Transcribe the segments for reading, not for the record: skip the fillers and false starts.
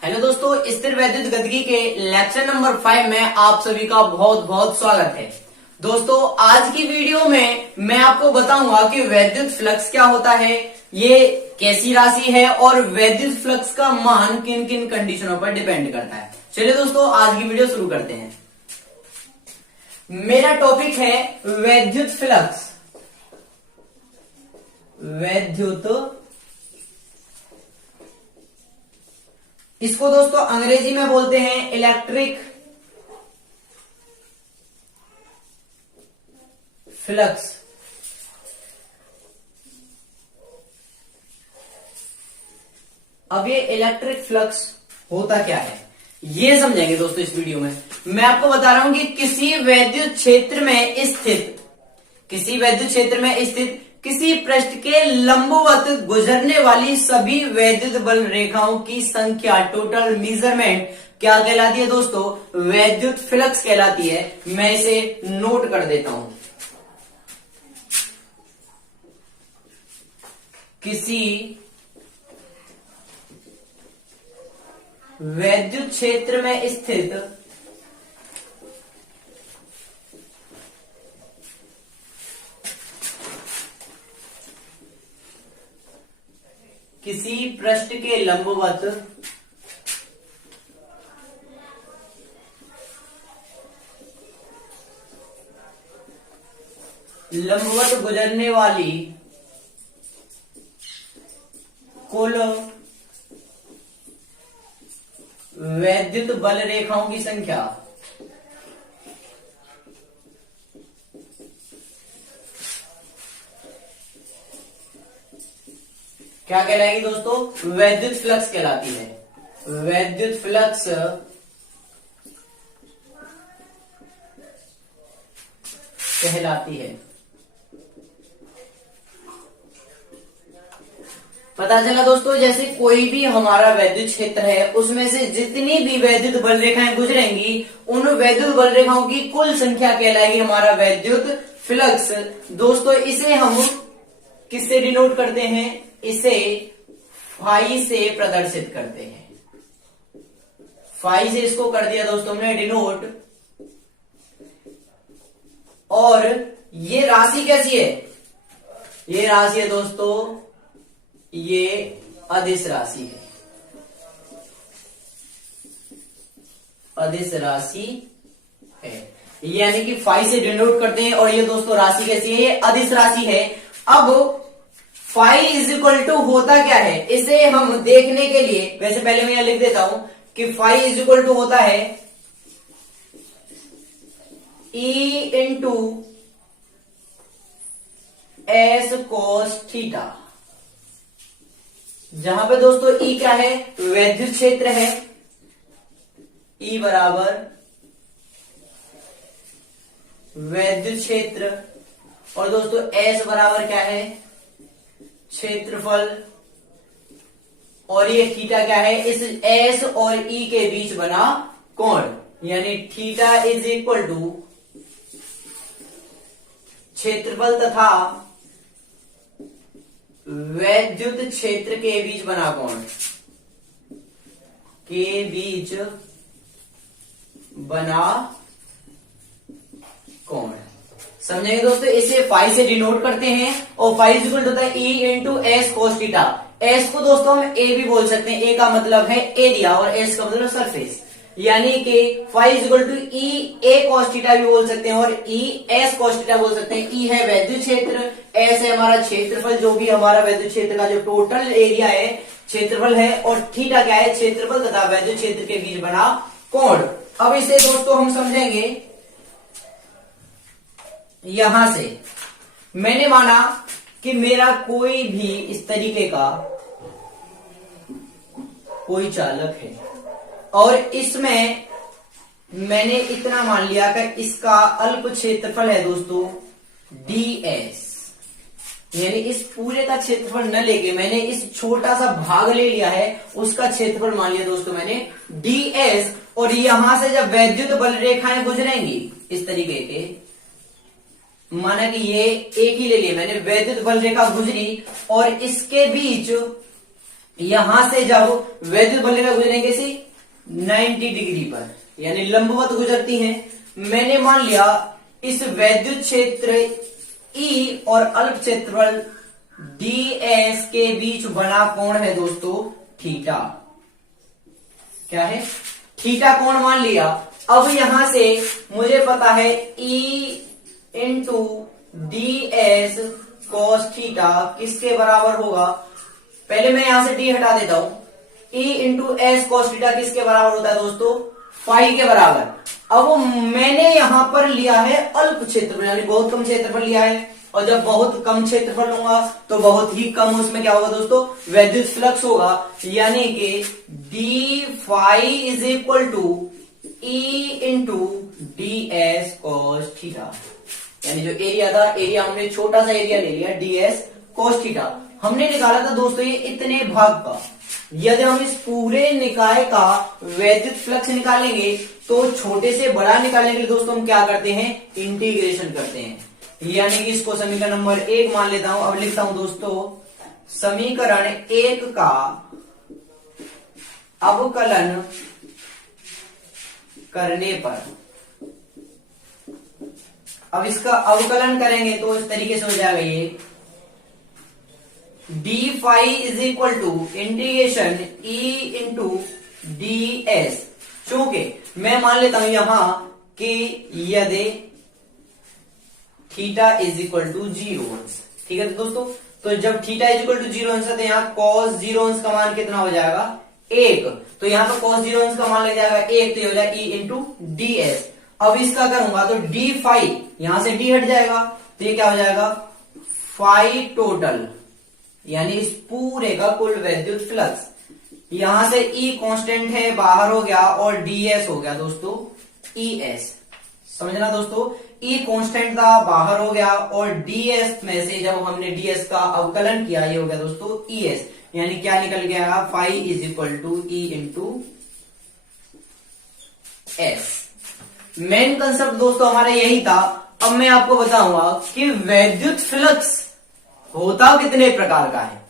Hello दोस्तों, स्थिर वैद्युत गतिकी के लेक्चर नंबर 5 में आप सभी का बहुत बहुत स्वागत है। दोस्तों, आज की वीडियो में मैं आपको बताऊंगा कि वैद्युत फ्लक्स क्या होता है, ये कैसी राशि है और वैद्युत फ्लक्स का मान किन किन कंडीशनों पर डिपेंड करता है। चलिए दोस्तों, आज की वीडियो शुरू करते हैं। मेरा टॉपिक है वैद्युत फ्लक्स। वैद्युत, इसको दोस्तों अंग्रेजी में बोलते हैं इलेक्ट्रिक फ्लक्स। अब ये इलेक्ट्रिक फ्लक्स होता क्या है, ये समझेंगे दोस्तों इस वीडियो में। मैं आपको बता रहा हूं कि किसी वैद्युत क्षेत्र में स्थित किसी पृष्ठ के लंबवत गुजरने वाली सभी वैद्युत बल रेखाओं की संख्या, टोटल मेजरमेंट क्या कहलाती है दोस्तों? वैद्युत फ्लक्स कहलाती है। मैं इसे नोट कर देता हूं। किसी वैद्युत क्षेत्र में स्थित किसी पृष्ठ के लंबवत गुजरने वाली कुल वैद्युत बल रेखाओं की संख्या क्या कहलाएगी दोस्तों? वैद्युत फ्लक्स कहलाती है। वैद्युत फ्लक्स कहलाती है। पता चला दोस्तों, जैसे कोई भी हमारा वैद्युत क्षेत्र है, उसमें से जितनी भी वैद्युत बल रेखाएं गुजरेंगी, उन वैद्युत बल रेखाओं की कुल संख्या कहलाएगी हमारा वैद्युत फ्लक्स। दोस्तों, इसे हम किससे डिनोट करते हैं? इसे फाई से प्रदर्शित करते हैं। फाई से इसको कर दिया दोस्तों हमने डिनोट। और ये राशि कैसी है? ये राशि है दोस्तों, ये अदिश राशि है। अदिश राशि है, यानी कि फाई से डिनोट करते हैं। और ये दोस्तों राशि कैसी है? ये अदिश राशि है। अब फाई इज इक्वल टू होता क्या है, इसे हम देखने के लिए, वैसे पहले मैं यहां लिख देता हूं कि फाई इज इक्वल टू होता है E into S cos theta. जहां पे दोस्तों E क्या है? वैद्युत क्षेत्र है। E बराबर वैद्युत क्षेत्र, और दोस्तों S बराबर क्या है? क्षेत्रफल। और ये थीटा क्या है? इस S और E के बीच बना कोण, यानी थीटा इज इक्वल टू क्षेत्रफल तथा वैद्युत क्षेत्र के बीच बना कोण, के बीच बना कोण। समझेंगे दोस्तों, इसे फाई से डिनोट करते हैं। और फाई इज इक्वल होता है E into S cos theta. S को दोस्तों हम ए भी बोल सकते हैं। ए का मतलब है एरिया और एस का मतलब सरफेस, यानी कि phi is equal to E A cos theta भी बोल सकते हैं और E एस कोस थीटा बोल सकते हैं। E है वैद्युत क्षेत्र, एस है हमारा क्षेत्रफल, जो भी हमारा वैद्युत क्षेत्र का जो टोटल एरिया है क्षेत्रफल है, और थीटा क्या है? क्षेत्रफल तथा वैद्युत क्षेत्र के बीच बना कोण। अब इसे दोस्तों हम समझेंगे यहां से। मैंने माना कि मेरा कोई भी इस तरीके का कोई चालक है, और इसमें मैंने इतना मान लिया कि इसका अल्प क्षेत्रफल है दोस्तों ds, यानी इस पूरे का क्षेत्रफल न लेके मैंने इस छोटा सा भाग ले लिया है, उसका क्षेत्रफल मान लिया दोस्तों मैंने ds। और यहां से जब वैद्युत बल रेखाएं गुजरेंगी इस तरीके के, माना कि ये एक ही ले लिया मैंने, वैद्युत बल रेखा गुजरी और इसके बीच यहां से जब वैद्युत बल्लें गुजरेंगे से 90 डिग्री पर, यानी लंबवत गुजरती हैं। मैंने मान लिया इस वैद्युत क्षेत्र ई और अल्प क्षेत्रफल ds के बीच बना कोण है दोस्तों थीटा। क्या है? थीटा कोण मान लिया। अब यहां से मुझे पता है E into ds cos theta किसके बराबर होगा? पहले मैं यहां से d हटा देता हूं। E into S cos theta किसके बराबर होता है दोस्तों? फाई के बराबर। अब मैंने यहां पर लिया है अल्प क्षेत्रफल, यानी बहुत कम क्षेत्रफल लिया है। और जब बहुत कम क्षेत्रफल लूंगा तो बहुत ही कम उसमें क्या होगा दोस्तों? वैद्युत फ्लक्स होगा। यानी कि D phi is equal to E into D S cos theta. यानी जो एरिया था, एरिया हमने छोटा सा एरिया ले लिया डी एस कॉस थीटा। हमने निकाला था दोस्तों ये इतने भाग का। यदि हम इस पूरे निकाय का वैद्युत फ्लक्स निकालेंगे तो छोटे से बड़ा निकालने के लिए दोस्तों हम क्या करते हैं? इंटीग्रेशन करते हैं। यानी कि इसको समीकरण नंबर 1 मान लेता हूं। अब लिखता हूं दोस्तों समीकरण 1 का अवकलन करने पर, अब इसका अवकलन करेंगे तो इस तरीके से हो जाएगा ये D phi is equal to integration E into D S. चूंकि मैं मान लेता हूं यहां कि यदि थीटा इज इक्वल टू 0 अंश, ठीक है दोस्तों। तो जब थीटा इज इक्वल टू 0 अंश है तो यहाँ cos 0 अंश का मान कितना हो जाएगा? 1। तो यहाँ पर cos 0 अंश का मान लग जाएगा 1, तो ये हो जाएगा ई इंटू डी एस। अब इसका करूंगा तो डी फाई, यहां से डी हट जाएगा तो ये क्या हो जाएगा? फाई टोटल, यानी इस पूरे का कुल वैद्युत फ्लक्स। यहां से ई कांस्टेंट है, बाहर हो गया, और ds हो गया दोस्तों es। समझना दोस्तों, ई कांस्टेंट था, बाहर हो गया, और ds में से जब हमने ds का अवकलन किया ये हो गया दोस्तों es। यानी क्या निकल गया? Phi is equal to E into S. Main concept दोस्तों हमारा यही था। अब मैं आपको बताऊंगा कि वैद्युत फ्लक्स होता कितने प्रकार का है।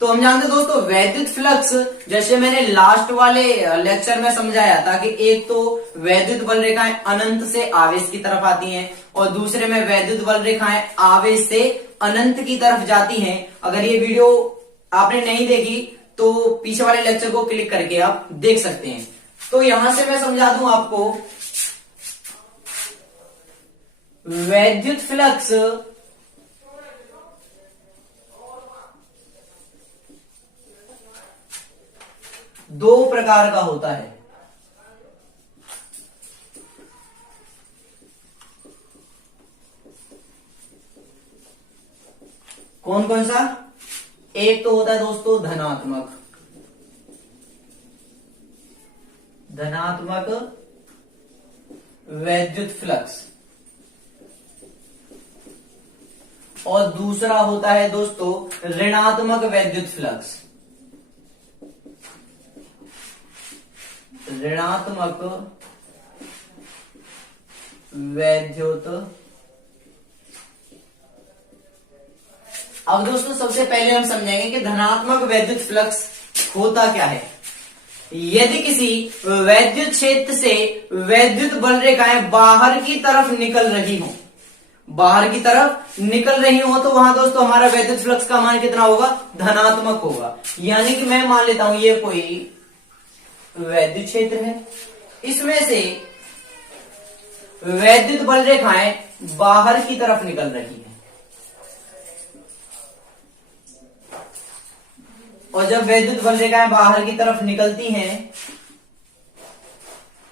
तो हम जानते हैं दोस्तों वैद्युत फ्लक्स, जैसे मैंने लास्ट वाले लेक्चर में समझाया था कि एक तो वैद्युत बल रेखाएं अनंत से आवेश की तरफ आती हैं और दूसरे में वैद्युत बल रेखाएं आवेश से अनंत की तरफ जाती हैं। अगर ये वीडियो आपने नहीं देखी तो पीछे वाले लेक्चर को क्लिक करके आप देख सकते हैं। तो यहां से मैं समझा दूं आपको वैद्युत फ्लक्स दो प्रकार का होता है। कौन कौन सा? एक तो होता है दोस्तों धनात्मक वैद्युत फ्लक्स, और दूसरा होता है दोस्तों ऋणात्मक वैद्युत फ्लक्स। ऋणात्मक वैद्युत। अब दोस्तों सबसे पहले हम समझेंगे कि धनात्मक वैद्युत फ्लक्स होता क्या है। यदि किसी वैद्युत क्षेत्र से वैद्युत बल रेखाएं बाहर की तरफ निकल रही हो, तो वहां दोस्तों हमारा वैद्युत फ्लक्स का मान कितना होगा? धनात्मक होगा। यानी कि मैं मान लेता हूं ये कोई वैद्युत क्षेत्र है, इसमें से वैद्युत बल रेखाएं बाहर की तरफ निकल रही है, और जब वैद्युत बल रेखाएं बाहर की तरफ निकलती हैं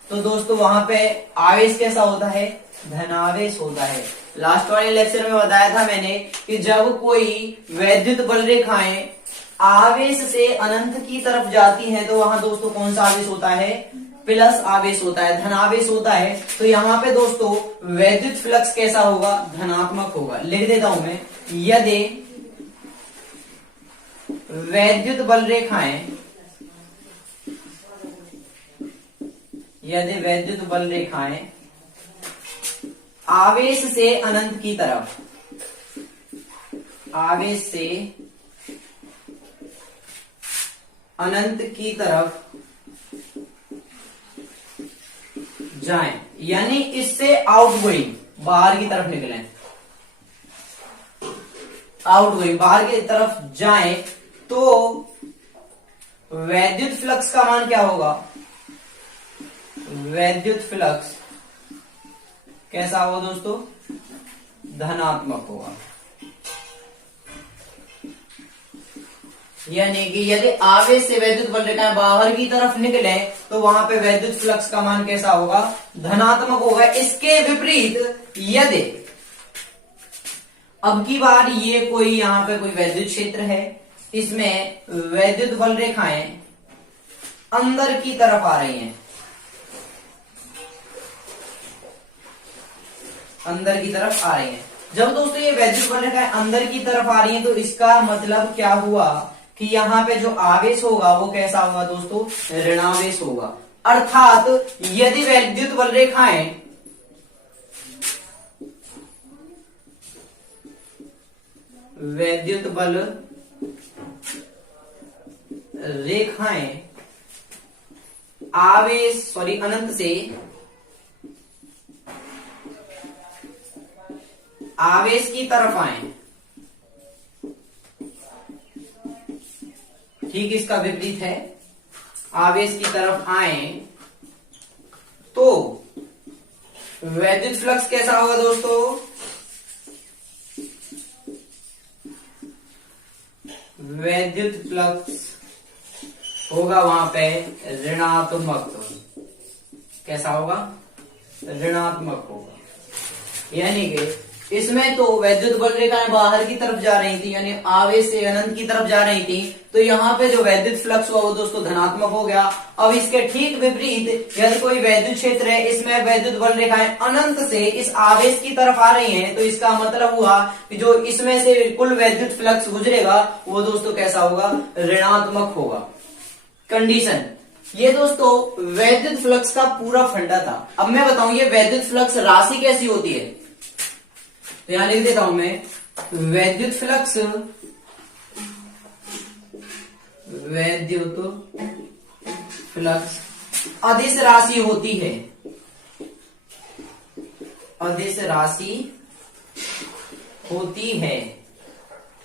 तो दोस्तों वहां पे आवेश कैसा होता है? धनावेश होता है। लास्ट वाले लेक्चर में बताया था मैंने कि जब कोई वैद्युत बल रेखाएं आवेश से अनंत की तरफ जाती हैं तो वहां दोस्तों कौन सा आवेश होता है? प्लस आवेश होता है, धनावेश होता है। तो यहाँ पे दोस्तों वैद्युत फ्लक्स कैसा होगा? धनात्मक होगा। लिख देता हूं मैं, यदि वैद्युत बल रेखाएं आवेश से अनंत की तरफ, अनंत की तरफ जाएं, यानी इससे आउटगोइंग बाहर की तरफ निकलें, आउटगोइंग बाहर की तरफ जाएं, तो वैद्युत फ्लक्स का मान क्या होगा? वैद्युत फ्लक्स कैसा होगा दोस्तों? धनात्मक होगा। यानी कि यदि आवेश से वैद्युत बल रेखाएं बाहर की तरफ निकले तो वहां पे वैद्युत फ्लक्स का मान कैसा होगा? धनात्मक होगा। इसके विपरीत यदि अब की बार ये कोई यहां पे कोई वैद्युत क्षेत्र है, इसमें वैद्युत बल रेखाएं अंदर की तरफ आ रही हैं, अंदर की तरफ आ रही हैं। जब दोस्तों ये वैद्युत बल रेखाएं अंदर की तरफ आ रही हैं तो इसका मतलब क्या हुआ कि यहां पे जो आवेश होगा वो कैसा होगा दोस्तों? ऋणावेश होगा। अर्थात यदि वैद्युत बल रेखाएं वैद्युत बल रेखाएं आवेश अनंत से आवेश की तरफ आए, ठीक इसका विपरीत है, आवेश की तरफ आए, तो वैद्युत फ्लक्स कैसा होगा दोस्तों? वैद्युत फ्लक्स होगा वहां पे ऋणात्मक। कैसा होगा? ऋणात्मक होगा। यानी कि इसमें तो वैद्युत बल रेखाएं बाहर की तरफ जा रही थी, यानी आवेश से अनंत की तरफ जा रही थी, तो यहाँ पे जो वैद्युत फ्लक्स हुआ वो दोस्तों धनात्मक हो गया। अब इसके ठीक विपरीत यदि कोई वैद्युत क्षेत्र है, इसमें वैद्युत बल रेखाएं अनंत से इस आवेश की तरफ आ रही हैं, तो इसका मतलब हुआ कि जो इसमें से कुल वैद्युत फ्लक्स गुजरेगा वो दोस्तों कैसा होगा? ऋणात्मक होगा। कंडीशन, ये दोस्तों वैद्युत फ्लक्स का पूरा फंडा था। अब मैं बताऊं ये वैद्युत फ्लक्स राशि कैसी होती है, तो यहां लिख देता हूं मैं, वैद्युत फ्लक्स अदिश राशि होती है, अदिश राशि होती है।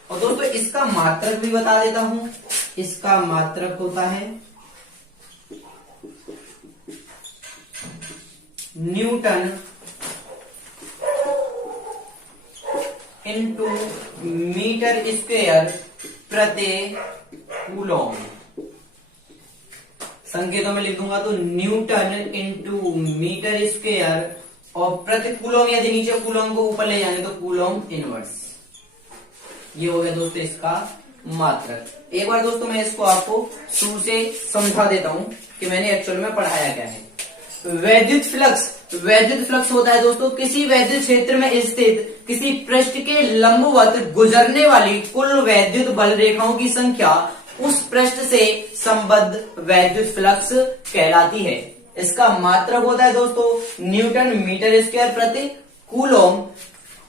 और दोस्तों इसका मात्रक भी बता देता हूं, इसका मात्रक होता है न्यूटन इंटू मीटर स्क्वेयर प्रति कूलॉम। संकेतों में लिख दूंगा तो न्यूटन इंटू मीटर स्क्वेयर और प्रति कूलॉम, यदि नीचे कूलॉम को ऊपर ले जाएंगे तो कूलॉम इनवर्स। ये हो गया दोस्तों इसका मात्रक। एक बार दोस्तों मैं इसको आपको शुरू से समझा देता हूं कि मैंने एक्चुअल में पढ़ाया क्या है। वैद्युत फ्लक्स होता है दोस्तों किसी वैद्युत क्षेत्र में स्थित किसी पृष्ठ के लंबवत गुजरने वाली कुल वैद्युत बल रेखाओं की संख्या उस पृष्ठ से संबद्ध वैद्युत फ्लक्स कहलाती है। इसका मात्रक होता है दोस्तों न्यूटन मीटर स्क्वायर प्रति कूलॉम,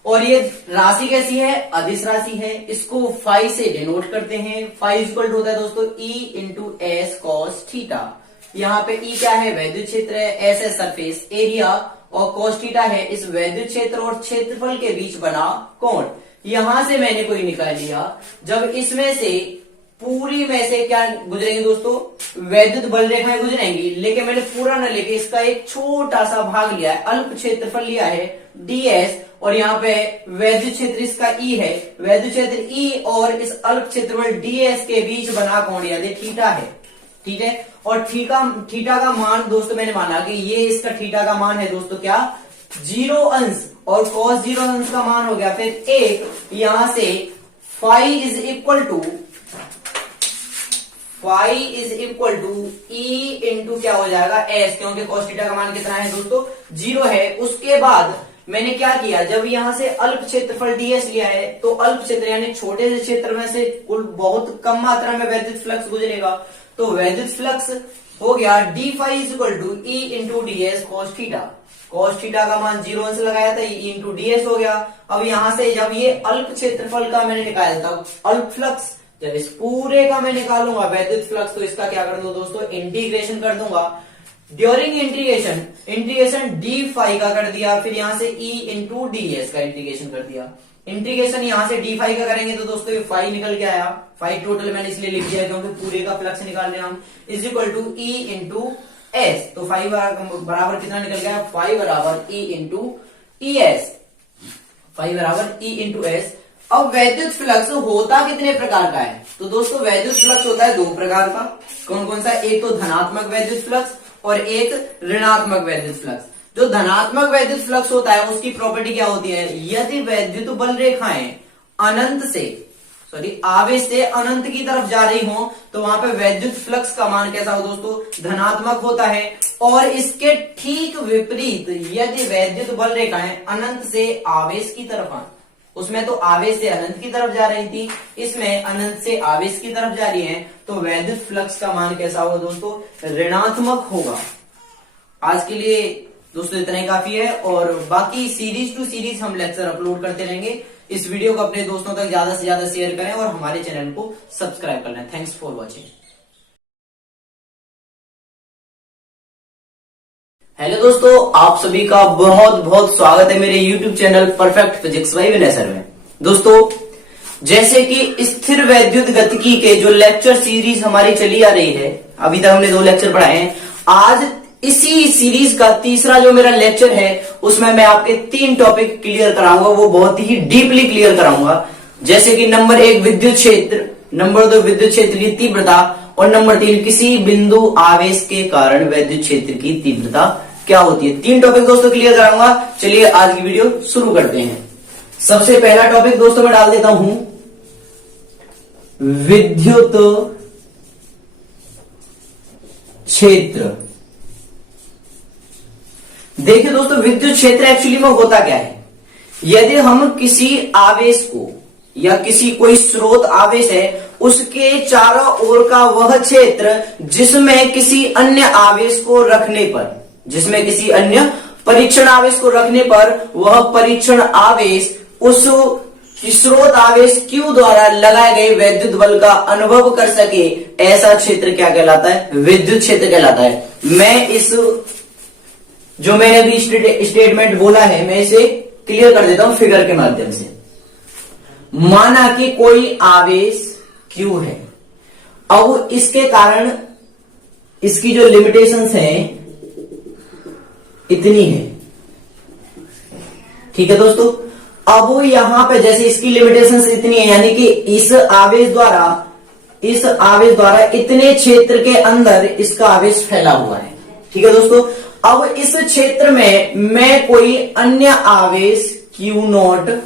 और ये राशि कैसी है? अदिश राशि है। इसको फाई से डिनोट करते हैं। फाई इक्वल होता है दोस्तों E into S cos theta. यहाँ पे E क्या है? वैद्युत क्षेत्र है, एस है सरफेस एरिया, और कॉस थीटा है इस वैद्युत क्षेत्र और क्षेत्रफल के बीच बना कोण। यहां से मैंने कोई निकाल लिया। जब इसमें से पूरी में से क्या गुजरेंगे दोस्तों? वैद्युत बल रेखाएं गुजरेंगी, लेकिन मैंने पूरा न लेके इसका एक छोटा सा भाग लिया है, अल्प क्षेत्रफल लिया है ds, और यहाँ पे वैद्युत क्षेत्र इसका E है। वैद्युत क्षेत्र E और इस अल्प क्षेत्रफल ds के बीच बना कोण यदि थीटा है, ठीक है। और थीटा का मान दोस्तों मैंने माना कि ये इसका थीटा का मान है दोस्तों क्या? 0 अंश, और cos 0 अंश का मान हो गया फिर 1। यहां से phi is equal to E into क्या हो जाएगा? S, क्योंकि cos थीटा का मान कितना है दोस्तों? 0 है। उसके बाद मैंने क्या किया, जब यहां से अल्प क्षेत्रफल ds लिया है तो अल्प क्षेत्र यानी छोटे से क्षेत्र में से कुल बहुत कम मात्रा में वैद्युत फ्लक्स गुजरेगा, तो वैद्युत फ्लक्स हो गया D phi is equal to E into ds cos theta. cos theta का मान 0 अंश लगाया था, E इंटू ds हो गया। अब यहां से जब ये अल्प क्षेत्रफल का मैंने निकाला था अल्प फ्लक्स, जब इस पूरे का मैं निकालूंगा वैद्युत फ्लक्स, तो इसका क्या कर दूंगा दोस्तों, इंटीग्रेशन कर दूंगा। ड्यूरिंग इंटीग्रेशन डी फाई का कर दिया, फिर यहां से ई इंटू डी एस का इंटीग्रेशन कर दिया। इंटीग्रेशन यहां से डी फाई का करेंगे तो दोस्तों ये फाई निकल के आया, फाई टोटल मैंने इसलिए लिख दिया क्योंकि पूरे का फ्लक्स निकाल रहे हम, is equal to E into S. तो फाई बराबर कितना निकल गया, फाई बराबर E into E S, phi बराबर ई इंटू एस। अब वैद्युत फ्लक्स होता कितने प्रकार का है, तो दोस्तों वैद्युत फ्लक्स होता है दो प्रकार का। कौन कौन सा, एक तो धनात्मक वैद्युत फ्लक्स और एक ऋणात्मक वैद्युत फ्लक्स। जो धनात्मक वैद्युत फ्लक्स होता है उसकी प्रॉपर्टी क्या होती है, यदि वैद्युत बल रेखाएं आवेश से अनंत की तरफ जा रही हो तो वहां पे वैद्युत फ्लक्स का मान कैसा हो दोस्तों, धनात्मक होता है। और इसके ठीक विपरीत यदि वैद्युत बल रेखाएं अनंत से आवेश की तरफ आए, उसमें तो आवेश से अनंत की तरफ जा रही थी, इसमें अनंत से आवेश की तरफ जा रही है, तो वैद्युत फ्लक्स का मान कैसा होगा दोस्तों, ऋणात्मक होगा। आज के लिए दोस्तों इतना ही काफी है, और बाकी सीरीज टू सीरीज हम लेक्चर अपलोड करते रहेंगे। इस वीडियो को अपने दोस्तों तक ज्यादा से ज्यादा शेयर करें और हमारे चैनल को सब्सक्राइब कर लें। Thanks for watching. हेलो दोस्तों, आप सभी का बहुत बहुत स्वागत है मेरे YouTube channel perfect physics bye विनय सर में। दोस्तों जैसे कि स्थिर वैद्युत गतिकी के जो लेक्चर सीरीज हमारी चली आ रही है, अभी तक हमने 2 लेक्चर पढ़ाए हैं। आज इसी सीरीज का तीसरा जो मेरा लेक्चर है उसमें मैं आपके 3 टॉपिक क्लियर कराऊंगा, वो बहुत ही डीपली क्लियर कराऊंगा। जैसे कि नंबर 1 विद्युत क्षेत्र, नंबर 2 विद्युत क्षेत्र की तीव्रता, और नंबर 3 किसी बिंदु आवेश के कारण वैद्युत क्षेत्र की तीव्रता क्या होती है। 3 टॉपिक दोस्तों क्लियर कराऊंगा। चलिए आज की वीडियो शुरू करते हैं। सबसे पहला टॉपिक दोस्तों मैं डाल देता हूं, विद्युत क्षेत्र। देखिए दोस्तों, विद्युत क्षेत्र एक्चुअली में होता क्या है, यदि हम किसी आवेश को या किसी कोई स्रोत आवेश है उसके चारों ओर का वह क्षेत्र जिसमें किसी अन्य आवेश को रखने पर, जिसमें किसी अन्य परीक्षण आवेश को रखने पर वह परीक्षण आवेश उस स्रोत आवेश Q द्वारा लगाए गए वैद्युत बल का अनुभव कर सके, ऐसा क्षेत्र क्या कहलाता है, विद्युत क्षेत्र कहलाता है। मैं इस जो मैंने अभी स्टेटमेंट बोला है मैं इसे क्लियर कर देता हूं फिगर के माध्यम से। माना कि कोई आवेश Q है, अब इसके कारण इसकी जो लिमिटेशंस हैं इतनी है, ठीक है दोस्तों। अब यहां पे जैसे इसकी लिमिटेशंस इतनी है, यानी कि इस आवेश द्वारा इतने क्षेत्र के अंदर इसका आवेश फैला हुआ है, ठीक है दोस्तों। अब इस क्षेत्र में मैं कोई अन्य आवेश Q0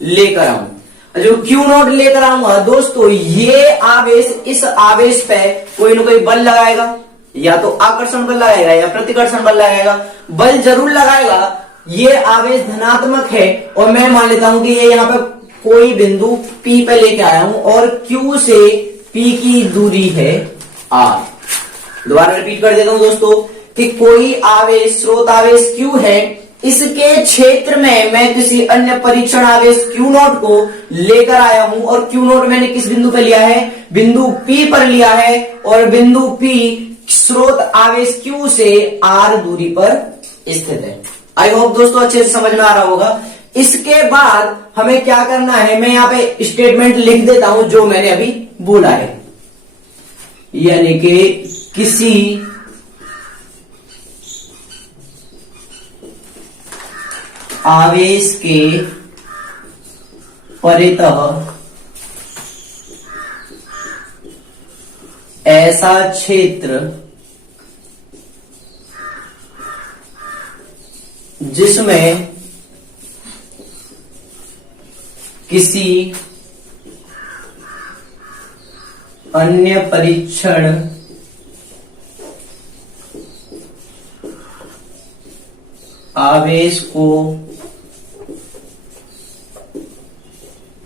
लेकर आऊं। जो Q0 लेकर आऊंगा दोस्तों, ये आवेश इस आवेश पे कोई ना कोई बल लगाएगा, या तो आकर्षण बल लगाएगा या प्रतिकर्षण बल लगाएगा, बल जरूर लगाएगा। ये आवेश धनात्मक है और मैं मान लेता हूं कि ये यहां पर कोई बिंदु P पे लेके आया हूं और Q से P की दूरी है R। दोबारा रिपीट कर देता हूं दोस्तों कि कोई आवेश, स्रोत आवेश Q है, इसके क्षेत्र में मैं किसी अन्य परीक्षण आवेश Q0 को लेकर आया हूं और Q0 मैंने किस बिंदु पर लिया है, बिंदु P पर लिया है, और बिंदु P स्रोत आवेश Q से R दूरी पर स्थित है। आई होप दोस्तों अच्छे से समझ में आ रहा होगा। इसके बाद हमें क्या करना है, मैं यहां पे स्टेटमेंट लिख देता हूं जो मैंने अभी बोला है, यानी कि किसी आवेश के परितः ऐसा क्षेत्र जिसमें किसी अन्य परीक्षण आवेश को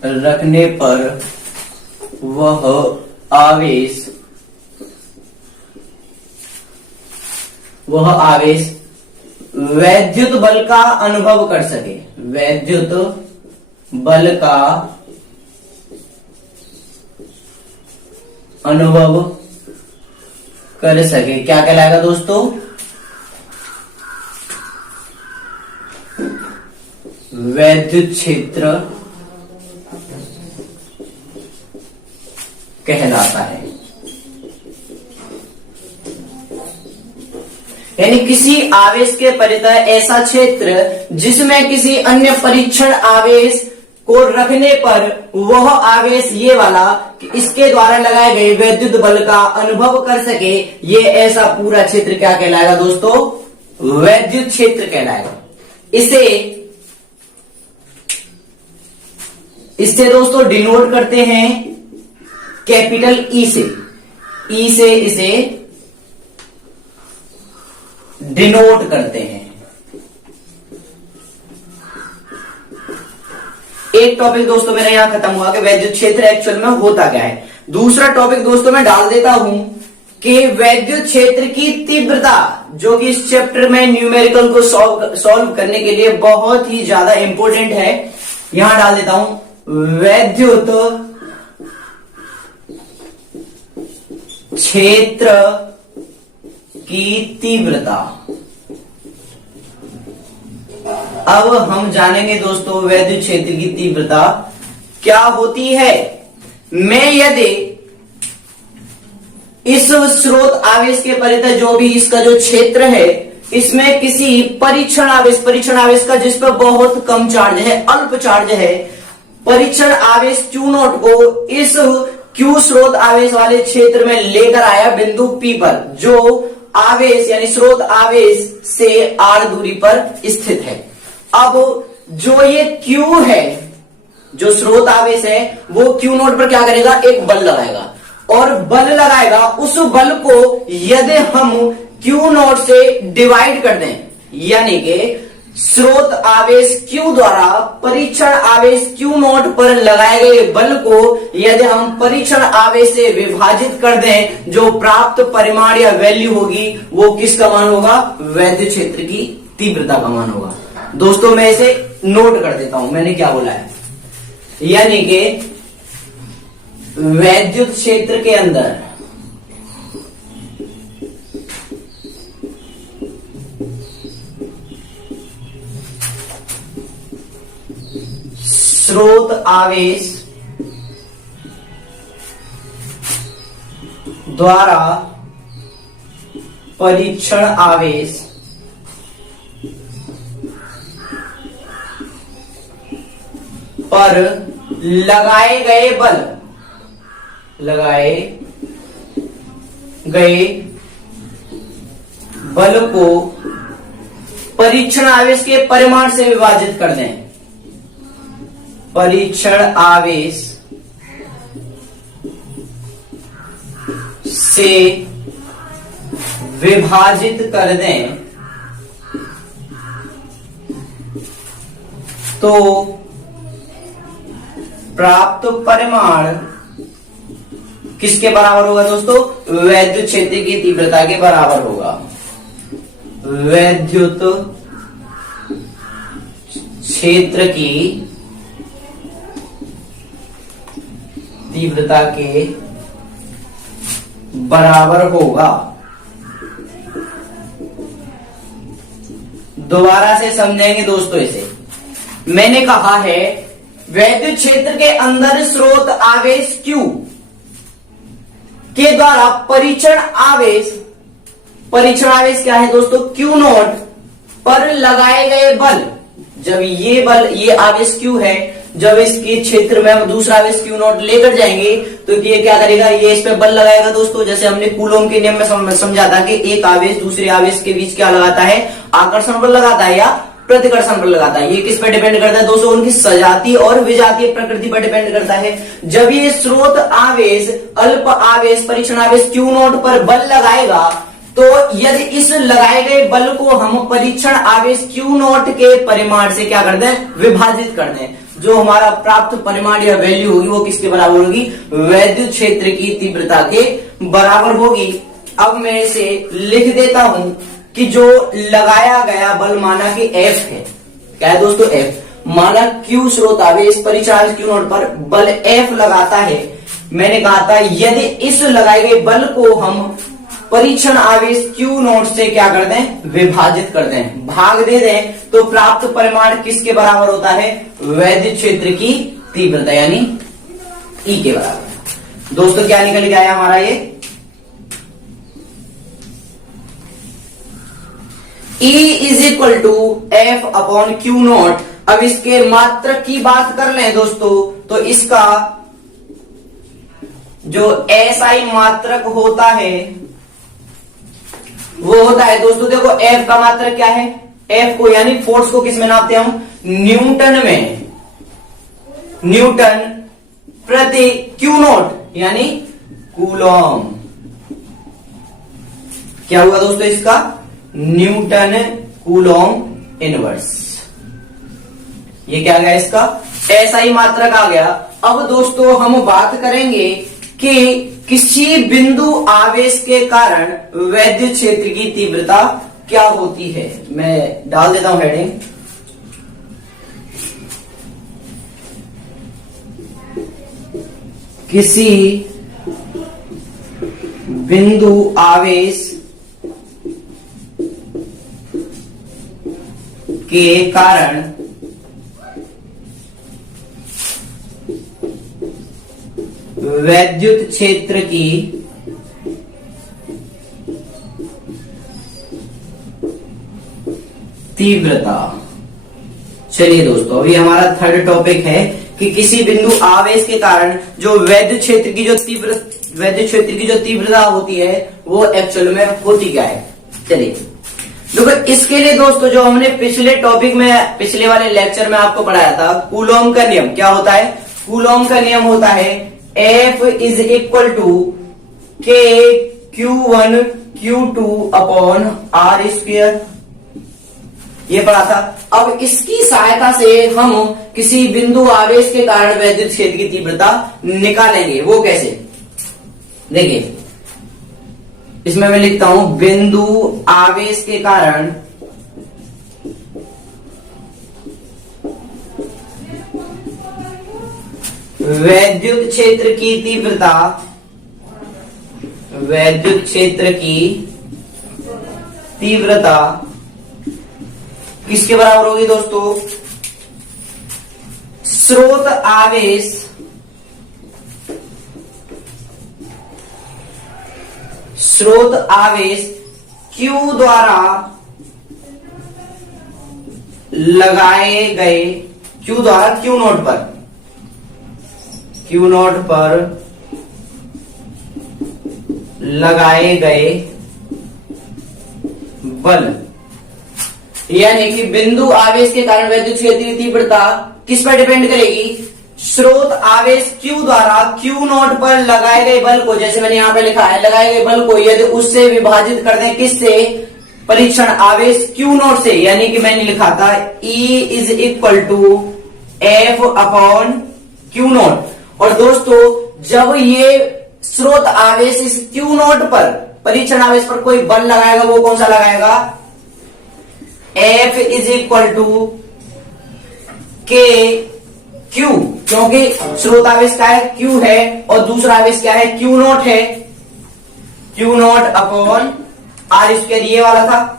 रखने पर वह आवेश वैद्युत बल का अनुभव कर सके, वैद्युत बल का अनुभव कर सके, क्या कहलाएगा दोस्तों? वैद्युत क्षेत्र कहलाता है। यानी किसी आवेश के परितः ऐसा क्षेत्र जिसमें किसी अन्य परीक्षण आवेश को रखने पर वह आवेश ये वाला कि इसके द्वारा लगाए गए वैद्युत बल का अनुभव कर सके, ये ऐसा पूरा क्षेत्र क्या कहलाएगा दोस्तों? वैद्युत क्षेत्र कहलाएगा। इससे दोस्तों डिनोट करते हैं कैपिटल ई से इसे डिनोट करते हैं। एक टॉपिक दोस्तों मेरा यहां खत्म हुआ कि वैद्युत क्षेत्र एक्चुअल में होता क्या है। दूसरा टॉपिक दोस्तों मैं डाल देता हूं कि वैद्युत क्षेत्र की तीव्रता, जो कि इस चैप्टर में न्यूमेरिकल को सॉल्व करने के लिए बहुत ही ज्यादा इंपॉर्टेंट है। यहां डाल देता हूं वैद्युत क्षेत्र की तीव्रता। अब हम जानेंगे दोस्तों वैद्युत क्षेत्र की तीव्रता क्या होती है। मैं यदि इस स्रोत आवेश के परितः जो भी इसका जो क्षेत्र है, इसमें किसी परीक्षण आवेश का जिस पर बहुत कम चार्ज है, अल्प चार्ज है, परीक्षण आवेश Q0 को इस Q स्रोत आवेश वाले क्षेत्र में लेकर आया बिंदु P पर, जो आवेश यानी स्रोत आवेश से r दूरी पर स्थित है। अब जो ये Q है, जो स्रोत आवेश है, वो Q0 पर क्या करेगा? एक बल लगाएगा, और बल लगाएगा। उस बल को यदि हम Q0 से डिवाइड कर दें, यानी कि स्रोत आवेश Q द्वारा परीक्षण आवेश Q0 पर लगाए गए बल को यदि हम परीक्षण आवेश से विभाजित कर दें, जो प्राप्त परिमाण या वैल्यू होगी वो किसका मान होगा? वैद्युत क्षेत्र की तीव्रता का मान होगा। दोस्तों मैं इसे नोट कर देता हूं, मैंने क्या बोला है। यानी कि वैद्युत क्षेत्र के अंदर स्रोत आवेश द्वारा परीक्षण आवेश पर लगाए गए बल को परीक्षण आवेश के परिमाण से विभाजित कर दें। परीक्षण आवेश से विभाजित कर दें तो प्राप्त परिमाण किसके बराबर होगा दोस्तों? वैद्युत क्षेत्र की तीव्रता के बराबर होगा। वैद्युत क्षेत्र की तीव्रता के बराबर होगा। दोबारा से समझेंगे दोस्तों इसे। मैंने कहा है वैद्युत क्षेत्र के अंदर स्रोत आवेश Q के द्वारा परीक्षण आवेश क्या है दोस्तों? Q0 पर लगाए गए बल। जब ये बल, ये आवेश Q है, जब इसके क्षेत्र में हम दूसरा आवेश Q0 लेकर जाएंगे तो ये क्या करेगा? ये इस पे बल लगाएगा दोस्तों। जैसे हमने कूलोम के नियम में समझा था कि एक आवेश दूसरे आवेश के बीच क्या लगाता है? आकर्षण बल लगाता है या प्रतिकर्षण बल लगाता है। ये किस पर डिपेंड करता है दोस्तों? उनकी सजातीय और विजातीय प्रकृति पर डिपेंड करता है। जब ये स्रोत आवेश अल्प आवेश परीक्षण आवेश Q0 पर बल लगाएगा तो यदि इस लगाए गए बल को हम परीक्षण आवेश Q0 के परिमाण से क्या कर दें? विभाजित कर दें, जो हमारा प्राप्त परिमाण या वैल्यू होगी वो किसके बराबर होगी? वैद्युत क्षेत्र की तीव्रता के बराबर होगी। अब मैं इसे लिख देता हूं कि जो लगाया गया बल माना कि F है। क्या है दोस्तों? F। माना Q स्रोत आवेश परीक्षण आवेश Q0 पर बल F लगाता है। मैंने कहा था यदि इस लगाए गए बल को हम परीक्षण आवेश Q नॉट से क्या कर दें, विभाजित कर दें, भाग दे दें, तो प्राप्त परिमाण किसके बराबर होता है, वैद्युत क्षेत्र की तीव्रता यानी E के बराबर। दोस्तों क्या निकल के आया हमारा ये, E is equal to F upon Q naught. अब इसके मात्रक की बात कर लें दोस्तों, तो इसका जो SI मात्रक होता है वो होता है दोस्तों, देखो F का मात्रक क्या है, F को यानी फोर्स को किस में नापते हैं हम, न्यूटन में, न्यूटन प्रति क्यू नॉट यानी कूलॉम। क्या हुआ दोस्तों इसका, न्यूटन कूलॉम इनवर्स। ये क्या गया इसका, SI मात्रक आ गया। अब दोस्तों हम बात करेंगे कि किसी बिंदु आवेश के कारण वैद्युत क्षेत्र की तीव्रता क्या होती है। मैं डाल देता हूं हेडिंग, किसी बिंदु आवेश के कारण वैद्युत क्षेत्र की तीव्रता। चलिए दोस्तों अभी हमारा थर्ड टॉपिक है कि किसी बिंदु आवेश के कारण जो वैद्युत क्षेत्र की जो तीव्रता होती है वो एक्चुअल में होती क्या है। चलिए देखो इसके लिए दोस्तों जो हमने पिछले टॉपिक में पिछले वाले लेक्चर में आपको पढ़ाया था, कूलॉम का नियम क्या होता है, कूलॉम का नियम होता है F is equal to K Q1 Q2 upon R square, ये पढ़ा था। अब इसकी सहायता से हम किसी बिंदु आवेश के कारण वैद्युत क्षेत्र की तीव्रता निकालेंगे। वो कैसे, देखिए इसमें मैं लिखता हूं बिंदु आवेश के कारण वैद्युत क्षेत्र की तीव्रता, वैद्युत क्षेत्र की तीव्रता किसके बराबर होगी दोस्तों, स्रोत आवेश Q द्वारा लगाए गए, Q द्वारा Q नॉट पर लगाए गए बल, यानी कि बिंदु आवेश के कारण वैद्युत क्षेत्र की तीव्रता किस पर डिपेंड करेगी, स्रोत आवेश Q द्वारा Q नॉट पर लगाए गए बल को, जैसे मैंने यहां पे लिखा है लगाए गए बल को यदि उससे विभाजित कर दें किससे, परीक्षण आवेश Q नॉट से, यानी कि मैंने लिखा था E is equal to F upon Q naught. और दोस्तों जब ये स्रोत आवेश इस Q नॉट पर परीक्षण आवेश पर कोई बल लगाएगा, वो कौन सा लगाएगा, F इज इक्वल टू के Q, क्योंकि स्रोत आवेश क्या है, Q है, और दूसरा आवेश क्या है, Q नॉट है, Q naught upon R square, ये वाला था।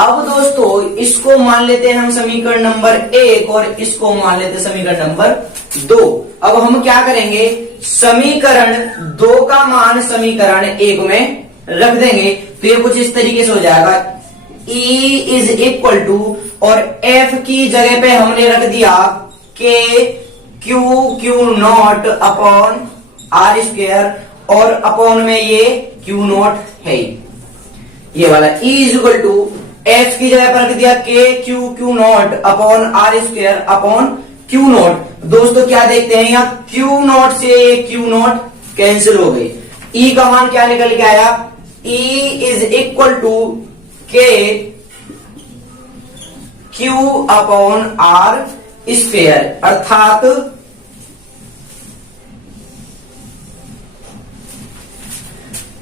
अब दोस्तों इसको मान लेते हैं हम समीकरण नंबर 1 और इसको मान लेते हैं समीकरण नंबर 2। अब हम क्या करेंगे, समीकरण 2 का मान समीकरण 1 में रख देंगे, तो ये कुछ इस तरीके से हो जाएगा, E इज इक्वल टू, और F की जगह पे हमने रख दिया के Q naught upon R square, और अपॉन में ये Q नॉट है, ये वाला E is equal to F की जगह पर रख दिया के Q naught upon R square upon Q naught. दोस्तों क्या देखते हैं यहाँ, Q नॉट से Q नॉट कैंसिल हो गई, E का मान क्या निकल के आया, E इज इक्वल टू के Q अपॉन R स्क्वायर,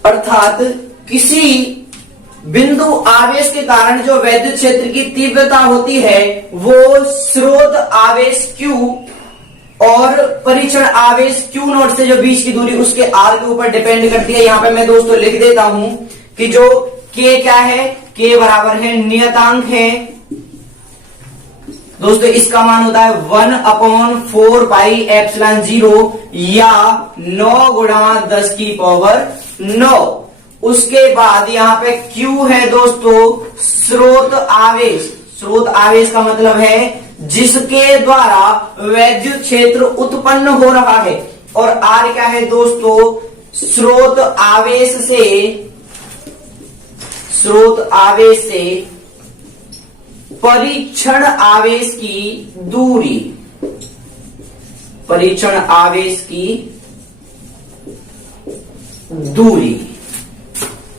अर्थात किसी बिंदु आवेश के कारण जो वैद्युत क्षेत्र की तीव्रता होती है वो स्रोत आवेश Q और परीक्षण आवेश Q नॉट से जो बीच की दूरी उसके R के ऊपर डिपेंड करती है। यहाँ पे मैं दोस्तों लिख देता हूं कि जो K क्या है, K बराबर है नियतांक है दोस्तों, इसका मान होता है 1/4πε0 या 9 गुणा 10 की पावर 9। उसके बाद यहाँ पे Q है दोस्तों स्रोत आवेश। स्रोत आवेश का मतलब है जिसके द्वारा वैद्युत क्षेत्र उत्पन्न हो रहा है। और R क्या है दोस्तों, स्रोत आवेश से परीक्षण आवेश की दूरी। परीक्षण आवेश की दूरी।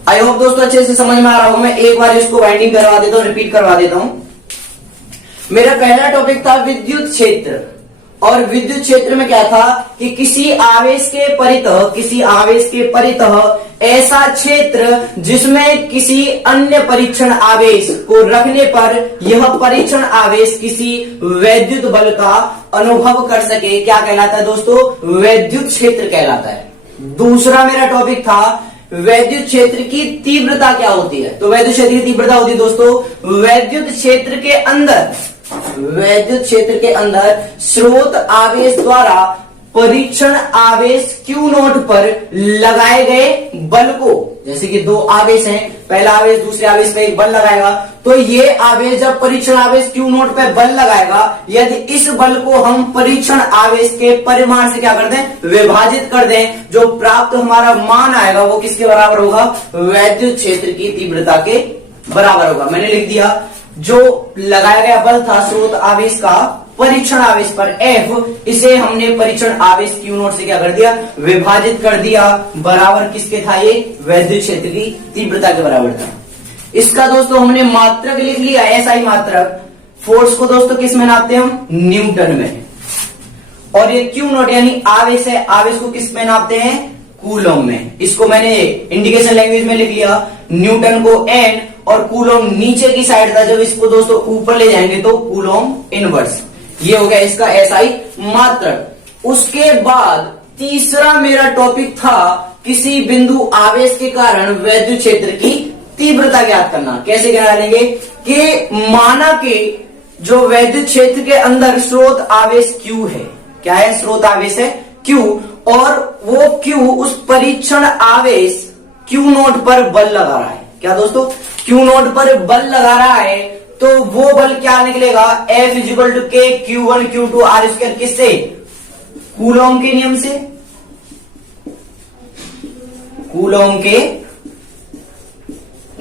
आई होप दोस्तों अच्छे से समझ में आ रहा होगा। मैं एक बार इसको वाइंडिंग करवा देता हूं, रिपीट करवा देता हूं। मेरा पहला टॉपिक था विद्युत क्षेत्र, और विद्युत क्षेत्र में क्या था कि किसी आवेश के परितः ऐसा क्षेत्र जिसमें किसी अन्य परीक्षण आवेश को रखने पर यह परीक्षण आवेश किसी वैद्युत बल का अनुभव कर सके, क्या कहलाता है दोस्तों, वैद्युत क्षेत्र कहलाता है। दूसरा मेरा टॉपिक था वैद्युत क्षेत्र की तीव्रता क्या होती है। तो वैद्युत क्षेत्र की तीव्रता होती है दोस्तों, वैद्युत क्षेत्र के अंदर स्रोत आवेश द्वारा परीक्षण आवेश Q नॉट पर लगाए गए बल को, जैसे कि दो आवेश हैं, पहला आवेश दूसरे आवेश पे एक बल लगाएगा, तो ये आवेश जब परीक्षण आवेश Q नॉट पे बल लगाएगा, यदि इस बल को हम परीक्षण आवेश के परिमाण से क्या कर दें, विभाजित कर दें, जो प्राप्त हमारा मान आएगा वो किसके बराबर होगा, वैद्युत क्षेत्र की तीव्रता के बराबर होगा। मैंने लिख दिया जो लगाया गया बल था स्रोत आवेश का परीक्षण आवेश पर F, इसे हमने परीक्षण आवेश Q नॉट से क्या कर दिया, विभाजित कर दिया, बराबर किसके था, ये वैद्युत क्षेत्र की तीव्रता के बराबर था। इसका दोस्तों हमने मात्रक लिख लिया, SI मात्रक। फोर्स को दोस्तों किस में नापते हैं हम, न्यूटन में। और ये Q नॉट यानी आवेश है, आवेश को किस में नापते हैं, कूलम में। इसको मैंने इंडिकेशन लैंग्वेज में लिख लिया, न्यूटन को N और कूलम नीचे की साइड था, जब इसको दोस्तों ऊपर ले जाएंगे तो कूलम इनवर्स। ये हो गया इसका SI मात्रक। उसके बाद तीसरा मेरा टॉपिक था किसी बिंदु आवेश के कारण वैद्युत क्षेत्र की तीव्रता ज्ञात करना। कैसे ज्ञात करेंगे कि माना कि जो वैद्युत क्षेत्र के अंदर स्रोत आवेश Q है, क्या है, स्रोत आवेश है Q, और वो Q उस परीक्षण आवेश Q नॉट पर बल लगा रहा है। क्या दोस्तों, Q नॉट पर बल लगा रहा है, तो वो बल क्या निकलेगा, F = K Q1 Q2 R²। किससे, कूलॉम के नियम से। कूलॉम के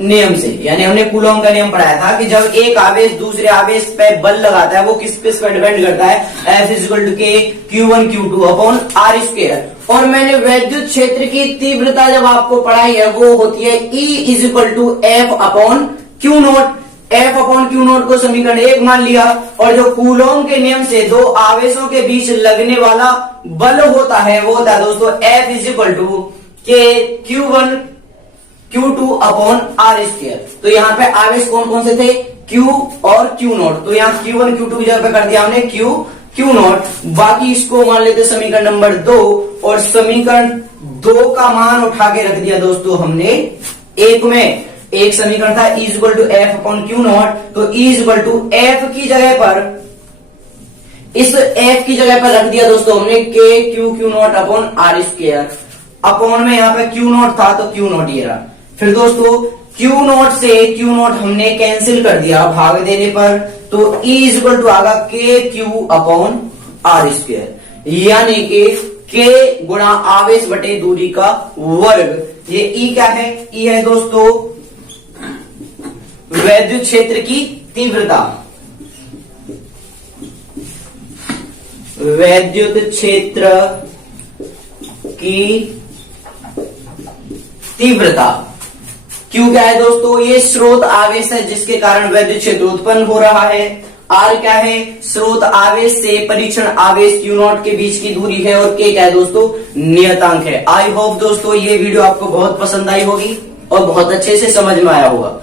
नियम से, यानी हमने कूलॉम का नियम पढ़ाया था कि जब एक आवेश दूसरे आवेश पे बल लगाता है वो किस पे डिपेंड करता है, F = K Q1 Q2 R²। और मैंने वैद्युत क्षेत्र की तीव्रता जब आपको पढ़ाई है वो होती है E = F/Q not. F/Q not को समीकरण 1 मान लिया, और जो कूलॉम के नियम से दो आवेशों के बीच लगने वाला बल होता है वो होता है दोस्तों F = K Q1 Q2 R²। तो यहाँ पे आवेश कौन कौन से थे, Q और Q नॉट। तो यहाँ Q1 Q2 की जगह पे कर दिया हमने Q नॉट। बाकी इसको मान लेते समीकरण नंबर 2, और समीकरण 2 का मान उठा के रख दिया दोस्तों हमने एक में। एक समीकरण था E = F/Q नॉट, तो E = F की जगह पर, इस F की जगह पर रख दिया दोस्तों हमने K Q not R²। Upon में यहाँ पे Q नॉट था तो Q नॉट ये रहा। फिर दोस्तों Q नॉट से Q नॉट हमने कैंसिल कर दिया भाग देने पर, तो E = आगा K Q R², यानी कि K गुणा आवेश बटे दूरी का वर्ग। ये E क्या है, E है दोस्तों वैद्युत क्षेत्र की तीव्रता। वैद्युत क्षेत्र की तीव्रता Q क्या है दोस्तों, ये स्रोत आवेश है जिसके कारण वैद्युत क्षेत्र उत्पन्न हो रहा है। R क्या है, स्रोत आवेश से परीक्षण आवेश Q नॉट के बीच की दूरी है, और K क्या है दोस्तों, नियतांक है। आई होप दोस्तों ये वीडियो आपको बहुत पसंद आई होगी और बहुत अच्छे से समझ में आया होगा।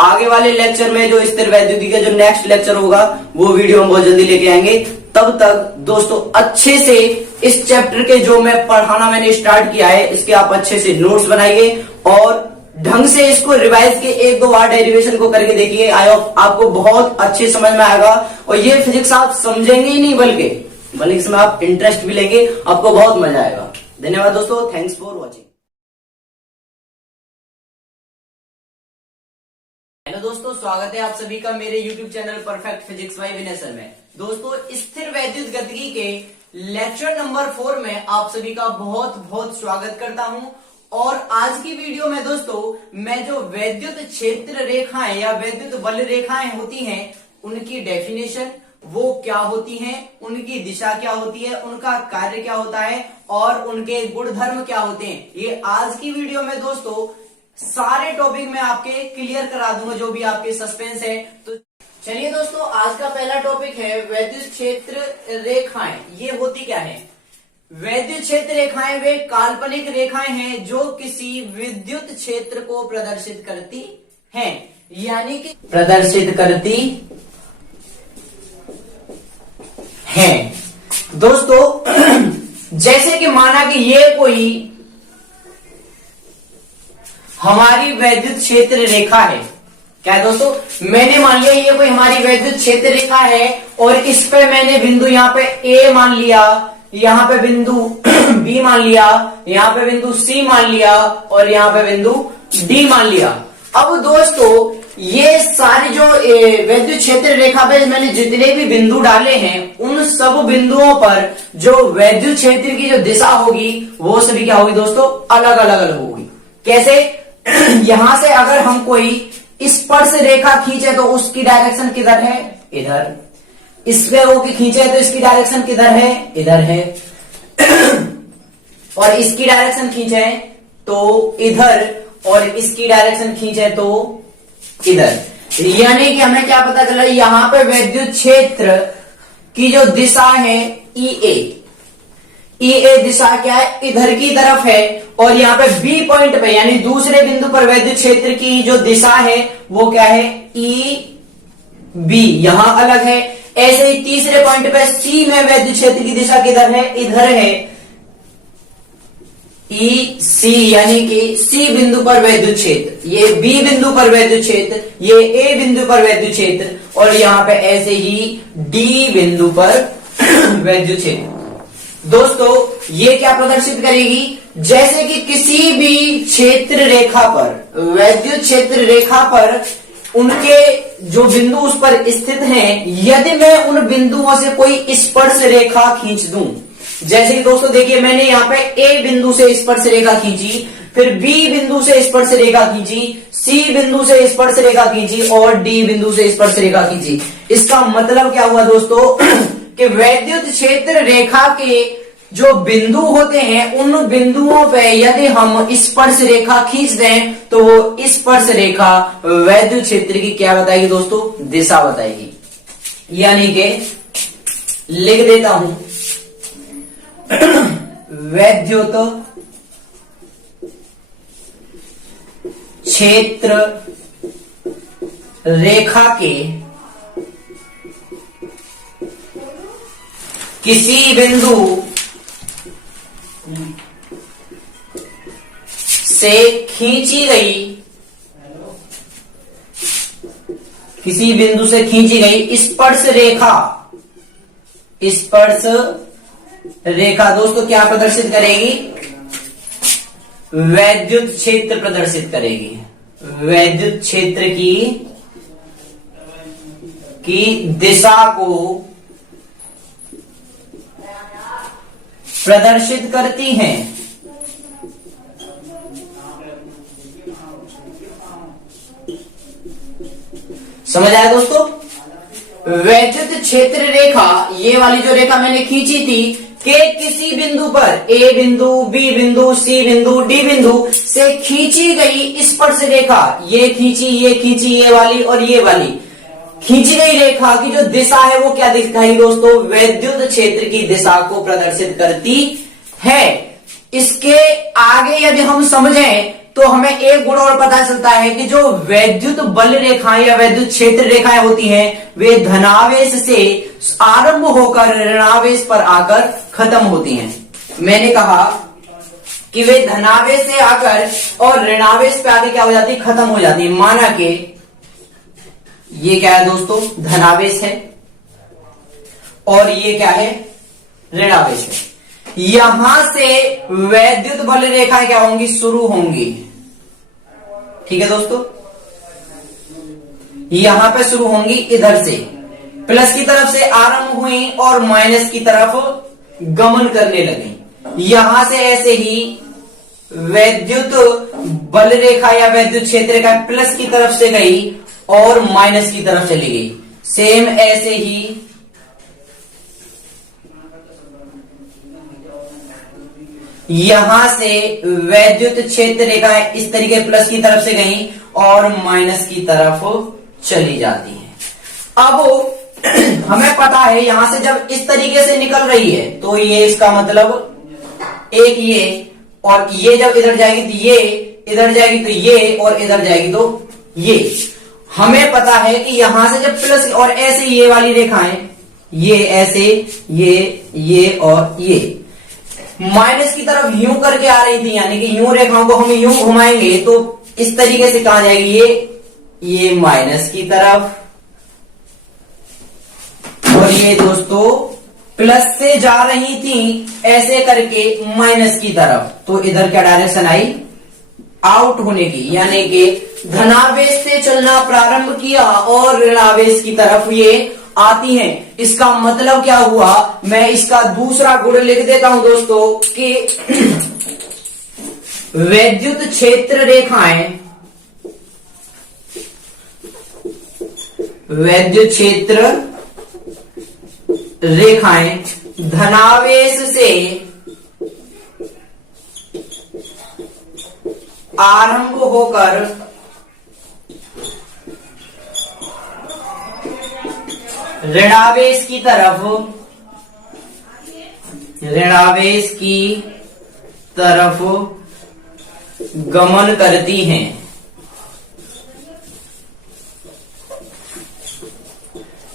आगे वाले लेक्चर में जो स्थिर वैद्युति का जो नेक्स्ट लेक्चर होगा वो वीडियो हम बहुत जल्दी लेके आएंगे। तब तक दोस्तों अच्छे से इस चैप्टर के जो मैंने स्टार्ट किया है इसके आप अच्छे से नोट्स बनाइए और ढंग से इसको रिवाइज के एक दो बार डेरिवेशन को करके देखिए। आई होप आपको बहुत अच्छे समझ में आएगा और ये फिजिक्स आप समझेंगे ही नहीं बल्कि इसमें आप इंटरेस्ट भी लेंगे, आपको बहुत मजा आएगा। धन्यवाद दोस्तों, थैंक्स फॉर वॉचिंग। हेलो दोस्तों, स्वागत है आप सभी का मेरे YouTube channel perfect physics bye विनय सर में। दोस्तों, स्थिर वैद्युत गतिकी के लेक्चर नंबर 4 में आप सभी का बहुत बहुत स्वागत करता हूं। और आज की वीडियो में दोस्तों मैं जो वैद्युत क्षेत्र रेखाएं या वैद्युत बल रेखाएं होती हैं उनकी डेफिनेशन, वो क्या होती हैं, उनकी दिशा क्या होती है, उनका कार्य क्या होता है और उनके गुणधर्म क्या होते हैं, ये आज की वीडियो में दोस्तों सारे टॉपिक मैं आपके क्लियर करा दूंगा, जो भी आपके सस्पेंस है। तो चलिए दोस्तों, आज का पहला टॉपिक है वैद्युत क्षेत्र रेखाएं। ये होती क्या है? वैद्युत क्षेत्र रेखाएं वे काल्पनिक रेखाएं हैं जो किसी विद्युत क्षेत्र को प्रदर्शित करती हैं, यानी कि प्रदर्शित करती हैं। दोस्तों जैसे कि माना कि ये कोई हमारी वैद्युत क्षेत्र रेखा है। क्या है दोस्तों? मैंने मान लिया ये कोई हमारी वैद्युत क्षेत्र रेखा है और इस पे मैंने बिंदु यहाँ पे ए मान लिया, यहाँ पे बिंदु बी मान लिया, यहाँ पे बिंदु सी मान लिया और यहाँ पे बिंदु डी मान लिया। अब दोस्तों ये सारी जो वैद्युत क्षेत्र रेखा पे मैंने जितने भी बिंदु डाले हैं उन सब बिंदुओं पर जो वैद्युत क्षेत्र की जो दिशा होगी वो सभी क्या होगी दोस्तों? अलग अलग होगी। कैसे? यहां से अगर हम कोई स्पर्श रेखा खींचे तो उसकी डायरेक्शन किधर है? इधर। इस पे वो खींचे तो इसकी डायरेक्शन किधर है? इधर है। और इसकी डायरेक्शन खींचे तो इधर और इसकी डायरेक्शन खींचे तो इधर। यानी कि हमें क्या पता चला, यहां पे वैद्युत क्षेत्र की जो दिशा है ई दिशा क्या है? इधर की तरफ है। और यहाँ पे बी पॉइंट पे यानी दूसरे बिंदु पर वैद्युत क्षेत्र की जो दिशा है वो क्या है? ई बी, यहां अलग है। ऐसे ही तीसरे पॉइंट पे सी में वैद्युत क्षेत्र की दिशा किधर है? इधर है। ई सी यानी कि सी बिंदु पर वैद्युत क्षेत्र, ये बी बिंदु पर वैद्युत क्षेत्र, ये ए बिंदु पर वैद्युत क्षेत्र और यहाँ पे ऐसे ही डी बिंदु पर वैद्युत क्षेत्र। दोस्तों ये क्या प्रदर्शित करेगी? जैसे कि किसी भी क्षेत्र रेखा पर, वैद्युत क्षेत्र रेखा पर उनके जो बिंदु उस पर स्थित हैं, यदि मैं उन बिंदुओं से कोई स्पर्श रेखा खींच दूं, जैसे कि दोस्तों देखिए मैंने यहाँ पे ए बिंदु से स्पर्श रेखा खींची, फिर बी बिंदु से स्पर्श रेखा खींची, सी बिंदु से स्पर्श रेखा खींची और डी बिंदु से स्पर्श रेखा खींची। इसका मतलब क्या हुआ दोस्तों कि वैद्युत क्षेत्र रेखा के जो बिंदु होते हैं उन बिंदुओं पे यदि हम स्पर्श रेखा खींच दें तो वो स्पर्श रेखा वैद्युत क्षेत्र की क्या बताएगी दोस्तों? दिशा बताएगी। यानी कि लिख देता हूं वैद्युत क्षेत्र रेखा के किसी बिंदु से खींची गई, किसी बिंदु से खींची गई स्पर्श रेखा, स्पर्श रेखा दोस्तों क्या प्रदर्शित करेगी? वैद्युत क्षेत्र प्रदर्शित करेगी। वैद्युत क्षेत्र की दिशा को प्रदर्शित करती हैं। समझ आया दोस्तों? वैद्युत क्षेत्र रेखा, ये वाली जो रेखा मैंने खींची थी, के किसी बिंदु पर ए बिंदु, बी बिंदु, सी बिंदु, डी बिंदु से खींची गई स्पर्श रेखा, ये खींची, ये वाली और ये वाली खींची गई रेखा की जो दिशा है वो क्या दिखाई दोस्तों? वैद्युत क्षेत्र की दिशा को प्रदर्शित करती है। इसके आगे यदि हम समझें तो हमें एक गुण और पता चलता है कि जो वैद्युत बल रेखाएं या वैद्युत क्षेत्र रेखाएं होती हैं वे धनावेश से आरंभ होकर ऋणावेश पर आकर खत्म होती हैं। मैंने कहा कि वे धनावेश से आकर और ऋणावेश पे आके क्या हो जाती है, खत्म हो जाती है। माना कि ये क्या है दोस्तों, धनावेश है और ये क्या है, ऋणावेश है। यहां से वैद्युत बल रेखाएं क्या होंगी, शुरू होंगी। ठीक है दोस्तों, यहां पे शुरू होंगी, इधर से प्लस की तरफ से आरंभ हुई और माइनस की तरफ गमन करने लगी। यहां से ऐसे ही वैद्युत बल रेखा या वैद्युत क्षेत्र रेखा प्लस की तरफ से गई और माइनस की तरफ चली गई। सेम ऐसे ही यहां से वैद्युत क्षेत्र रेखाएं इस तरीके प्लस की तरफ से गई और माइनस की तरफ चली जाती है। अब हमें पता है यहां से जब इस तरीके से निकल रही है तो ये इसका मतलब एक ये, और ये जब इधर जाएगी तो ये, इधर जाएगी तो ये, और इधर जाएगी तो ये। हमें पता है कि यहां से जब प्लस और ऐसे ये वाली रेखाएं, ये ऐसे, ये और ये माइनस की तरफ यूं करके आ रही थी, यानी कि यूं रेखाओं को हम यूं घुमाएंगे तो इस तरीके से कहा जाएगी ये माइनस की तरफ, और ये दोस्तों प्लस से जा रही थी ऐसे करके माइनस की तरफ, तो इधर क्या डायरेक्शन आई, आउट होने की, यानी कि धनावेश से चलना प्रारंभ किया और ऋणावेश की तरफ ये आती हैं। इसका मतलब क्या हुआ, मैं इसका दूसरा गुण लिख देता हूं दोस्तों कि वैद्युत क्षेत्र रेखाएं, वैद्युत क्षेत्र रेखाएं धनावेश से आरंभ होकर ऋणावेश की तरफ, ऋणावेश की तरफ गमन करती हैं।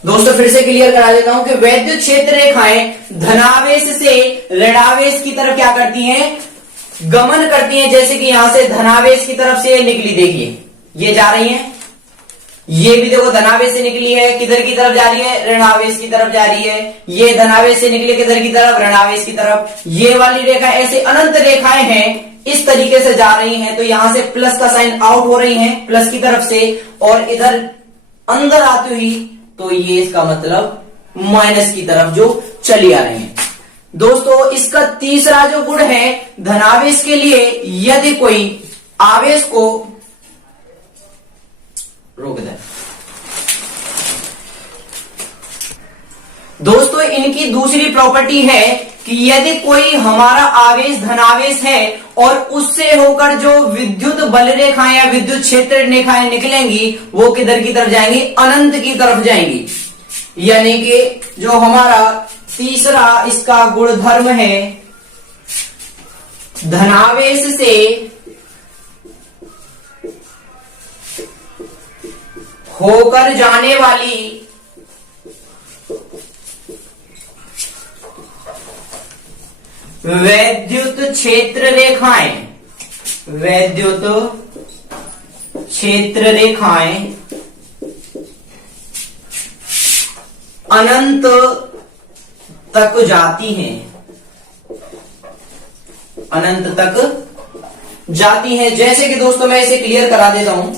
दोस्तों फिर से क्लियर करा देता हूं कि वैद्युत क्षेत्र रेखाएं धनावेश से ऋणावेश की तरफ क्या करती हैं, गमन करती हैं। जैसे कि यहां से धनावेश की तरफ से निकली, देखिए ये जा रही है, ये भी देखो धनावेश से निकली है, किधर की तरफ जा रही है, ऋणावेश की तरफ जा रही है। ये धनावेश से निकली किधर की तरफ, ऋणावेश की तरफ। ये वाली रेखा, ऐसे अनंत रेखाएं हैं, इस तरीके से जा रही हैं, तो यहां से प्लस का साइन आउट हो रही है प्लस की तरफ से, और इधर अंदर आती हुई तो ये इसका मतलब माइनस की तरफ जो चली आ रही है। दोस्तों इसका तीसरा जो गुण है धनावेश के लिए, यदि कोई आवेश को रोक दे, दोस्तों इनकी दूसरी प्रॉपर्टी है कि यदि कोई हमारा आवेश धनावेश है और उससे होकर जो विद्युत बल रेखाएं या विद्युत क्षेत्र रेखाएं निकलेंगी वो किधर की तरफ जाएंगी, अनंत की तरफ जाएंगी। यानी कि जो हमारा तीसरा इसका गुणधर्म है, धनावेश से होकर जाने वाली वैद्युत क्षेत्र रेखाएं, वैद्युत क्षेत्र रेखाएं अनंत तक जाती हैं, अनंत तक जाती हैं। जैसे कि दोस्तों मैं इसे क्लियर करा देता हूं,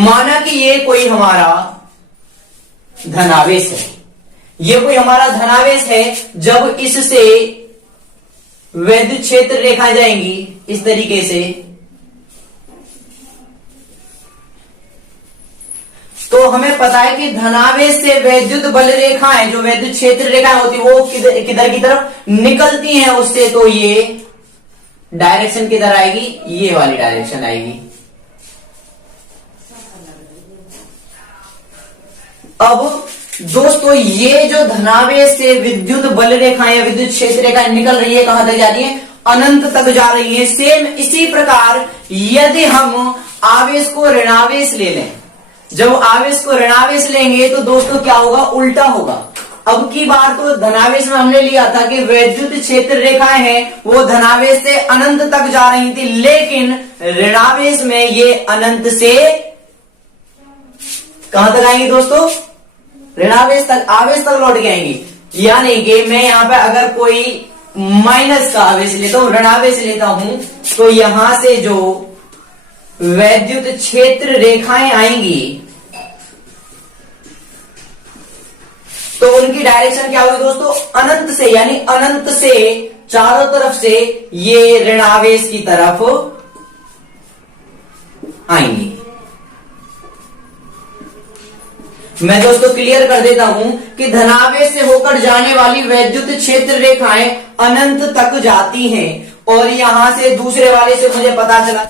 माना कि ये कोई हमारा धनावेश है, ये कोई हमारा धनावेश है। जब इससे वैद्युत क्षेत्र रेखाएं जाएंगी इस तरीके से, तो हमें पता है कि धनावेश से वैद्युत बल रेखाएं, जो वैद्युत क्षेत्र रेखाएं होती है वो किधर की तरफ निकलती हैं उससे, तो ये डायरेक्शन किधर आएगी, ये वाली डायरेक्शन आएगी। अब दोस्तों ये जो धनावेश से विद्युत बल रेखाएं या विद्युत क्षेत्र रेखाएं निकल रही है, कहां तक जा रही है, अनंत तक जा रही है। सेम इसी प्रकार यदि हम आवेश को ऋणावेश ले लें, जब आवेश को ऋणावेश लेंगे तो दोस्तों क्या होगा, उल्टा होगा। अब की बार तो धनावेश में हमने लिया था कि वैद्युत क्षेत्र रेखाएं हैं वो धनावेश से अनंत तक जा रही थी, लेकिन ऋणावेश में ये अनंत से कहां तक आएंगी दोस्तों, ऋणावेश तक, आवेश तक लौट के आएंगी। यानी कि मैं यहां पे अगर कोई माइनस का आवेश लेता हूं, ऋणावेश लेता हूं, तो यहां से जो वैद्युत क्षेत्र रेखाएं आएंगी तो उनकी डायरेक्शन क्या होगी दोस्तों, अनंत से, यानी अनंत से चारों तरफ से ये ऋणावेश की तरफ आएंगी। मैं दोस्तों क्लियर कर देता हूं कि धनावेश से होकर जाने वाली वैद्युत क्षेत्र रेखाएं अनंत तक जाती हैं, और यहां से दूसरे वाले से मुझे पता चला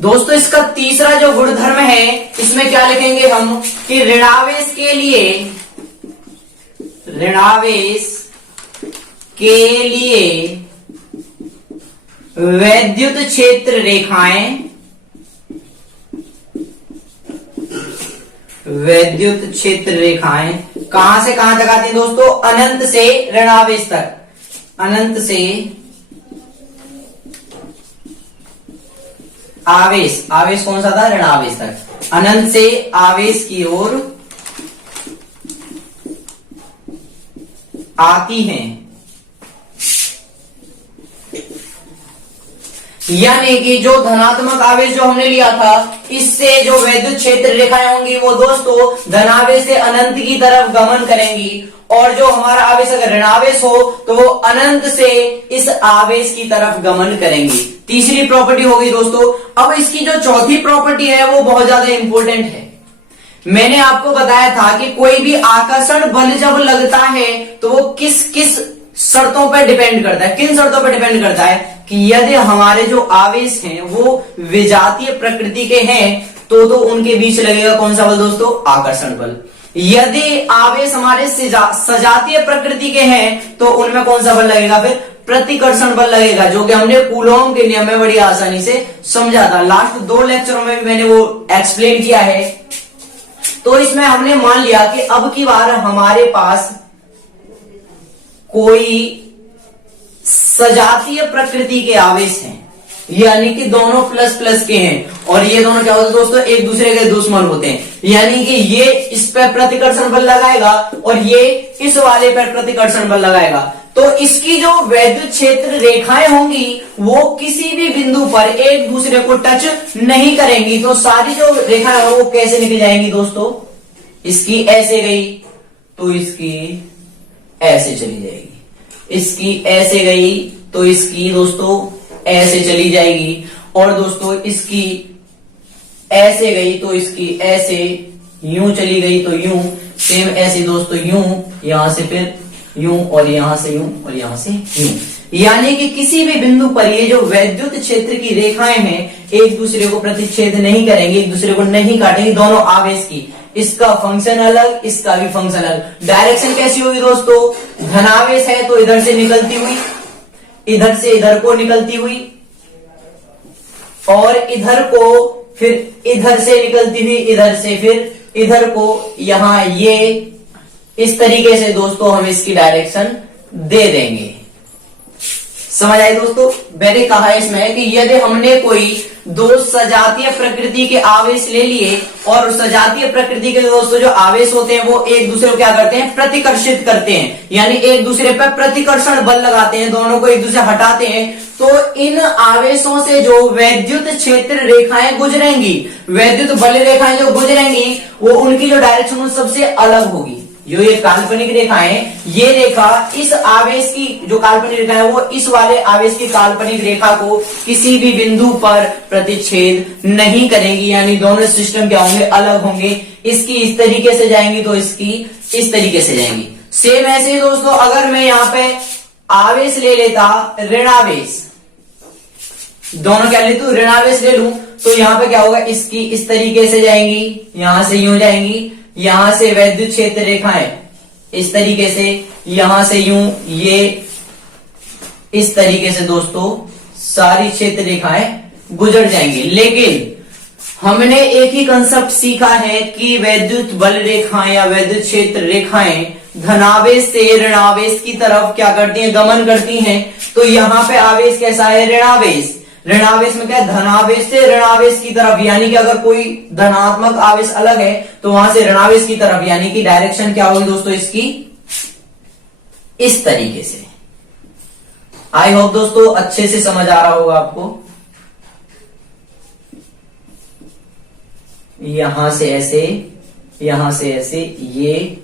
दोस्तों इसका तीसरा जो गुणधर्म है इसमें क्या लिखेंगे हम कि ऋणावेश के लिए वैद्युत क्षेत्र रेखाएं कहां से कहां तक आती हैं दोस्तों, अनंत से ऋणावेश तक, अनंत से आवेश कौन सा था, ऋणावेश तक, अनंत से आवेश की ओर आती हैं। यानी कि जो धनात्मक आवेश जो हमने लिया था, इससे जो वैद्युत क्षेत्र रेखाएं होंगी वो दोस्तों धनावेश से अनंत की तरफ गमन करेंगी, और जो हमारा आवेश अगर ऋणावेश हो तो वो अनंत से इस आवेश की तरफ गमन करेंगी। तीसरी प्रॉपर्टी होगी दोस्तों। अब इसकी जो चौथी प्रॉपर्टी है वो बहुत ज्यादा इंपॉर्टेंट है। मैंने आपको बताया था कि कोई भी आकर्षण बल जब लगता है तो वो किस किस शर्तों पर डिपेंड करता है, किन शर्तों पर डिपेंड करता है कि यदि हमारे जो आवेश हैं वो विजातीय प्रकृति के हैं तो उनके बीच लगेगा कौन सा बल दोस्तों, आकर्षण बल। यदि आवेश हमारे सजातीय प्रकृति के हैं तो उनमें कौन सा बल लगेगा, फिर प्रतिकर्षण बल लगेगा, जो कि हमने कूलॉम के नियम में बड़ी आसानी से समझा था। लास्ट 2 लेक्चरों में भी मैंने वो एक्सप्लेन किया है। तो इसमें हमने मान लिया कि अब की बार हमारे पास कोई सजातीय प्रकृति के आवेश हैं, यानी कि दोनों प्लस प्लस के हैं, और ये दोनों क्या होते हैं दोस्तों, एक दूसरे के दुश्मन होते हैं। यानी कि ये इस पर प्रतिकर्षण बल लगाएगा और ये इस वाले पर प्रतिकर्षण बल लगाएगा, तो इसकी जो वैद्युत क्षेत्र रेखाएं होंगी वो किसी भी बिंदु पर एक दूसरे को टच नहीं करेंगी। तो सारी जो रेखाएं वो कैसे निकल जाएंगी दोस्तों, इसकी ऐसे गई तो इसकी ऐसे चली जाएगी, इसकी ऐसे गई तो इसकी दोस्तों ऐसे चली जाएगी, और दोस्तों इसकी ऐसे गई तो इसकी ऐसे, यूं चली गई तो यूं, सेम ऐसे दोस्तों यूं, यहां से फिर यूं, और यहां से यूं, और यहां से यूं। यानी कि किसी भी बिंदु पर ये जो वैद्युत क्षेत्र की रेखाएं हैं एक दूसरे को प्रतिच्छेद नहीं करेंगे, एक दूसरे को नहीं काटेंगे, दोनों आवेश की। इसका फंक्शन अलग, इसका भी फंक्शन अलग। डायरेक्शन कैसी होगी दोस्तों, धनावेश है तो इधर से निकलती हुई, इधर से इधर को निकलती हुई, और इधर को फिर इधर से निकलती हुई, इधर से फिर इधर को, यहां ये इस तरीके से दोस्तों हम इसकी डायरेक्शन दे देंगे। समझ आए दोस्तों। मैंने कहा इसमें कि यदि हमने कोई दो सजातीय प्रकृति के आवेश ले लिए, और सजातीय प्रकृति के दोस्तों जो आवेश होते हैं वो एक दूसरे को क्या करते हैं, प्रतिकर्षित करते हैं, यानी एक दूसरे पर प्रतिकर्षण बल लगाते हैं, दोनों को एक दूसरे हटाते हैं, तो इन आवेशों से जो वैद्युत क्षेत्र रेखाएं गुजरेंगी, वैद्युत बल रेखाएं जो गुजरेंगी वो उनकी जो डायरेक्शन सबसे अलग होगी। जो ये काल्पनिक रेखा है, ये रेखा इस आवेश की जो काल्पनिक रेखा है वो इस वाले आवेश की काल्पनिक रेखा को किसी भी बिंदु पर प्रतिच्छेद नहीं करेंगी, यानी दोनों सिस्टम क्या होंगे, अलग होंगे। इसकी इस तरीके से जाएंगी तो इसकी इस तरीके से जाएंगी। सेम ऐसे ही दोस्तों अगर मैं यहाँ पे आवेश ले लेता ऋणावेश, दोनों क्या लेता हूं, ऋणावेश ले लूं, तो यहाँ पे क्या होगा, इसकी इस तरीके से जाएंगी, यहां से यूं जाएंगी, यहां से वैद्युत क्षेत्र रेखाएं इस तरीके से, यहां से यूं, ये इस तरीके से दोस्तों सारी क्षेत्र रेखाएं गुजर जाएंगी। लेकिन हमने एक ही कंसेप्ट सीखा है कि वैद्युत बल रेखाएं या वैद्युत क्षेत्र रेखाएं धनावेश से ऋणावेश की तरफ क्या करती हैं, गमन करती हैं। तो यहां पे आवेश कैसा है, ऋणावेश। ऋणावेश में क्या है, धनावेश से ऋणावेश की तरफ, यानी कि अगर कोई धनात्मक आवेश अलग है तो वहां से ऋणावेश की तरफ, यानी कि डायरेक्शन क्या होगी दोस्तों इसकी, इस तरीके से। आई होप दोस्तों अच्छे से समझ आ रहा होगा आपको। यहां से ऐसे, यहां से ऐसे, ये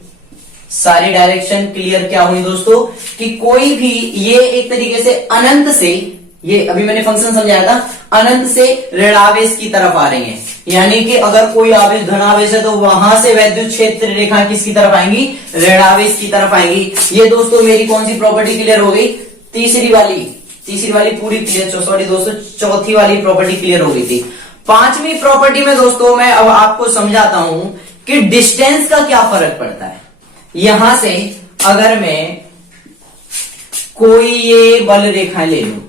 सारी डायरेक्शन क्लियर क्या हुई दोस्तों, कि कोई भी ये एक तरीके से अनंत से, ये अभी मैंने फंक्शन समझाया था, अनंत से ऋणावेश की तरफ आ रही है। यानी कि अगर कोई आवेश धनावेश है तो वहां से वैद्युत क्षेत्र रेखा किसकी तरफ आएंगी, ऋणावेश की तरफ आएंगी। ये दोस्तों मेरी कौन सी प्रॉपर्टी क्लियर हो गई, तीसरी वाली पूरी क्लियर, सॉरी दोस्तों चौथी वाली प्रॉपर्टी क्लियर हो गई थी। पांचवी प्रॉपर्टी में दोस्तों मैं अब आपको समझाता हूं कि डिस्टेंस का क्या फर्क पड़ता है। यहां से अगर मैं कोई ये बल रेखा ले लूं,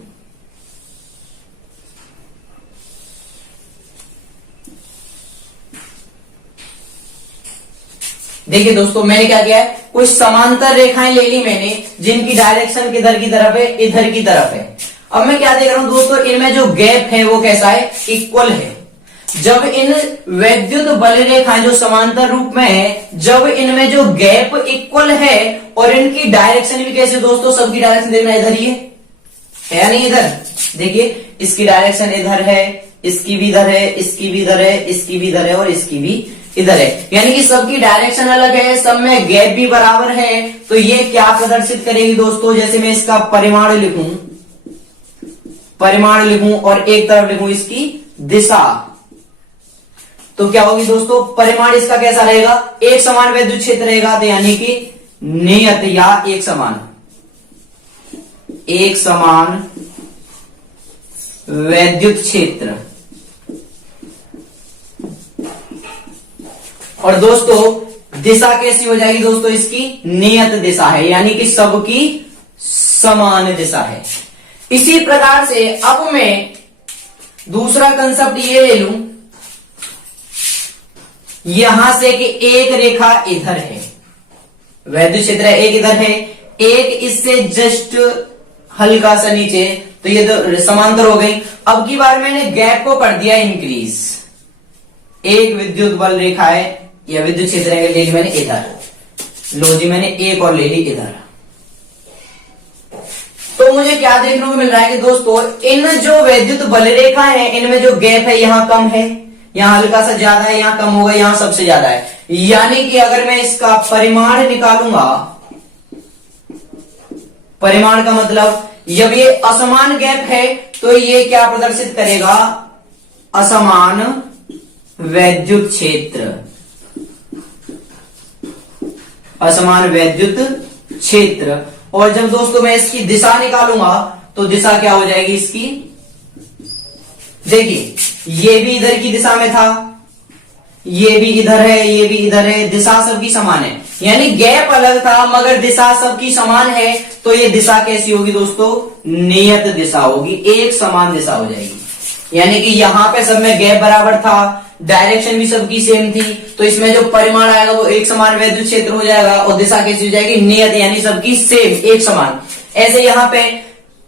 देखिए दोस्तों मैंने क्या किया है, कुछ समांतर रेखाएं ले ली मैंने, जिनकी डायरेक्शन किधर की तरफ है, इधर की तरफ है। अब मैं क्या देख रहा हूं दोस्तों, इनमें जो गैप है वो कैसा है, इक्वल है। जब इन वैद्युत बल रेखाएं जो समांतर रूप में है, जब इनमें जो गैप इक्वल है और इनकी डायरेक्शन भी कैसे दोस्तों, सबकी डायरेक्शन देखना इधर ही है या नहीं, इधर देखिए इसकी डायरेक्शन इधर है, इसकी भी इधर है, इसकी भी इधर है, इसकी भी इधर है और इसकी भी इधर है। यानी कि सबकी डायरेक्शन अलग है, सब में गैप भी बराबर है। तो ये क्या प्रदर्शित करेगी दोस्तों, जैसे मैं इसका परिमाण लिखूं और एक तरफ लिखूं इसकी दिशा, तो क्या होगी दोस्तों, परिमाण इसका कैसा रहेगा, एक समान वैद्युत क्षेत्र रहेगा। तो यानी कि नियत या एक समान वैद्युत क्षेत्र। और दोस्तों दिशा कैसी हो जाएगी दोस्तों, इसकी नियत दिशा है, यानी कि सबकी समान दिशा है। इसी प्रकार से अब मैं दूसरा कंसेप्ट ये ले लूं, यहां से कि एक रेखा इधर है, वैद्युत क्षेत्र है, एक इधर है, एक इससे जस्ट हल्का सा नीचे, तो ये तो समांतर हो गई। अब की बार मैंने गैप को कर दिया इंक्रीज, एक विद्युत बल रेखा है या विद्युत क्षेत्र ले ली मैंने इधर, लो जी मैंने एक और ले ली इधर। तो मुझे क्या देखने को मिल रहा है कि दोस्तों इन जो वैद्युत बल रेखा है इनमें जो गैप है यहां कम है, यहां हल्का सा ज्यादा है, यहां कम होगा, यहां सबसे ज्यादा है। यानी कि अगर मैं इसका परिमाण निकालूंगा, परिमाण का मतलब जब ये असमान गैप है तो ये क्या प्रदर्शित करेगा, असमान वैद्युत क्षेत्र, असमान वैद्युत क्षेत्र। और जब दोस्तों मैं इसकी दिशा निकालूंगा तो दिशा क्या हो जाएगी इसकी, देखिए ये भी इधर की दिशा में था, ये भी इधर है, ये भी इधर है, दिशा सबकी समान है। यानी गैप अलग था मगर दिशा सबकी समान है। तो ये दिशा कैसी होगी दोस्तों, नियत दिशा होगी, एक समान दिशा हो जाएगी। यानी कि यहां पे सब में गैप बराबर था, डायरेक्शन भी सबकी सेम थी, तो इसमें जो परिमाण आएगा वो एक समान वैद्युत क्षेत्र हो जाएगा और दिशा कैसी हो जाएगी, नियत, यानी सबकी सेम, एक समान। ऐसे यहाँ पे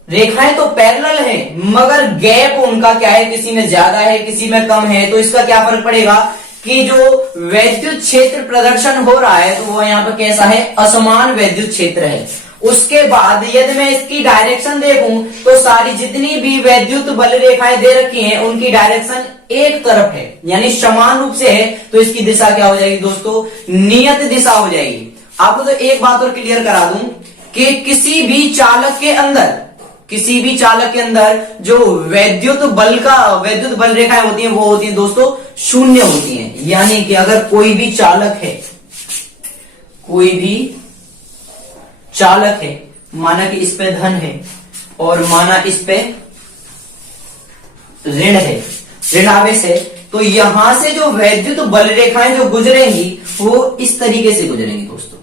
रेखाएं तो पैरेलल है मगर गैप उनका क्या है, किसी में ज्यादा है किसी में कम है। तो इसका क्या फर्क पड़ेगा कि जो वैद्युत क्षेत्र प्रदर्शन हो रहा है तो वो यहाँ पे कैसा है, असमान वैद्युत क्षेत्र है। उसके बाद यदि मैं इसकी डायरेक्शन देखूं तो सारी जितनी भी वैद्युत बल रेखाएं दे रखी हैं उनकी डायरेक्शन एक तरफ है, यानी समान रूप से है। तो इसकी दिशा क्या हो जाएगी दोस्तों, नियत दिशा हो जाएगी। आपको तो एक बात और क्लियर करा दूं कि किसी भी चालक के अंदर जो वैद्युत बल रेखाएं होती हैं वो होती हैं दोस्तों शून्य होती हैं। यानी कि अगर कोई भी चालक है, माना कि इस पे धन है और माना इस पे ऋण है, ऋणावेश है, तो यहां से जो वैद्युत बल रेखाएं जो गुजरेंगी वो इस तरीके से गुजरेंगी दोस्तों।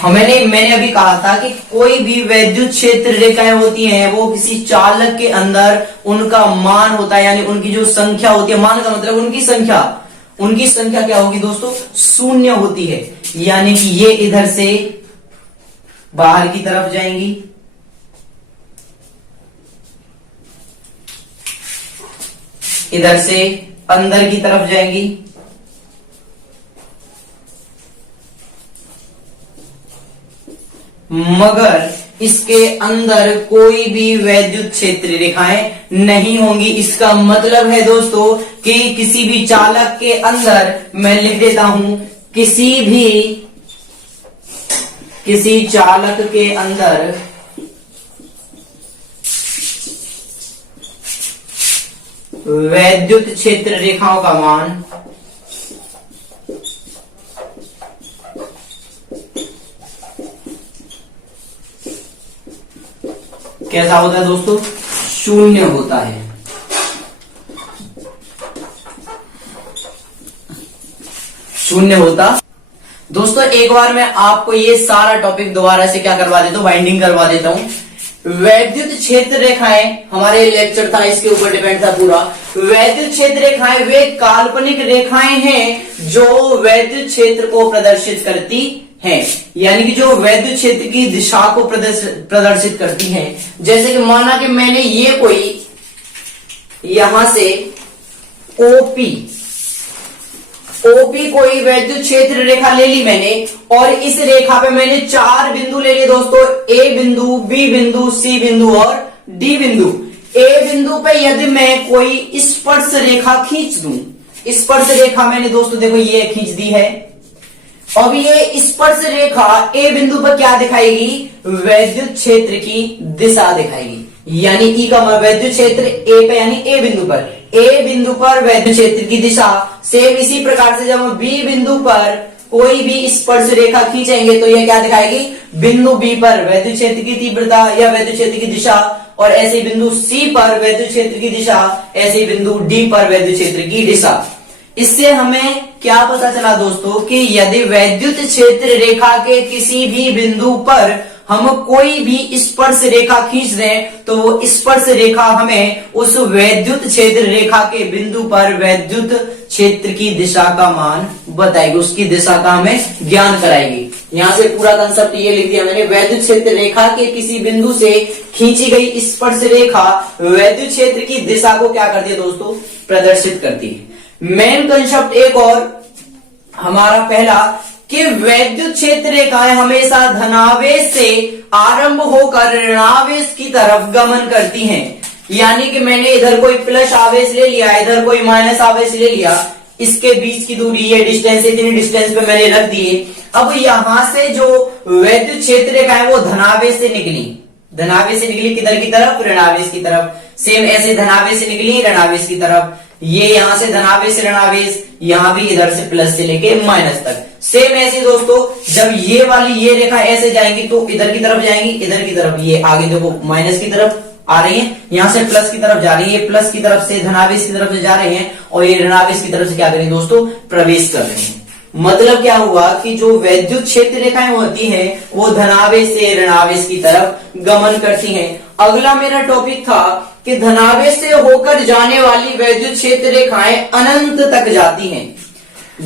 मैंने अभी कहा था कि कोई भी वैद्युत क्षेत्र रेखाएं होती हैं वो किसी चालक के अंदर उनका मान होता है, यानी उनकी जो संख्या होती है, मान का मतलब उनकी संख्या क्या होगी दोस्तों, शून्य होती है। यानी कि ये इधर से बाहर की तरफ जाएंगी, इधर से अंदर की तरफ जाएंगी, मगर इसके अंदर कोई भी वैद्युत क्षेत्र रेखाएं नहीं होंगी। इसका मतलब है दोस्तों कि किसी भी चालक के अंदर, मैं लिख देता हूं, किसी चालक के अंदर वैद्युत क्षेत्र रेखाओं का मान कैसा होता है दोस्तों, शून्य होता है। शून्य होता। दोस्तों एक बार मैं आपको ये सारा टॉपिक दोबारा से क्या करवा देता हूं, बाइंडिंग करवा देता हूं। वैद्युत क्षेत्र रेखाएं, हमारे लेक्चर था इसके ऊपर डिपेंड था पूरा। वैद्युत क्षेत्र रेखाएं वे काल्पनिक रेखाएं हैं जो वैद्युत क्षेत्र को प्रदर्शित करती हैं, यानी कि जो वैद्युत क्षेत्र की दिशा को प्रदर्शित करती हैं। जैसे कि माना कि मैंने ये कोई यहां से ओपी कोई वैद्युत क्षेत्र रेखा ले ली मैंने, और इस रेखा पे मैंने 4 बिंदु ले लिए दोस्तों, ए बिंदु, बी बिंदु, सी बिंदु और डी बिंदु। ए बिंदु पे यदि मैं कोई स्पर्श रेखा खींच दूं, स्पर्श रेखा मैंने दोस्तों देखो ये खींच दी है। अब ये स्पर्श रेखा ए बिंदु पर क्या दिखाएगी, वैद्युत क्षेत्र की दिशा दिखाएगी। यानी ई का वैद्युत क्षेत्र ए पे, यानी ए बिंदु पर वैद्युत क्षेत्र की दिशा। सेम इसी प्रकार से जब हम बी बिंदु पर कोई भी स्पर्श रेखा खींचेंगे तो यह क्या दिखाएगी, बिंदु बी पर वैद्युत क्षेत्र की तीव्रता या वैद्युत क्षेत्र की दिशा, और ऐसे बिंदु सी पर वैद्युत क्षेत्र की दिशा, ऐसे बिंदु डी पर वैद्युत क्षेत्र की दिशा। इससे हमें क्या पता चला दोस्तों कि यदि वैद्युत क्षेत्र रेखा के किसी भी बिंदु पर हम कोई भी स्पर्श रेखा खींच दें तो वो स्पर्श रेखा हमें उस वैद्युत क्षेत्र रेखा के बिंदु पर वैद्युत क्षेत्र की दिशा का मान बताएगी, उसकी दिशा का हमें ज्ञान कराएगी। यहां से पूरा कंसेप्ट ये लिख दिया मैंने, वैद्युत क्षेत्र रेखा के किसी बिंदु से खींची गई स्पर्श रेखा वैद्युत क्षेत्र की दिशा को क्या करती है दोस्तों, प्रदर्शित करती है। मेन कंसेप्ट एक और हमारा पहला कि वैद्युत क्षेत्र रेखाएं हमेशा धनावेश से आरंभ होकर ऋणावेश की तरफ गमन करती हैं। यानी कि मैंने इधर कोई प्लस आवेश ले लिया, इधर कोई माइनस आवेश ले लिया, इसके बीच की दूरी ये डिस्टेंस, इतनी डिस्टेंस पे मैंने रख दिए। अब यहां से जो वैद्युत क्षेत्र रेखाएं वो धनावेश से निकली किधर की तरफ, ऋणावेश की तरफ। सेम ऐसे धनावेश से निकली ऋणावेश की तरफ। ये यहां से धनावेश से ऋणावेश, यहां भी इधर से प्लस से लेके माइनस तक। सेम ऐसे दोस्तों जब ये वाली ये रेखा ऐसे जाएंगी तो इधर की तरफ जाएंगी, इधर की तरफ ये आगे देखो माइनस की तरफ आ रही है, यहां से प्लस की तरफ जा रही है, प्लस की तरफ से धनावेश की तरफ से जा रहे हैं, और ये ऋणावेश की तरफ से क्या करेंगे दोस्तों, प्रवेश कर रहे हैं। मतलब क्या हुआ कि जो वैद्युत क्षेत्र रेखाएं होती हैं वो धनावेश से ऋणावेश की तरफ गमन करती हैं। अगला मेरा टॉपिक था कि धनावेश से होकर जाने वाली वैद्युत क्षेत्र रेखाएं अनंत तक जाती हैं।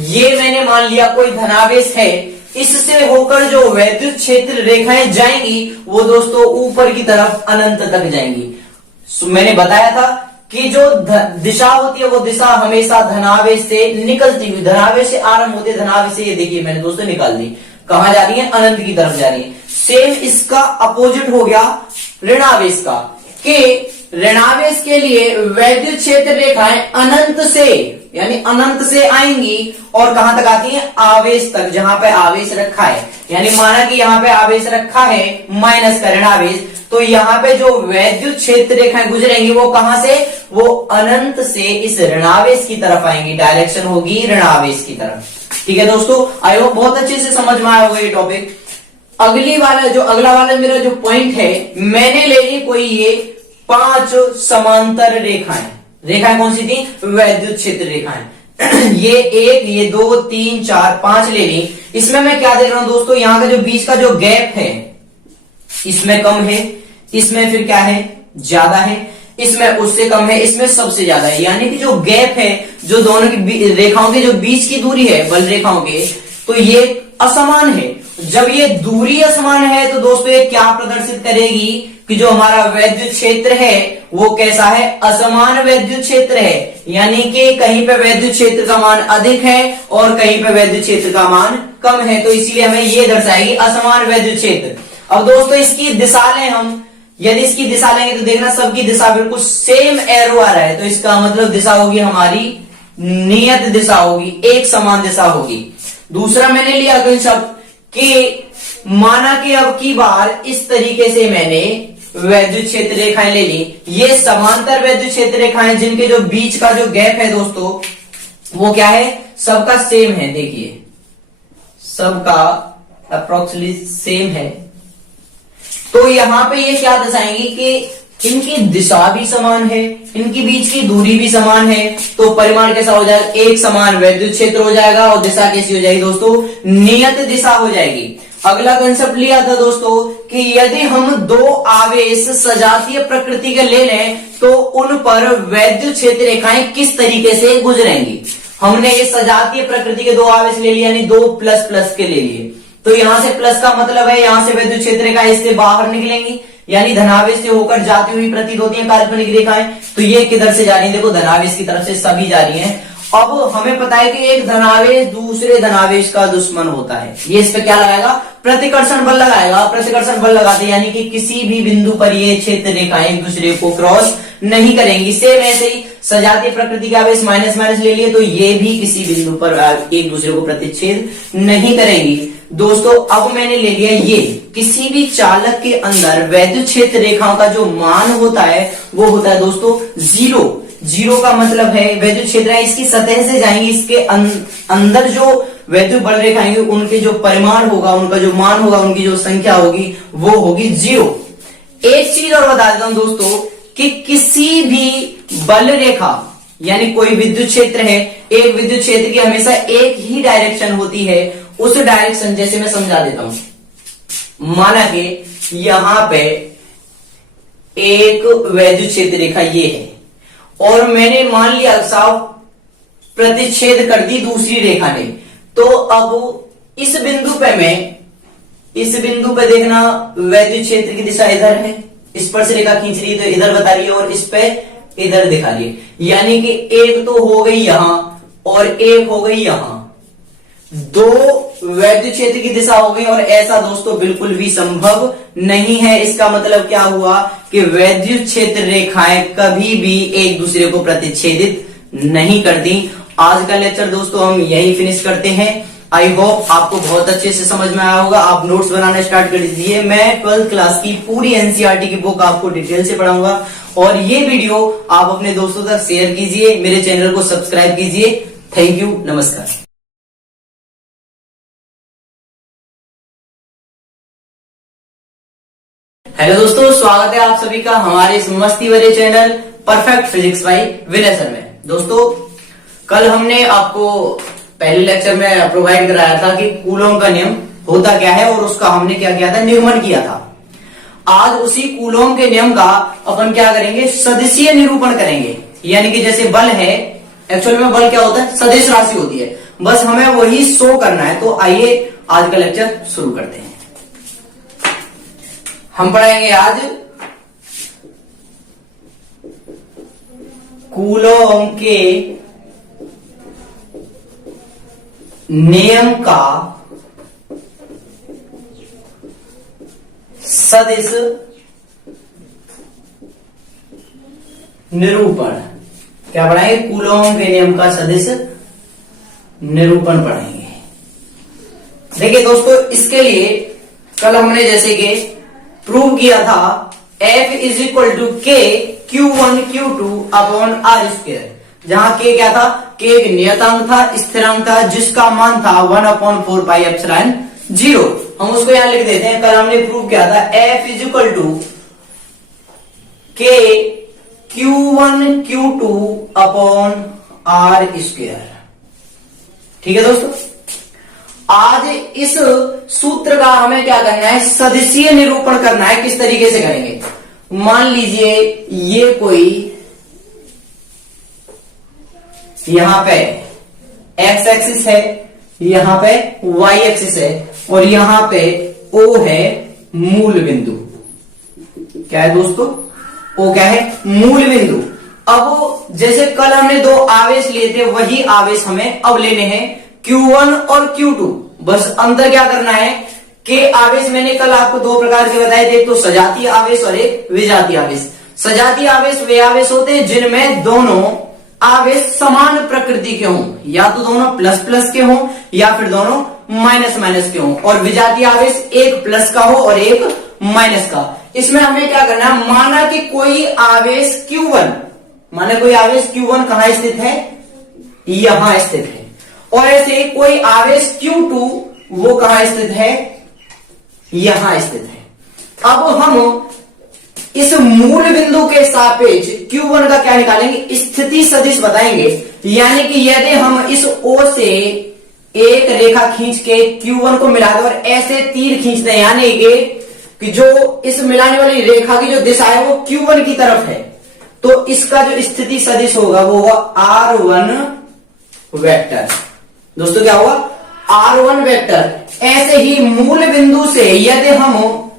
ये मैंने मान लिया कोई धनावेश है, इससे होकर जो वैद्युत क्षेत्र रेखाएं जाएंगी वो दोस्तों ऊपर की तरफ अनंत तक जाएंगी। मैंने बताया था कि जो दिशा होती है वो दिशा हमेशा धनावेश से निकलती हुई, धनावेश से आरंभ होती है, धनावेश से ये देखिए मैंने दोस्तों निकाल दी, कहां जा रही है, अनंत की तरफ जा रही है। सेम इसका अपोजिट हो गया ऋणावेश का, कि ऋणावेश के लिए वैद्युत क्षेत्र रेखाएं अनंत से, यानी अनंत से आएंगी और कहां तक आती हैं, आवेश तक, जहां पे आवेश रखा है। यानी माना कि यहाँ पे आवेश रखा है माइनस का ऋणावेश, तो यहाँ पे जो वैद्युत क्षेत्र रेखाएं गुजरेंगी वो कहां से, वो अनंत से इस ऋणावेश की तरफ आएंगी, डायरेक्शन होगी ऋणावेश की तरफ। ठीक है दोस्तों, आई होप बहुत अच्छे से समझ में आया होगा ये टॉपिक। अगला वाला मेरा जो पॉइंट है, मैंने ले ली कोई ये 5 समांतर रेखाएं कौन सी थी, वैद्युत क्षेत्र रेखाएं। ये 1, ये 2, 3, 4, 5 ले ली। इसमें मैं क्या देख रहा हूं दोस्तों, यहाँ का जो बीच का जो गैप है इसमें कम है, इसमें फिर क्या है ज्यादा है, इसमें उससे कम है, इसमें सबसे ज्यादा है। यानी कि जो गैप है, जो दोनों की रेखाओं के जो बीच की दूरी है बल रेखाओं के, तो ये असमान है। जब ये दूरी असमान है तो दोस्तों ये क्या प्रदर्शित करेगी कि जो हमारा वैद्युत क्षेत्र है वो कैसा है, असमान वैद्युत क्षेत्र है। यानी कि कहीं पे वैद्युत क्षेत्र का मान अधिक है और कहीं पे वैद्युत क्षेत्र का मान कम है, तो इसीलिए हमें ये दर्शाएगी असमान वैद्युत क्षेत्र। अब दोस्तों इसकी दिशा लें हम, यदि इसकी दिशा लेंगे तो देखना सबकी दिशा बिल्कुल सेम एरो आ रहा है, तो इसका मतलब दिशा होगी हमारी नियत दिशा होगी, एक समान दिशा होगी। दूसरा मैंने लिया कंसेप्ट कि माना कि अब की बार इस तरीके से मैंने वैद्युत क्षेत्र रेखाएं ले ली, ये समांतर वैद्युत क्षेत्र रेखाएं जिनके जो बीच का जो गैप है दोस्तों वो क्या है, सबका सेम है। देखिए सबका अप्रोक्सीमेटली सेम है, तो यहां पे ये क्या दर्शाएंगे कि इनकी दिशा भी समान है, इनकी बीच की दूरी भी समान है, तो परिमाण कैसा हो जाएगा, एक समान वैद्युत क्षेत्र हो जाएगा और दिशा कैसी हो जाएगी दोस्तों, नियत दिशा हो जाएगी। अगला कंसेप्ट लिया था दोस्तों कि यदि हम दो आवेश सजातीय प्रकृति के ले लें तो उन पर वैद्युत क्षेत्र रेखाएं किस तरीके से गुजरेंगी। हमने ये सजातीय प्रकृति के दो आवेश ले लिए, यानी 2 प्लस प्लस के ले लिए, तो यहां से प्लस का मतलब है यहां से वैद्युत क्षेत्र रेखा इससे बाहर निकलेंगी, यानी धनावेश से होकर जाती हुई प्रतीत होती है काल्पनिक रेखाएं। तो ये किधर से जा रही है, देखो धनावेश की तरफ से सभी जा रही हैं। अब हमें पता है कि एक धनावेश दूसरे धनावेश का दुश्मन होता है, ये इस पे क्या लगाएगा, प्रतिकर्षण बल लगाएगा। प्रतिकर्षण बल लगाते यानी कि किसी भी बिंदु पर ये क्षेत्र रेखाएं एक दूसरे को क्रॉस नहीं करेंगी। सेम ऐसे ही सजातीय प्रकृति के आवेश माइनस माइनस ले लिए, तो ये भी किसी बिंदु पर एक दूसरे को प्रतिच्छेद नहीं करेंगी। दोस्तों अब मैंने ले लिया ये, किसी भी चालक के अंदर वैद्युत क्षेत्र रेखाओं का जो मान होता है वो होता है दोस्तों 0। 0 का मतलब है वैद्युत क्षेत्र इसकी सतह से जाएंगी, इसके अंदर जो वैद्युत बल रेखाएंगे उनके जो परिमाण होगा, उनका जो मान होगा, उनकी जो संख्या होगी वो होगी 0। एक चीज और बता देता हूं दोस्तों कि किसी भी बल रेखा यानी कोई विद्युत क्षेत्र है, एक विद्युत क्षेत्र की हमेशा एक ही डायरेक्शन होती है। उस डायरेक्शन जैसे मैं समझा देता हूं, माना कि यहां पे एक वैद्युत क्षेत्र रेखा ये है और मैंने मान लिया साहब प्रतिच्छेद कर दी दूसरी रेखा ने, तो अब इस बिंदु पे देखना वैद्युत क्षेत्र की दिशा इधर है, इस पर से रेखा खींच रही है तो इधर बता रही है और इस पे इधर दिखा रही है, यानी कि एक तो हो गई यहां और एक हो गई यहां, दो वैद्युत क्षेत्र की दिशा हो गई। और ऐसा दोस्तों बिल्कुल भी संभव नहीं है। इसका मतलब क्या हुआ कि वैद्युत क्षेत्र रेखाएं कभी भी एक दूसरे को प्रतिच्छेदित नहीं करती। आज का लेक्चर दोस्तों हम यही फिनिश करते हैं। आई होप आपको बहुत अच्छे से समझ में आया होगा। आप नोट्स बनाना स्टार्ट कर दीजिए। मैं 12th क्लास की पूरी एनसीईआरटी की बुक आपको डिटेल से पढ़ाऊंगा और ये वीडियो आप अपने दोस्तों तक शेयर कीजिए, मेरे चैनल को सब्सक्राइब कीजिए। थैंक यू, नमस्कार। हेलो दोस्तों, स्वागत है आप सभी का हमारे इस मस्ती भरे चैनल परफेक्ट फिजिक्स बाय विनय सर में। दोस्तों कल हमने आपको पहले लेक्चर में प्रोवाइड कराया था कि कूलॉम का नियम होता क्या है और उसका हमने क्या किया था, निरूपण किया था। आज उसी कूलॉम के नियम का अपन क्या करेंगे, सदिशीय निरूपण करेंगे। यानी कि जैसे बल है, एक्चुअल में बल क्या होता है, सदिश राशि होती है, बस हमें वही शो करना है। तो आइए आज का लेक्चर शुरू करते हैं। हम पढ़ाएंगे आज कूलॉम के नियम का सदिश निरूपण। क्या पढ़ाएंगे, कूलॉम के नियम का सदिश निरूपण पढ़ाएंगे। देखिए दोस्तों, इसके लिए कल हमने जैसे कि प्रूव किया था F is equal to K Q1 Q2 upon R square, जहां के क्या था, के एक नियतांक था, स्थिरांक था, जिसका मान था 1/4 पाई एप्सिलॉन 0। हम उसको यहां लिख देते हैं। कल हमने प्रूव किया था F is equal to K Q1 Q2 upon R square. ठीक है दोस्तों, आज इस सूत्र का हमें क्या करना है, सदिशीय निरूपण करना है। किस तरीके से करेंगे, मान लीजिए ये कोई यहां पे एक्स एक्सिस है, यहां पे वाई एक्सिस है, और यहां पे ओ है मूल बिंदु। क्या है दोस्तों, ओ क्या है, मूल बिंदु। अब जैसे कल हमने दो आवेश लिए थे, वही आवेश हमें अब लेने हैं Q1 और Q2। बस अंतर क्या करना है कि आवेश मैंने कल आपको दो प्रकार के बताए थे, तो सजातीय आवेश और एक विजातीय आवेश। सजातीय आवेश वे आवेश होते हैं जिनमें दोनों आवेश समान प्रकृति के हों, या तो दोनों प्लस प्लस के हों या फिर दोनों माइनस माइनस के हों, और विजातीय आवेश एक प्लस का हो और एक माइनस का। इसमें हमें क्या करना है, माना कि कोई आवेश Q1, माना कोई आवेश Q1 कहां स्थित है, यहां स्थित है, और ऐसे कोई आवेश Q2 वो कहां स्थित है, यहां स्थित है। अब हम इस मूल बिंदु के सापेक्ष Q1 का क्या निकालेंगे, स्थिति सदिश बताएंगे। यानी कि यदि हम इस O से एक रेखा खींच के Q1 को मिला दें और ऐसे तीर खींच दें, यानी कि जो इस मिलाने वाली रेखा की जो दिशा है वो Q1 की तरफ है, तो इसका जो स्थिति सदिश होगा वो होगा R1 वेक्टर। दोस्तों क्या होगा, R1 वेक्टर। ऐसे ही मूल बिंदु से यदि हम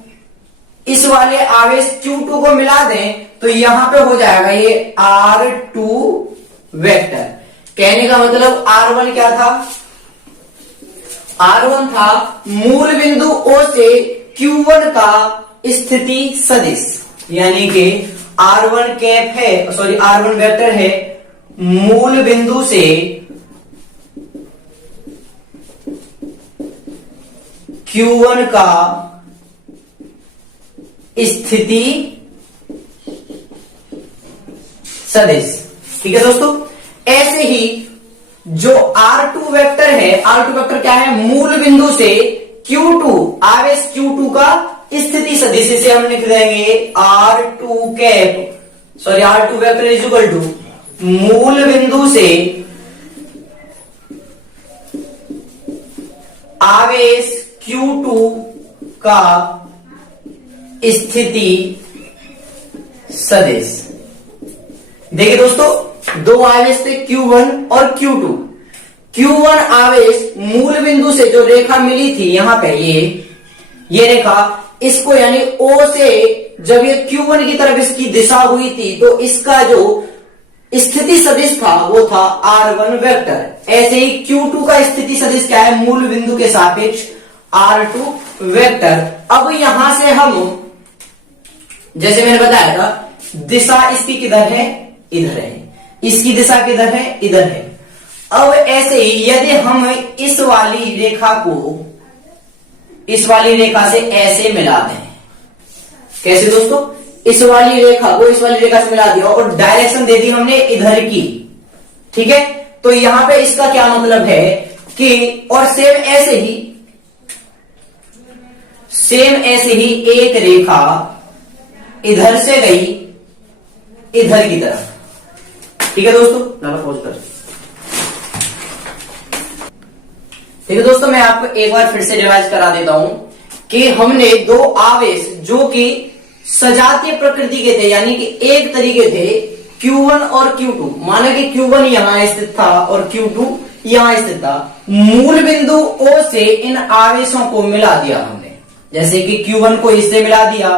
इस वाले आवेश Q2 को मिला दें तो यहां पे हो जाएगा ये R2 वेक्टर। कहने का मतलब R1 क्या था, R1 था मूल बिंदु O से Q1 का स्थिति सदिश, यानी कि R1 कैप है, सॉरी R1 वेक्टर है मूल बिंदु से Q1 का स्थिति सदिश। ठीक है दोस्तों, ऐसे ही जो R2 वेक्टर है, R2 वेक्टर क्या है, मूल बिंदु से Q2 आवेश Q2 का स्थिति सदिश। इसे हम लिख देंगे R2 cap, sorry R2 vector is equal to मूल बिंदु से आवेश Q2 का स्थिति सदिश। देखिए दोस्तों, दो आवेश थे Q1 और Q2। Q1 आवेश मूल बिंदु से जो रेखा मिली थी यहां पे ये रेखा, इसको यानी O से जब ये Q1 की तरफ इसकी दिशा हुई थी तो इसका जो स्थिति सदिश था वो था R1 वेक्टर। ऐसे ही Q2 का स्थिति सदिश क्या है, मूल बिंदु के सापेक्ष R2 वेक्टर। अब यहां से हम जैसे मैंने बताया था, दिशा इसकी किधर है, इधर है, इसकी दिशा किधर है, इधर है। अब ऐसे ही यदि हम इस वाली रेखा को इस वाली रेखा से ऐसे मिला दें, कैसे दोस्तों, इस वाली रेखा को इस वाली रेखा से मिला दिया और डायरेक्शन दे दी हमने इधर की, ठीक है, तो यहां पे इसका क्या मतलब है कि, और सेम ऐसे ही एक रेखा इधर से गई इधर की तरफ। ठीक है दोस्तों, पॉज कर। ठीक है दोस्तों, मैं आपको एक बार फिर से रिवाइज करा देता हूं कि हमने दो आवेश जो कि सजातीय प्रकृति के थे, यानी कि एक तरीके थे Q1 और Q2। माना कि Q1 यहां स्थित था और Q2 यहां स्थित था। मूल बिंदु O से इन आवेशों को मिला दिया हमने, जैसे कि Q1 को इससे मिला दिया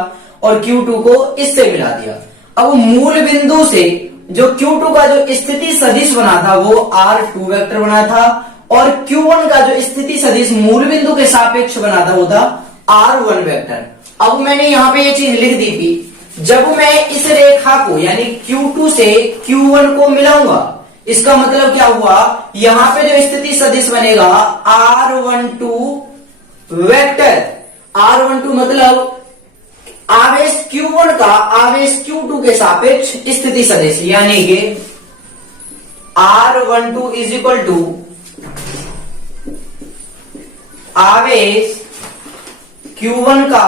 और Q2 को इससे मिला दिया। अब मूल बिंदु से जो Q2 का जो स्थिति सदिश बना था वो R2 वेक्टर बना था, और Q1 का जो स्थिति सदिश मूल बिंदु के सापेक्ष बना था वो था R1 वेक्टर। अब मैंने यहां पे ये चीज लिख दी थी, जब मैं इस रेखा को यानी Q2 से Q1 को मिलाऊंगा, इसका मतलब क्या हुआ, यहां पे जो स्थिति सदिश बनेगा R12 वेक्टर। R12 मतलब आवेश Q1 का आवेश Q2 के सापेक्ष स्थिति सदिश, यानी कि R12 इज इक्वल टू आवेश Q1 का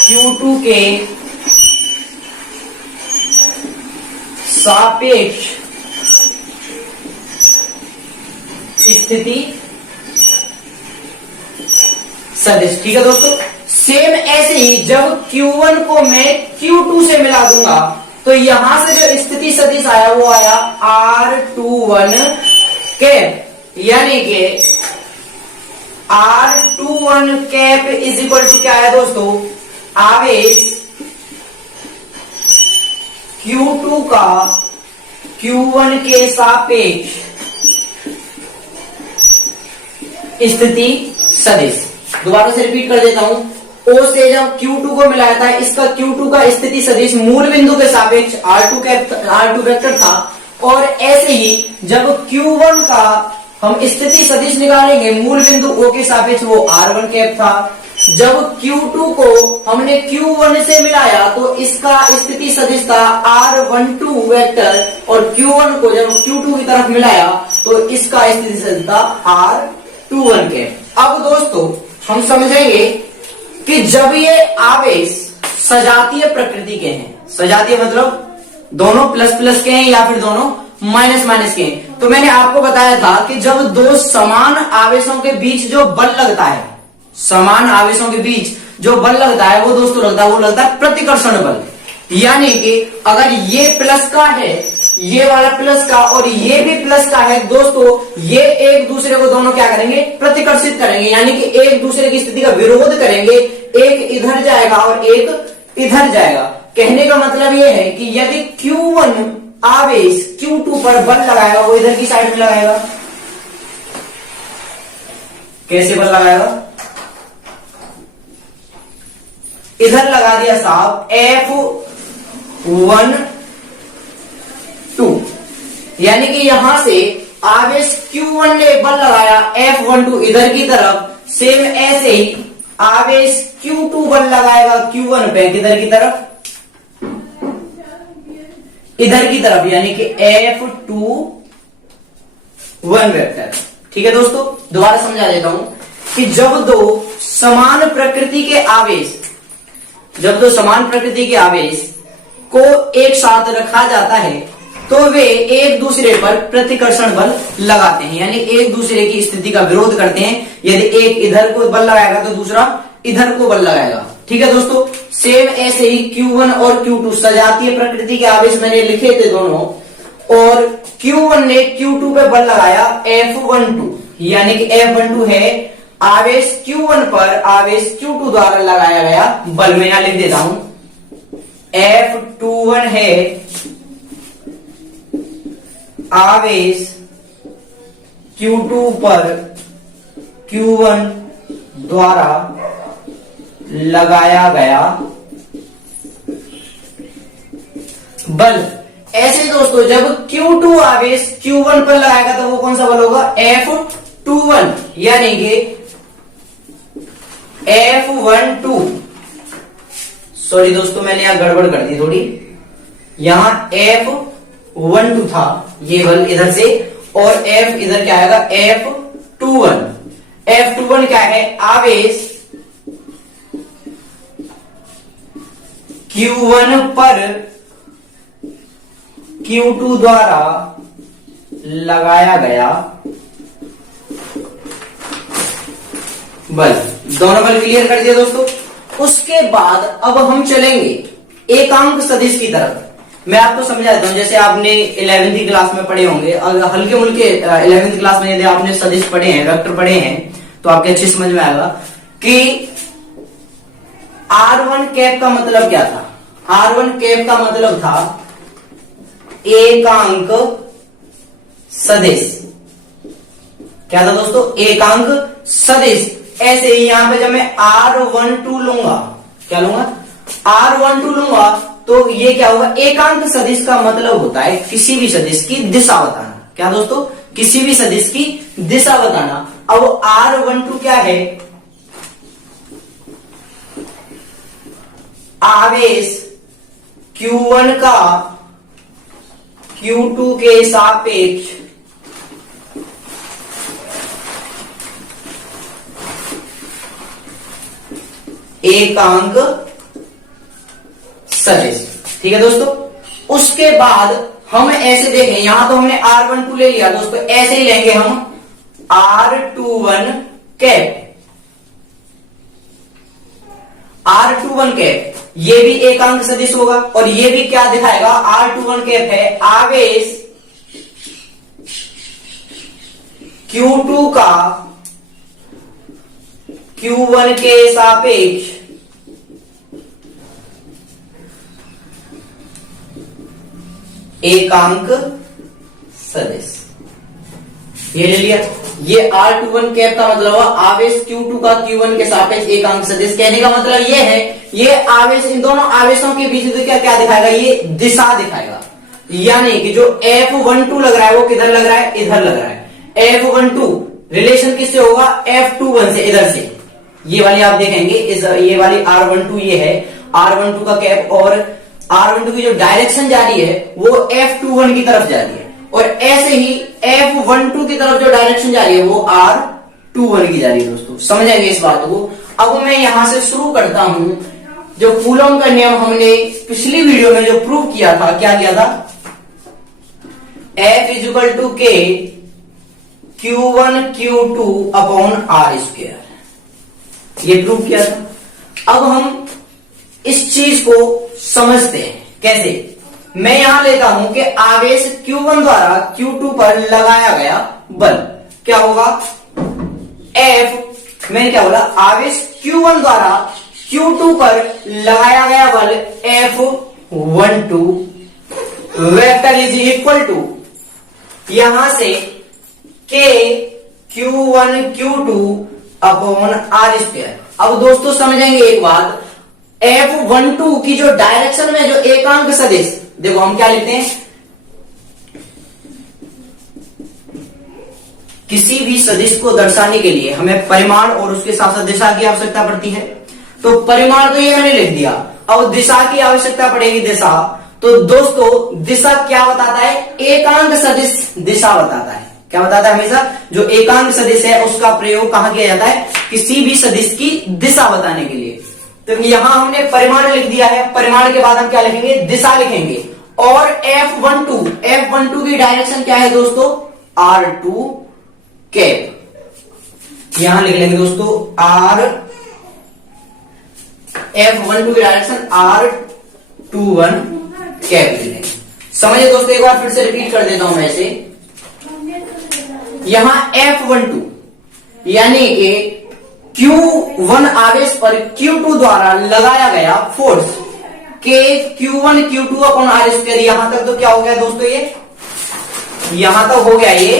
Q2 के सापेक्ष स्थिति सदिश। ठीक है दोस्तों, सेम ऐसे ही जब Q1 को मैं Q2 से मिला दूंगा तो यहां से जो स्थिति सदिश आया वो आया R21 कैप, यानी कि R21 cap is equal to क्या है दोस्तों, आवेश Q2 का Q1 के सापेक्ष स्थिति सदिश। दोबारा से रिपीट कर देता हूं, O से जब Q2 को मिलाया था, इसका Q2 का स्थिति सदिश मूल बिंदु के सापेक्ष R2 वेक्टर था, और ऐसे ही जब Q1 का हम स्थिति सदिश निकालेंगे मूल बिंदु O के सापेक्ष वो R1 कैप था। जब Q2 को हमने Q1 से मिलाया तो इसका स्थिति सदिश था R12 वेक्टर, और Q1 को जब Q2 की तरफ मिलाया तो इसका स्थिति सदिश था R21 कैप। अब दोस्तों हम समझेंगे कि जब ये आवेश सजातीय प्रकृति के हैं, सजातीय मतलब दोनों प्लस प्लस के हैं या फिर दोनों माइनस माइनस के हैं, तो मैंने आपको बताया था कि जब दो समान आवेशों के बीच जो बल लगता है, समान आवेशों के बीच जो बल लगता है वो दोस्तों लगता है प्रतिकर्षण बल। यानी कि अगर ये प्लस का है, ये वाला प्लस का और ये भी प्लस का है दोस्तों, ये एक दूसरे को दोनों क्या करेंगे, प्रतिकर्षित करेंगे, यानी कि एक दूसरे की स्थिति का विरोध करेंगे, एक इधर जाएगा और एक इधर जाएगा। कहने का मतलब ये है कि यदि Q1 आवेश Q2 पर बल लगाएगा, वो इधर की साइड में लगाएगा। कैसे बल लगाएगा, इधर लगा दिया साहब F12, यानी कि यहां से आवेश Q1 ने बल लगाया F12 इधर की तरफ, सेम ऐसे ही आवेश Q2 बल लगाएगा Q1 पे किधर की तरफ, इधर की तरफ, यानी कि F21 वेक्टर। ठीक है दोस्तों, दोबारा समझा देता हूं कि जब दो समान प्रकृति के आवेश को एक साथ रखा जाता है तो वे एक दूसरे पर प्रतिकर्षण बल लगाते हैं, यानी एक दूसरे की स्थिति का विरोध करते हैं। यदि एक इधर को बल लगाएगा तो दूसरा इधर को बल लगाएगा। ठीक है दोस्तों, सेम ऐसे ही Q1 और Q2 सजातीय प्रकृति के आवेश मैंने लिखे थे दोनों, और Q1 ने Q2 पे बल लगाया F12, यानी कि F12 है आवेश Q1 पर आवेश Q2 द्वारा लगाया गया बल। मैं यहां लिख देता हूं, F21 है आवेश Q2 पर Q1 द्वारा लगाया गया बल। ऐसे दोस्तों जब Q2 आवेश Q1 पर लगाएगा तो वो कौन सा बल होगा, F21, यानी कि F12। सॉरी दोस्तों, मैंने यहां गड़बड़ कर दी थोड़ी, यहां F12 था ये बल इधर से, और F इधर क्या आएगा, F21। F21 क्या है, आवेश Q1 पर Q2 द्वारा लगाया गया बल। दोनों बल क्लियर कर दिया दोस्तों। उसके बाद अब हम चलेंगे एकांक सदिश की तरफ। मैं आपको समझाता हूं, जैसे आपने 11वीं क्लास में पढ़े होंगे, हल्के मुल्के 11वीं क्लास में यदि आपने सदिश पढ़े हैं, वेक्टर पढ़े हैं, तो आपके अच्छी समझ में आएगा कि R1 कैप का मतलब क्या था। R1 कैप का मतलब था एकांक सदिश। क्या था दोस्तों, एकांक सदिश। ऐसे ही यहां पे जब मैं R12 लूंगा, क्या लूंगा, R12 लूंगा, तो ये क्या होगा, एकांक सदिश का मतलब होता है किसी भी सदिश की दिशा बताना। क्या दोस्तों, किसी भी सदिश की दिशा बताना। अब R12 क्या है, आवेश Q1 का Q2 के सापेक्ष एकांक सदिश। ठीक है दोस्तों, उसके बाद हम ऐसे देखें, यहां तो हमने R12 ले लिया दोस्तों, ऐसे ही लेंगे हम R21 कैप, R21 कैप ये भी एकांक सदिश होगा और ये भी क्या दिखाएगा, R21 कैप है आवेश Q2 का Q1 के सापेक्ष एकांक सदिश। ये ले लिया, ये R21 कैप का मतलब है आवेश Q2 का Q1 के सापेक्ष एकांक सदिश। कहने का मतलब ये है, ये आवेश इन दोनों आवेशों के बीच में क्या दिखाएगा, ये दिशा दिखाएगा। यानी कि जो F12 लग रहा है वो किधर लग रहा है, इधर लग रहा है। F12 रिलेशन किससे होगा, F21 से, इधर से। ये वाली आप देखेंगे, ये वाली R12 ये है R12 का कैप, और R12 की जो डायरेक्शन जा रही है वो F21 की तरफ जा रही है, और ऐसे ही F12 की तरफ जो डायरेक्शन जा रही है वो R21 की जा रही है। दोस्तों समझेंगे इस बात को। अब मैं यहां से शुरू करता हूं। जो कूलॉम का नियम हमने पिछली वीडियो में जो प्रूव किया था, क्या किया था, F = K Q1 Q2 upon R², ये प्रूव किया था। अब हम इस चीज को समझते हैं कैसे। मैं यहां लेता हूं कि आवेश Q1 द्वारा Q2 पर लगाया गया बल क्या होगा, F, मैंने क्या बोला, आवेश Q1 द्वारा Q2 पर लगाया गया बल F12 vector is equal to, यहां से K Q1 Q2 upon R²। अब दोस्तों समझेंगे एक बात, F12 की जो डायरेक्शन में जो एकांक सदिश, देखो हम क्या लिखते हैं, किसी भी सदिश को दर्शाने के लिए हमें परिमाण और उसके साथ साथ दिशा की आवश्यकता पड़ती है। तो परिमाण तो ये मैंने लिख दिया, अब दिशा की आवश्यकता पड़ेगी, दिशा। तो दोस्तों दिशा क्या बताता है, एकांक सदिश दिशा बताता है। क्या बताता है, हमेशा जो एकांक सदिश है उसका प्रयोग कहां किया जाता है, किसी भी सदिश की दिशा बताने के लिए। तो यहां हमने परिमाण लिख दिया है, परिमाण के बाद हम क्या लिखेंगे, दिशा लिखेंगे। और F12 की डायरेक्शन क्या है दोस्तों, R2 कैप। यहां लिख लेंगे दोस्तों F12 की डायरेक्शन R21 कैप लिख लेंगे। समझिए दोस्तों, एक बार फिर से रिपीट कर देता हूं मैं इसे। यहां F12 यानी कि Q1 आवेश पर Q2 द्वारा लगाया गया force K Q1 Q2 upon R²। यहां तक तो क्या हो गया दोस्तों, ये यहां तक हो गया ये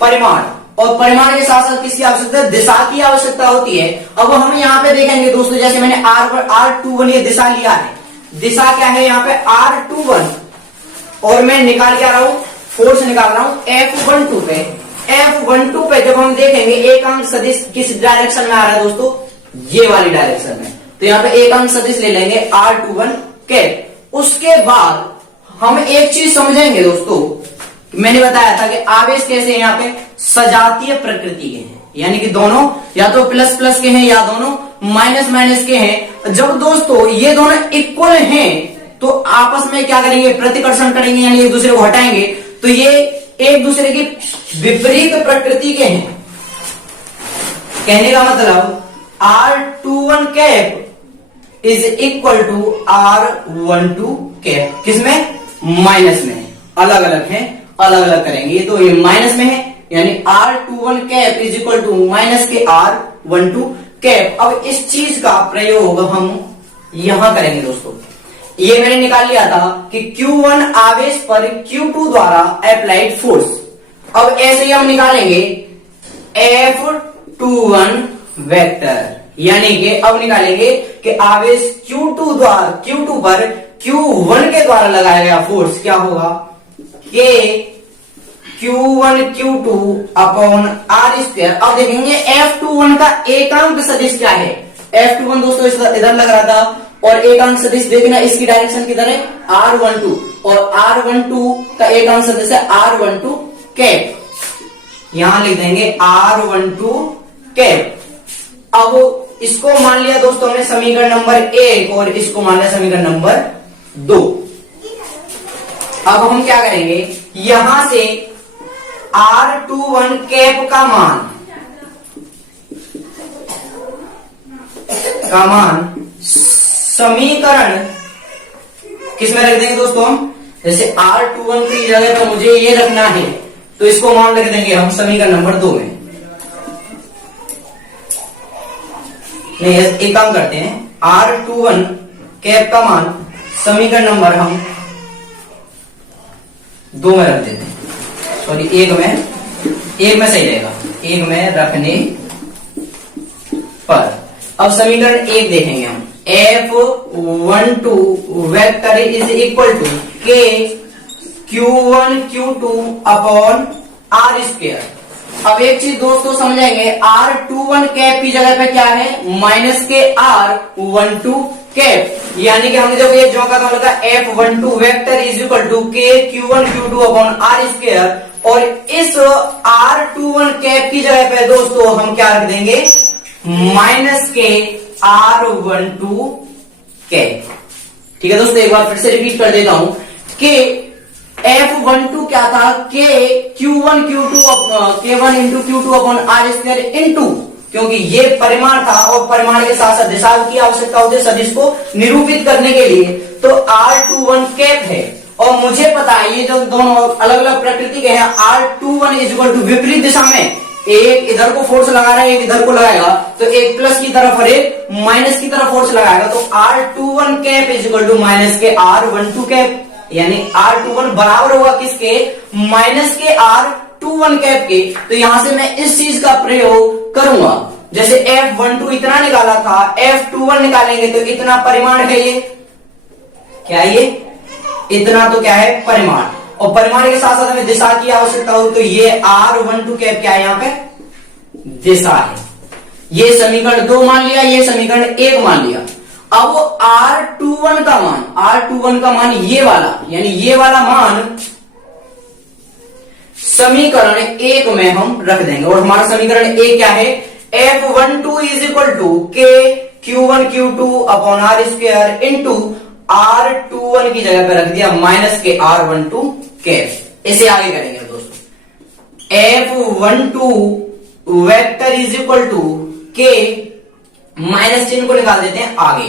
परिमाण, और परिमाण के साथ साथ किसकी आवश्यकता है, दिशा की आवश्यकता होती है। अब हम यहां पे देखेंगे दोस्तों, जैसे मैंने R21 ये दिशा लिया है, दिशा क्या है यहाँ पे R21, और मैं निकाल क्या रहा हूं, फोर्स निकाल रहा हूं F12 पे। F12 पे जब हम देखेंगे एकांक सदिश किस डायरेक्शन में आ रहा है दोस्तों, ये वाली डायरेक्शन में, तो यहाँ पे एकांक सदिश ले लेंगे R21 कैप। उसके बाद हम एक चीज समझेंगे दोस्तों, मैंने बताया था कि आवेश कैसे हैं, यहाँ पे सजातीय प्रकृति के हैं, यानी कि दोनों या तो प्लस प्लस के हैं या दोनों माइनस माइनस के हैं। जब दोस्तों ये दोनों इक्वल हैं तो आपस में क्या करेंगे, प्रतिकर्षण करेंगे, यानी एक दूसरे को हटाएंगे, तो ये एक दूसरे की विपरीत प्रकृति के हैं। कहने का मतलब R21 cap is equal to R12 cap, किसमें, माइनस में, अलग अलग है, अलग अलग करेंगे। तो ये माइनस में है, यानी R21 cap is equal to minus के R12 कैप। अब इस चीज का प्रयोग हम यहां करेंगे दोस्तों। ये मैंने निकाल लिया था कि Q1 आवेश पर Q2 द्वारा अप्लाइड फोर्स। अब ऐसे ही हम निकालेंगे F21 वेक्टर, यानी कि अब निकालेंगे कि आवेश Q2 पर Q1 के द्वारा लगाया गया फोर्स क्या होगा, K Q1 Q2 upon R²। अब देखेंगे F21 का एकांक सदिश क्या है। F21 दोस्तों इधर लग रहा था, और एकांक सदिश देखना इसकी डायरेक्शन किधर है, R12, और R12 का एकांक सदिश है R12 कैप। यहां लिख देंगे R12 कैप। अब इसको मान लिया दोस्तों हमने समीकरण नंबर 1, और इसको मान लिया समीकरण नंबर 2। अब हम क्या करेंगे, यहां से R21 कैप का मान समीकरण किस में रख देंगे दोस्तों हम? जैसे R21 की जगह पर मुझे ये रखना है तो इसको मान रख देंगे हम समीकरण नंबर 2 में। नहीं, एक काम करते हैं, R21 कैप का मान समीकरण नंबर हम 2 में रख देते हैं, सॉरी एक में सही रहेगा, एक में रखने पर। अब समीकरण 1 देखेंगे हम, F12 vector is equal to K Q1 Q2 upon R square. अब एक चीज दोस्तों समझेंगे, R21 कैप की जगह पे क्या है, माइनस के R12 कैप, यानी कि हमने देखो ये जो का लगा F12 vector is equal to K Q1 Q2 upon R square, और इस R21 कैप की जगह पे दोस्तों हम क्या रख देंगे, माइनस के R12 कैप। ठीक है दोस्तों, एक बार फिर से रिपीट कर देता हूं कि F12 क्या था, K Q1 Q2 K1 into Q2 upon R square into, क्योंकि ये परिमाण था और परिमाण के साथ साथ दिशा की आवश्यकता होती है सदिश को निरूपित करने के लिए, तो R21 कैप है। और मुझे पता है ये जो दोनों अलग अलग प्रकृति के हैं, R21 इज इक्वल टू विपरीत दिशा में, एक इधर को फोर्स लगा रहा है, एक इधर को लगाएगा, तो एक प्लस की तरफ और एक माइनस की तरफ फोर्स लगाएगा, तो R21 cap is equal to minus के R12 कैप, यानी R21 बराबर होगा किसके, माइनस के R21 कैप के। तो यहां से मैं इस चीज का प्रयोग करूंगा, जैसे F12 इतना निकाला था, F21 निकालेंगे तो इतना परिमाण है, ये क्या है, ये इतना तो क्या है परिमाण, और परिमाण के साथ साथ हमें दिशा की आवश्यकता हो, तो ये R12 कैप क्या है, यहां पे दिशा है। ये समीकरण 2 मान लिया, ये समीकरण 1 मान लिया। अब R21 का मान ये वाला, यानी ये वाला मान समीकरण 1 में हम रख देंगे, और हमारा समीकरण 1 क्या है, F12 is equal to K Q1 Q2 upon R square into R21 की जगह पे रख दिया माइनस के R12 कैप। इसे आगे करेंगे दोस्तों, F12 vector is equal to K, minus चिन्ह को निकाल देते हैं आगे,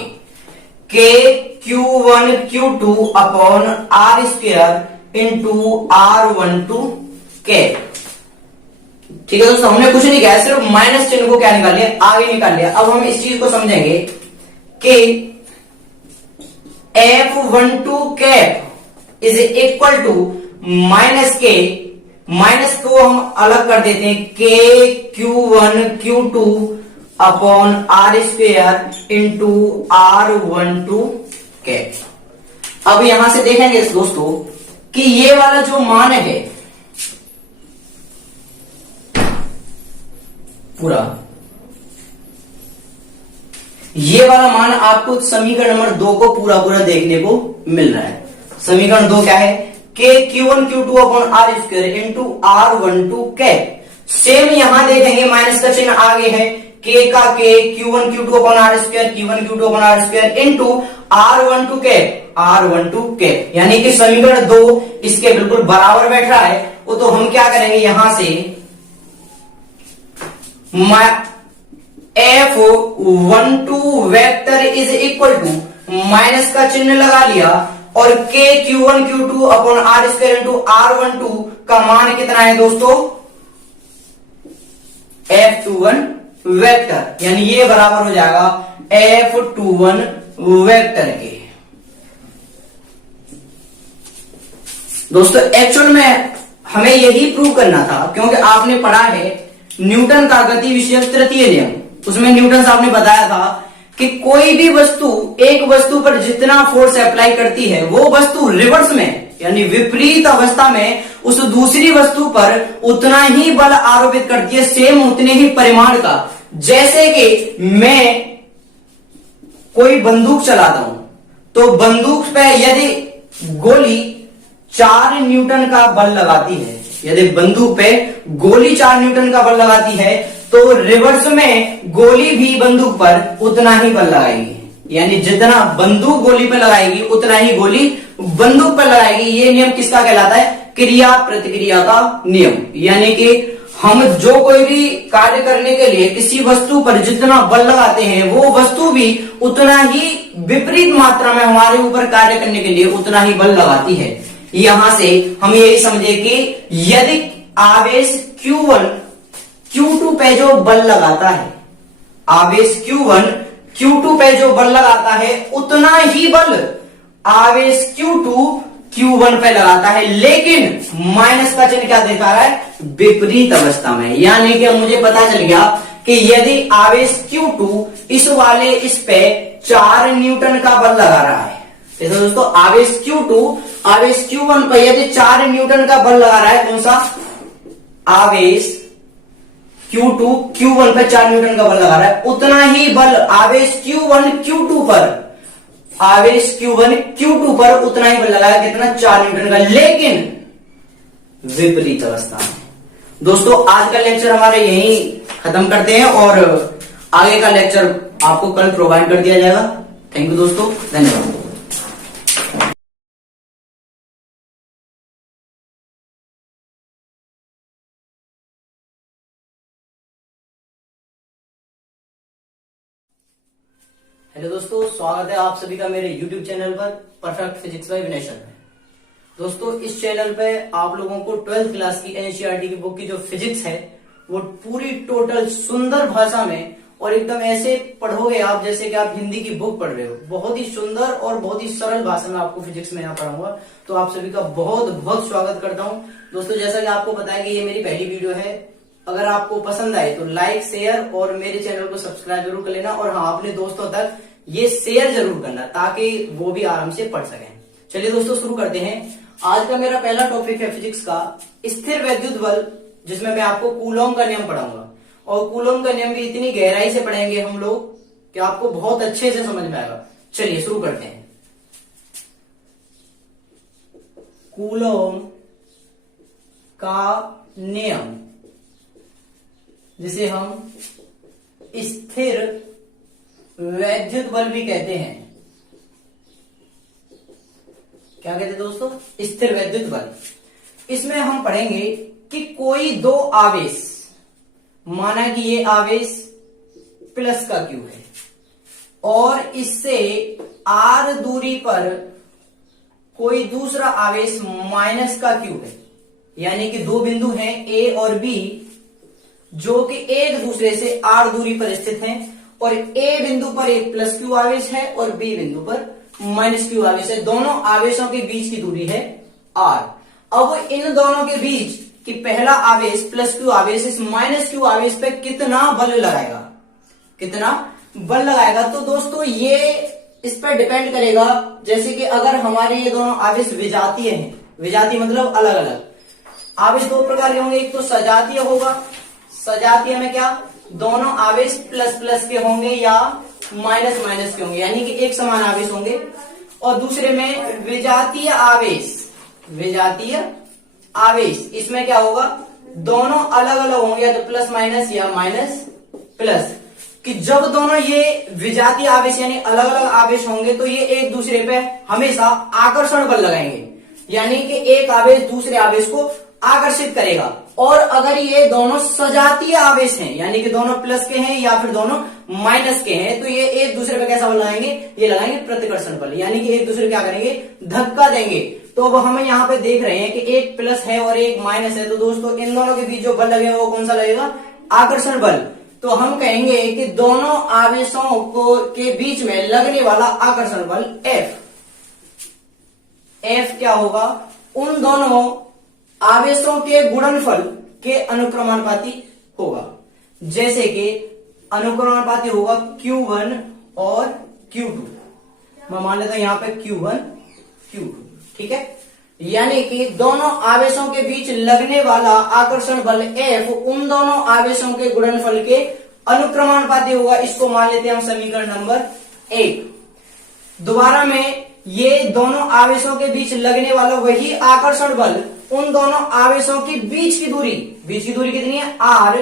K Q1 Q2 upon R square into R12 cap. ठीक है दोस्तों, हमने कुछ नहीं किया, सिर्फ माइनस चिन्ह को क्या निकाल लिया, आगे निकाल लिया। अब हम इस चीज को समझेंगे कि F12 cap is equal to minus के, माइनस को हम अलग कर देते हैं, K Q1 Q2 upon R square into R12 cap. अब यहां से देखेंगे दोस्तों कि ये वाला जो मान है पूरा, ये वाला मान आपको समीकरण नंबर 2 को पूरा देखने को मिल रहा है। समीकरण 2 क्या है, K Q1 Q2 upon R square into R12 cap. Same यहां देखेंगे, माइनस का चिन्ह आगे है, K का K Q1 Q2 upon R square, Q1 Q2 upon R square into R12 cap, R12 cap, यानी कि समीकरण 2 इसके बिल्कुल बराबर बैठ रहा है। वो तो हम क्या करेंगे, यहां से F12 vector is equal to minus का चिन्ह लगा लिया, और K Q1 Q2 upon R square into R12 का मान कितना है दोस्तों, F21 वेक्टर, यानी ये बराबर हो जाएगा F21 वेक्टर के। दोस्तों एक्चुअल में हमें यही प्रूव करना था, क्योंकि आपने पढ़ा है न्यूटन का गति विषयक तृतीय नियम, उसमें न्यूटन साहब ने बताया था कि कोई भी वस्तु एक वस्तु पर जितना फोर्स अप्लाई करती है, वो वस्तु रिवर्स में यानी विपरीत अवस्था में उस दूसरी वस्तु पर उतना ही बल आरोपित करती है, सेम उतने ही परिमाण का। जैसे कि मैं कोई बंदूक चलाता हूं, तो बंदूक पे यदि गोली 4 न्यूटन का बल लगाती है, यदि बंदूक पे गोली 4 न्यूटन का बल लगाती है, तो रिवर्स में गोली भी बंदूक पर उतना ही बल लगाएगी, यानी जितना बंदूक गोली पर लगाएगी उतना ही गोली बंदूक पर लगाएगी। ये नियम किसका कहलाता है, क्रिया प्रतिक्रिया का नियम। यानी कि हम जो कोई भी कार्य करने के लिए किसी वस्तु पर जितना बल लगाते हैं वो वस्तु भी उतना ही विपरीत मात्रा में हमारे ऊपर कार्य करने के लिए उतना ही बल लगाती है। यहां से हम यही समझे कि यदि आवेश Q1 Q2 पे जो बल लगाता है, आवेश Q1 Q2 पे जो बल लगाता है उतना ही बल आवेश Q2 Q1 पे लगाता है, लेकिन माइनस का चिन्ह क्या दिखा रहा है, विपरीत अवस्था में। यानी कि मुझे पता चल गया कि यदि आवेश Q2 इस पे 4 न्यूटन का बल लगा रहा है, तो दोस्तों आवेश Q2 आवेश Q1 पर यदि 4 न्यूटन का बल लगा रहा है, कौन सा आवेश Q2 Q1 पर 4 न्यूटन का बल लगा रहा है, उतना ही बल आवेश Q1 Q2 पर, आवेश Q1 Q2 पर उतना ही बल लगाया, कितना 4 न्यूटन का, लेकिन विपरीत अवस्था में। दोस्तों आज का लेक्चर हमारा यही खत्म करते हैं और आगे का लेक्चर आपको कल प्रोवाइड कर दिया जाएगा। थैंक यू दोस्तों, धन्यवाद। हेलो दोस्तों, स्वागत है आप सभी का मेरे YouTube चैनल पर perfect physics bye Vinay Sharma. दोस्तों इस चैनल पे आप लोगों को 12th क्लास की NCERT की बुक की जो फिजिक्स है वो पूरी टोटल सुंदर भाषा में और एकदम ऐसे पढ़ोगे आप जैसे कि आप हिंदी की बुक पढ़ रहे हो। बहुत ही सुंदर और बहुत ही सरल भाषा में आपको फिजिक्स में यहाँ पढ़ाऊंगा। तो आप सभी का बहुत बहुत स्वागत करता हूँ। दोस्तों जैसा कि आपको पता है कि ये मेरी पहली वीडियो है। अगर आपको पसंद आए तो लाइक शेयर और मेरे चैनल को सब्सक्राइब जरूर कर लेना, और हाँ अपने दोस्तों तक ये शेयर जरूर करना ताकि वो भी आराम से पढ़ सकें। चलिए दोस्तों शुरू करते हैं। आज का मेरा पहला टॉपिक है फिजिक्स का स्थिर वैद्युत बल, जिसमें मैं आपको कूलॉम का नियम पढ़ाऊंगा। और कूलॉम का नियम भी इतनी गहराई से पढ़ेंगे हम लोग कि आपको बहुत अच्छे से समझ में आएगा। चलिए शुरू करते हैं। कूलॉम का नियम, जिसे हम स्थिर वैद्युत बल भी कहते हैं। क्या कहते हैं दोस्तों, स्थिर वैद्युत बल। इसमें हम पढ़ेंगे कि कोई दो आवेश, माना कि ये आवेश प्लस का Q है और इससे R दूरी पर कोई दूसरा आवेश माइनस का Q है। यानी कि दो बिंदु हैं A और B जो कि एक दूसरे से R दूरी पर स्थित हैं, और A बिंदु पर एक प्लस Q आवेश है और B बिंदु पर माइनस Q आवेश है। दोनों आवेशों के बीच की दूरी है R। अब इन दोनों के बीच कि पहला आवेश प्लस Q आवेश इस माइनस Q आवेश पे कितना बल लगाएगा, कितना बल लगाएगा। तो दोस्तों ये इस पर डिपेंड करेगा। जैसे कि अगर हमारे ये दोनों आवेश विजातीय हैं, विजातीय मतलब अलग अलग आवेश दो प्रकार के होंगे। एक तो सजातीय होगा, सजातीय में क्या, दोनों आवेश प्लस प्लस के होंगे या माइनस माइनस के होंगे, यानी कि एक समान आवेश होंगे। और दूसरे में विजातीय आवेश, विजातीय आवेश, इसमें क्या होगा, दोनों अलग अलग होंगे, या तो प्लस माइनस या माइनस प्लस। कि जब दोनों ये विजातीय आवेश यानी अलग अलग आवेश होंगे तो ये एक दूसरे पे हमेशा आकर्षण बल लगाएंगे, यानी कि एक आवेश दूसरे आवेश को आकर्षित करेगा। और अगर ये दोनों सजातीय आवेश हैं, यानी कि दोनों प्लस के हैं या फिर दोनों माइनस के हैं, तो ये एक दूसरे पे कैसा बल लगाएंगे, ये लगाएंगे प्रतिकर्षण बल, यानी कि एक दूसरे क्या करेंगे, धक्का देंगे। तो अब हम यहाँ पे देख रहे हैं कि एक प्लस है और एक माइनस है, तो दोस्तों इन दोनों के बीच जो बल लगेगा वो कौन सा लगेगा, आकर्षण बल। तो हम कहेंगे कि दोनों आवेशों को के बीच में लगने वाला आकर्षण बल F क्या होगा, उन दोनों आवेशों के गुणनफल के अनुक्रमानुपाती होगा। जैसे कि अनुक्रमानुपाती होगा Q1 और Q2। मैं मान लेता हूं यहां पे Q1 Q2, ठीक है। यानी कि दोनों आवेशों के बीच लगने वाला आकर्षण बल F उन दोनों आवेशों के गुणनफल के अनुक्रमानुपाती होगा। इसको मान लेते हैं हम समीकरण नंबर 1। दोबारा में ये दोनों आवेशों के बीच लगने वाला वही आकर्षण बल उन दोनों आवेशों की बीच की दूरी कितनी है, R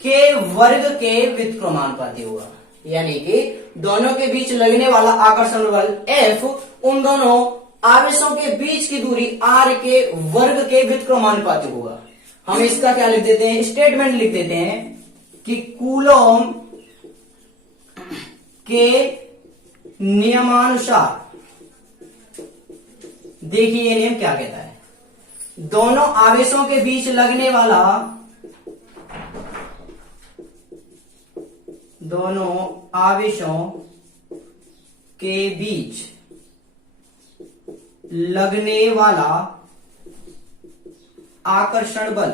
के वर्ग के व्युत्क्रमानुपाती होगा। यानी कि दोनों के बीच लगने वाला आकर्षण बल F उन दोनों आवेशों के बीच की दूरी r के वर्ग के व्युत्क्रमानुपाती होगा। हम इसका क्या लिख देते हैं, स्टेटमेंट लिख देते हैं कि कूलॉम के नियमानुसार, देखिए ये नियम क्या कहता है, दोनों आवेशों के बीच लगने वाला, दोनों आवेशों के बीच लगने वाला आकर्षण बल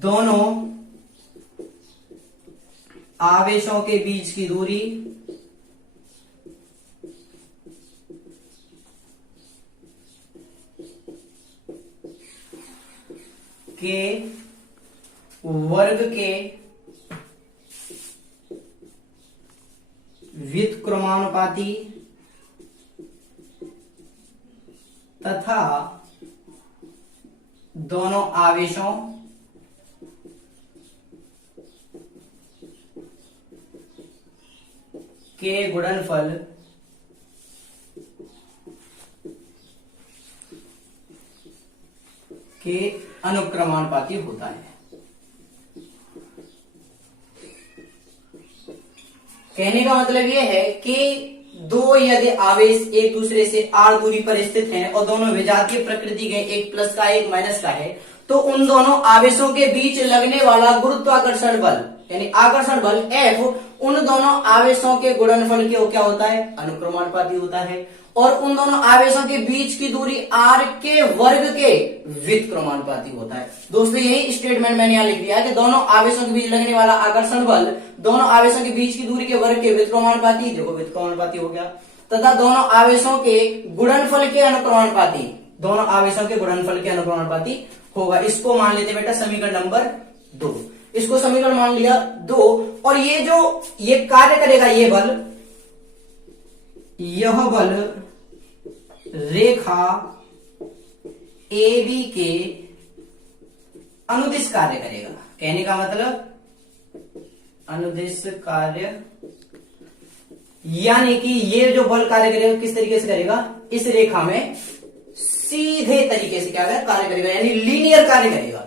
दोनों आवेशों के बीच की दूरी के वर्ग के व्युत्क्रमानुपाती तथा दोनों आवेशों के गुणनफल के अनुक्रमानुपाती होता है। कहने का मतलब यह है कि दो यदि आवेश एक दूसरे से r दूरी पर स्थित हैं और दोनों विजातीय प्रकृति के, एक प्लस का एक माइनस का है, तो उन दोनों आवेशों के बीच लगने वाला गुरुत्वाकर्षण बल यानी आकर्षण बल F उन दोनों आवेशों के गुणनफल के क्या होता है, अनुक्रमानुपाती होता है। और उन दोनों आवेशों के बीच की दूरी r के वर्ग के व्युत्क्रमानुपाती होता है। दोस्तों यही स्टेटमेंट मैंने यहां लिख दिया है कि दोनों आवेशों के बीच लगने वाला आकर्षण बल दोनों आवेशों के बीच की दूरी के वर्ग के व्युत्क्रमानुपाती, देखो व्युत्क्रमानुपाती हो गया, तथा दोनों आवेशों के गुणनफल के अनुक्रमानुपाती, दोनों आवेशों के गुणनफल के अनुक्रमानुपाती होगा। इसको मान लेते बेटा समीकरण नंबर 2, इसको समीकरण मान लिया 2। और ये जो ये कार्य करेगा, ये बल, यह बल रेखा AB के अनुदिश कार्य करेगा। कहने का मतलब अनुदिश कार्य, यानी कि ये जो बल कार्य करेगा किस तरीके से करेगा, इस रेखा में सीधे तरीके से क्या कार्य करेगा, यानी लीनियर कार्य करेगा,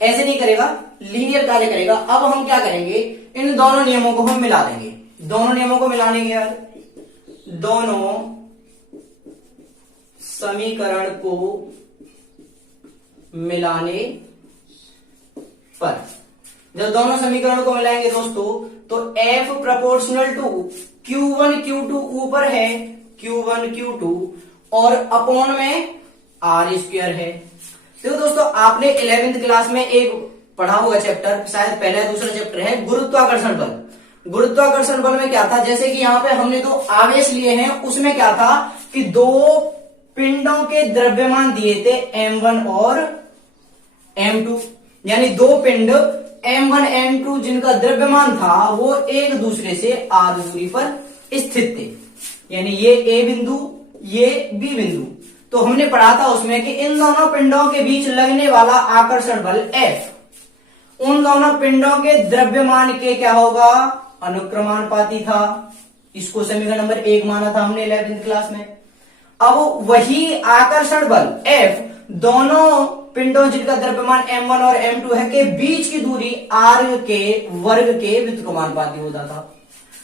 ऐसे नहीं करेगा, लीनियर कार्य करेगा। अब हम क्या करेंगे, इन दोनों नियमों को हम मिला देंगे। दोनों नियमों को मिलाने के बाद दोनों समीकरण को मिलाने पर, जब दोनों समीकरण को मिलाएंगे दोस्तों, तो F proportional to Q1 Q2 ऊपर है, Q1 Q2 और अपॉन में R स्क्वायर है। तो दोस्तों आपने 11th क्लास में एक पढ़ा होगा चैप्टर, शायद पहला या दूसरा चैप्टर है, गुरुत्वाकर्षण बल। गुरुत्वाकर्षण बल में क्या था, जैसे कि यहाँ पे हमने दो आवेश लिए हैं, उसमें क्या था कि दो पिंडों के द्रव्यमान दिए थे M1 और M2, यानी दो पिंड M1 M2 जिनका द्रव्यमान था वो एक दूसरे से r दूरी पर स्थित थे, यानी ये A बिंदु ये B बिंदु। तो हमने पढ़ा था उसमें कि इन दोनों पिंडों के बीच लगने वाला आकर्षण बल F उन दोनों पिंडों के द्रव्यमान के क्या होगा, अनुक्रमानुपाती था। इसको समीकरण नंबर 1 माना था हमने 11th क्लास में। अब वही आकर्षण बल F दोनों पिंडों जिनका द्रव्यमान M1 और M2 है के बीच की दूरी r के वर्ग के व्युत्क्रमानुपाती होता था।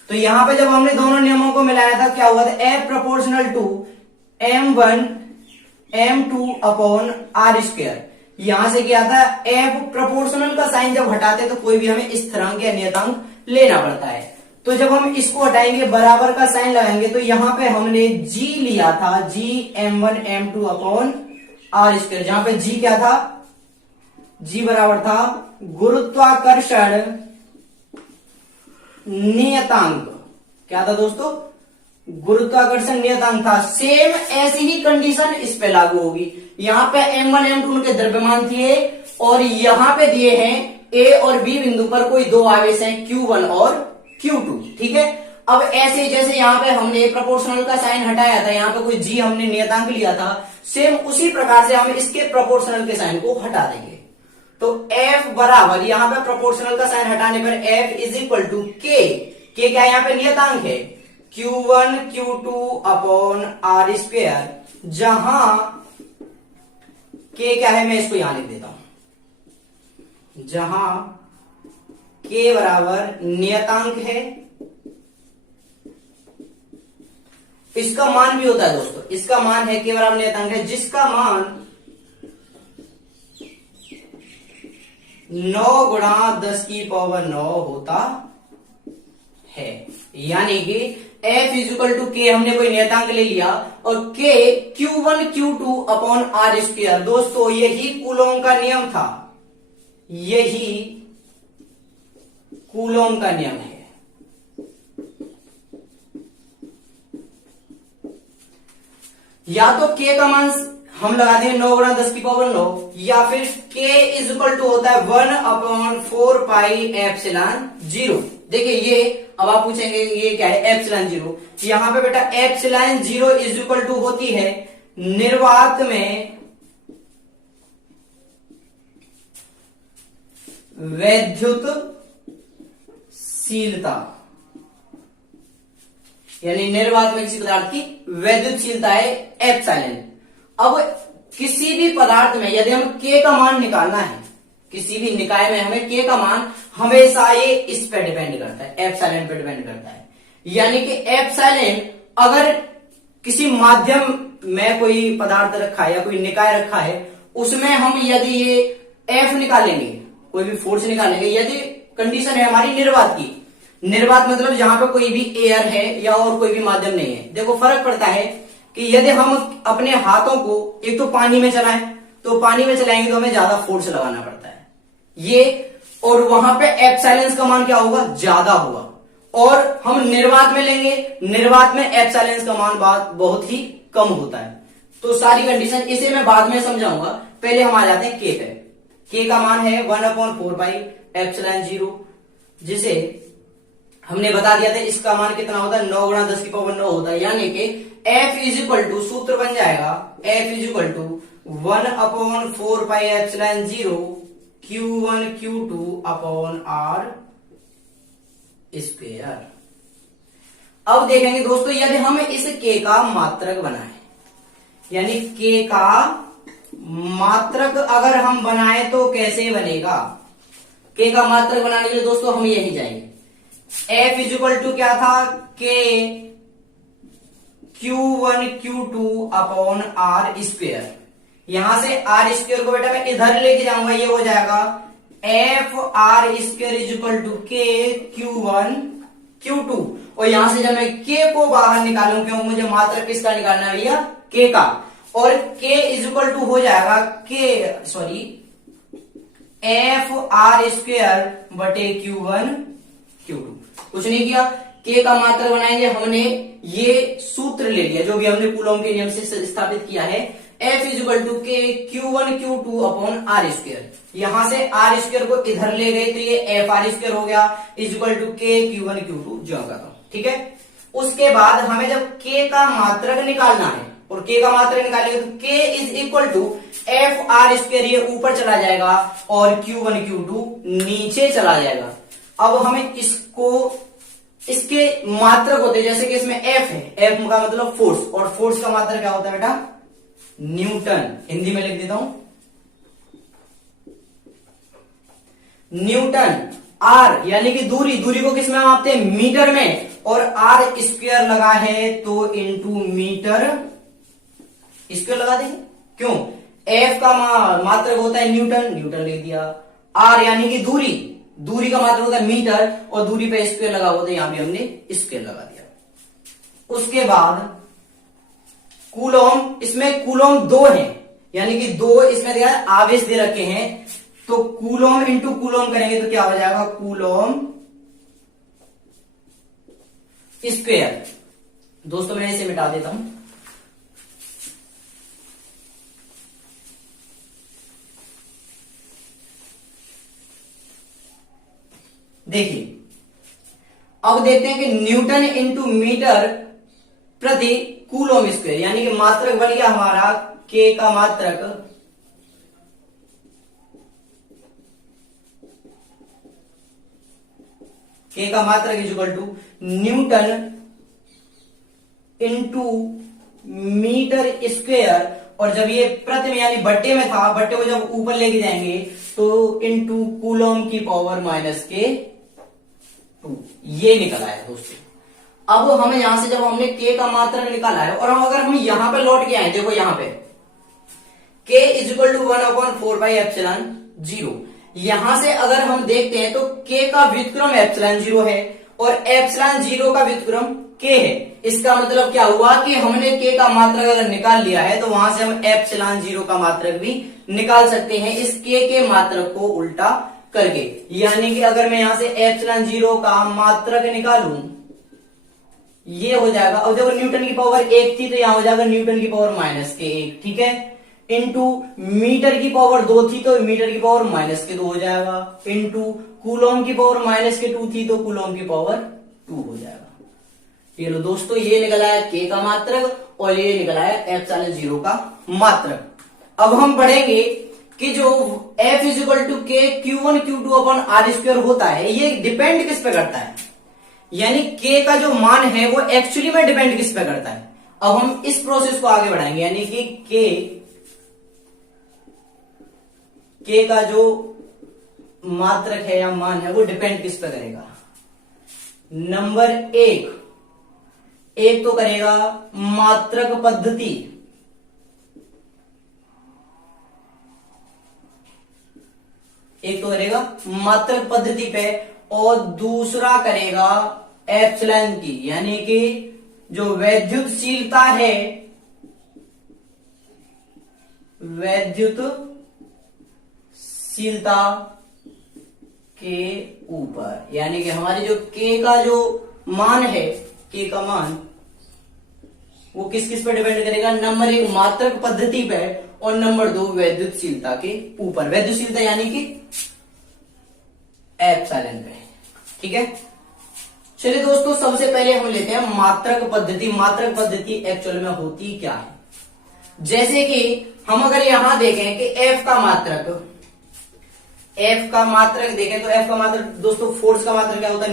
तो यहां पे जब हमने दोनों नियमों को मिलाया था क्या हुआ था, F proportional to M1 M2 upon R square. यहां से क्या था, F प्रोपोर्शनल का साइन जब हटाते तो कोई भी हमें स्थिरांक या नियतांक लेना पड़ता है। तो जब हम इसको हटाएंगे बराबर का साइन लगाएंगे, तो यहां पे हमने G लिया था, G M1 M2 upon R square, जहां पे G क्या था, G बराबर था गुरुत्वाकर्षण नियतांक। क्या था दोस्तों, गुरुत्वाकर्षण नियतांक था। सेम ऐसी ही कंडीशन इस पे लागू होगी। यहां पे M1 M2 उनके द्रव्यमान थे और यहां पे दिए हैं A और B बिंदु पर कोई दो आवेश हैं Q1 और Q2, ठीक है। अब ऐसे जैसे यहाँ पे हमने प्रोपोर्शनल का साइन हटाया था, यहाँ पे कोई G हमने नियतांक लिया था, सेम उसी प्रकार से हम इसके प्रोपोर्शनल के साइन को हटा देंगे। तो F बराबर यहाँ पे प्रोपोर्शनल का साइन हटाने पर F is equal to K, के क्या यहाँ पे नियतांक है, Q1 Q2 upon R square, जहां के क्या है, मैं इसको यहां लिख देता हूं, जहां के बराबर नियतांक है, इसका मान भी होता है दोस्तों, इसका मान है के बराबर नियतांक है, जिसका मान 9 गुणा 10 की पावर 9 होता है। यानी कि F इजिकल टू के हमने कोई नियतांक ले लिया और K Q1 Q2 upon R square. दोस्तों यही कूलोम का नियम था, यही कूलोम का नियम है। या तो K का मान हम लगा देंगे 9 गुणा 10 की पावर 9, या फिर K इज इक्वल टू होता है 1 अपॉन 4 पाई एप्सिलॉन 0। देखिए ये अब आप पूछेंगे ये क्या है, एप्सिलॉन 0। यहां पे बेटा एप्सिलॉन 0 इज इक्वल टू होती है निर्वात में वैद्युतशीलता, यानी निर्वात में किसी पदार्थ की वैद्युतशीलता है एप्सिलॉन। अब किसी भी पदार्थ में यदि हम के का मान निकालना है, किसी भी निकाय में हमें के का मान हमेशा ये इस पे डिपेंड करता है, एप्सिलॉन पे डिपेंड करता है। यानी कि एप्सिलॉन अगर किसी माध्यम में कोई पदार्थ रखा है या कोई निकाय रखा है, उसमें हम यदि ये एफ निकालेंगे, कोई भी फोर्स निकालेंगे, यदि कंडीशन है हमारी निर्वात की, निर्वात मतलब जहां पे कोई भी एयर है या और कोई भी माध्यम नहीं है। देखो फर्क पड़ता है कि यदि हम अपने हाथों को एक तो पानी में चलाएं, तो पानी में चलाएंगे तो हमें ज्यादा फोर्स लगाना पड़ता है ये, और वहां पे एप्सिलॉन का मान क्या होगा, ज्यादा होगा। और हम निर्वात में लेंगे, निर्वात में एप्सिलॉन का मान बहुत ही कम होता है। तो सारी कंडीशन इसे मैं बाद में समझाऊंगा, पहले हम आ जाते हैं के पे। के का मान है 1 अपॉन 4 पाई एप्सिलॉन 0, जिसे हमने बता दिया था इसका मान कितना होता है, 9 गुणा 10 की पावर 9 होता है। यानी कि F इज इक्वल टू, सूत्र बन जाएगा F is equal to 1 upon 4 pi epsilon 0 Q1 Q2 upon R square. अब देखेंगे दोस्तों, यदि हम इस के का मात्रक बनाए, यानी के का मात्रक अगर हम बनाए तो कैसे बनेगा। के का मात्रक बनाने के लिए दोस्तों हम यही जाएंगे, F इज इक्वल टू क्या था, के Q1 Q2 upon R square. यहां से आर स्क्वायर को बेटा मैं इधर लेके जाऊंगा, ये हो जाएगा F R square is equal to K Q1 Q2। और यहां से जब मैं के को बाहर निकालूं, क्यों मुझे मात्रक किसका निकालना है भैया, के का, और के इज इक्वल टू हो जाएगा एफ आर स्क्वायर बटे Q1 Q2। कुछ नहीं किया, के का मात्रक बनाएंगे, हमने ये सूत्र ले लिया जो भी हमने कूलॉम के नियम से स्थापित किया है, F is equal to K Q1 Q2 upon R square. यहां से आर स्क्वायर को इधर ले गए तो ये एफ आर स्क्वायर हो गया, is equal to K Q1 Q2 जो का। ठीक है, उसके बाद हमें जब के का मात्रक निकालना है, और के का मात्रक निकालेंगे तो K is equal to F R square, ये ऊपर चला जाएगा और Q1 Q2 नीचे चला जाएगा। अब हमें इसको, इसके मात्रक होते हैं, जैसे कि इसमें एफ है, एफ का मतलब फोर्स, और फोर्स का मात्रक क्या होता है बेटा, न्यूटन। हिंदी में लिख देता हूं न्यूटन। आर यानी कि दूरी, दूरी को किस में मापते हैं, मीटर में, और आर स्क्वायर लगा है तो इनटू मीटर स्क्वायर लगा देंगे। क्यों, एफ का मात्रक होता है न्यूटन, न्यूटन लिख दिया। आर यानी कि दूरी, दूरी का मात्रक होता है मीटर, और दूरी पे स्क्वायर लगा होता है, यहां भी हमने स्क्वायर लगा दिया। उसके बाद कूलॉम, इसमें कूलॉम 2 है, यानी कि 2 इसमें दिया है, आवेश दे रखे हैं, तो कूलॉम इंटू कूलॉम करेंगे तो क्या हो जाएगा, कूलॉम स्क्वायर। दोस्तों मैं इसे मिटा देता हूं, देखिए अब देखते हैं कि न्यूटन इंटू मीटर प्रति कूलॉम स्क्वायर, यानी कि मात्रक बन गया हमारा के का मात्रक के का मात्रक is equal to newton into metre square, और जब ये प्रति में यानी बट्टे में था, बट्टे को जब ऊपर लेके जाएंगे तो इंटू कूलम की पावर माइनस के 2, ये निकला है दोस्तों। अब हमें यहां से जब हमने के का मात्रक निकाला है, और अगर हम यहां पे लौट के आए, देखो यहां पे के इज इक्वल टू 1/4πε0, यहां से अगर हम देखते हैं तो के का व्युत्क्रम ε0 है और ε0 का व्युत्क्रम के है। इसका मतलब क्या हुआ कि हमने के का मात्रक अगर निकाल लिया है तो वहां से हम ε0 का मात्रक भी निकाल सकते हैं इस के मात्रक को उल्टा करके। यानी कि अगर मैं यहां से ε0 का मात्रक निकालूं, ये हो जाएगा, अब देखो न्यूटन की पावर 1 थी तो यहां हो जाएगा न्यूटन की पावर माइनस के 1, ठीक है, इंटू मीटर की पावर 2 थी तो मीटर की पावर माइनस के 2 हो जाएगा, इंटू कूलम की पावर माइनस के 2 थी तो कूलम की पावर 2 हो जाएगा। ये लो दोस्तों, ये निकला है के का मात्रक और ये निकला है ε0 का मात्रक। अब हम पढ़ेंगे कि जो F is equal to K Q1 Q2 upon R square होता है, ये डिपेंड किस पे करता है, यानी के का जो मान है वो एक्चुअली में डिपेंड किस पे करता है। अब हम इस प्रोसेस को आगे बढ़ाएंगे, यानी कि के का जो मात्रक है या मान है वो डिपेंड किस पे करेगा। नंबर एक तो करेगा मात्रक पद्धति, एक तो करेगा मात्रक पद्धति पे और दूसरा करेगा एप्सिलॉन की, यानी कि जो वैद्युतशीलता है, वैद्युतशीलता के ऊपर, यानी कि हमारी जो के का जो मान है, के का मान वो किस किस पर डिपेंड करेगा, नंबर 1 मात्रक पद्धति पे और नंबर 2 वैद्युतशीलता के ऊपर। वैद्युतशीलता यानी कि एप्सिलॉन पे, ठीक है। चलिए दोस्तों, सबसे पहले हम लेते हैं मात्रक पद्धति। मात्रक पद्धति एक्चुअल में होती क्या है, जैसे कि हम अगर यहां देखें कि F का मात्रक देखें तो F का मात्रक दोस्तों, फोर्स का मात्रक क्या होता है,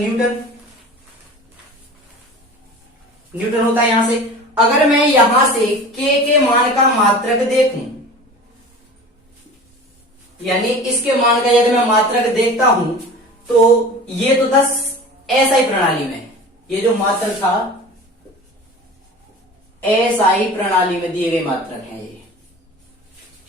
न्यूटन होता है। यहां से अगर मैं यहां से के मान का मात्रक देखूं, यानी इसके मान का यदि मैं मात्रक देखता हूं तो ये तो था एसआई प्रणाली में, ये जो मात्रक था एसआई प्रणाली में दिए गए मात्रक हैं ये।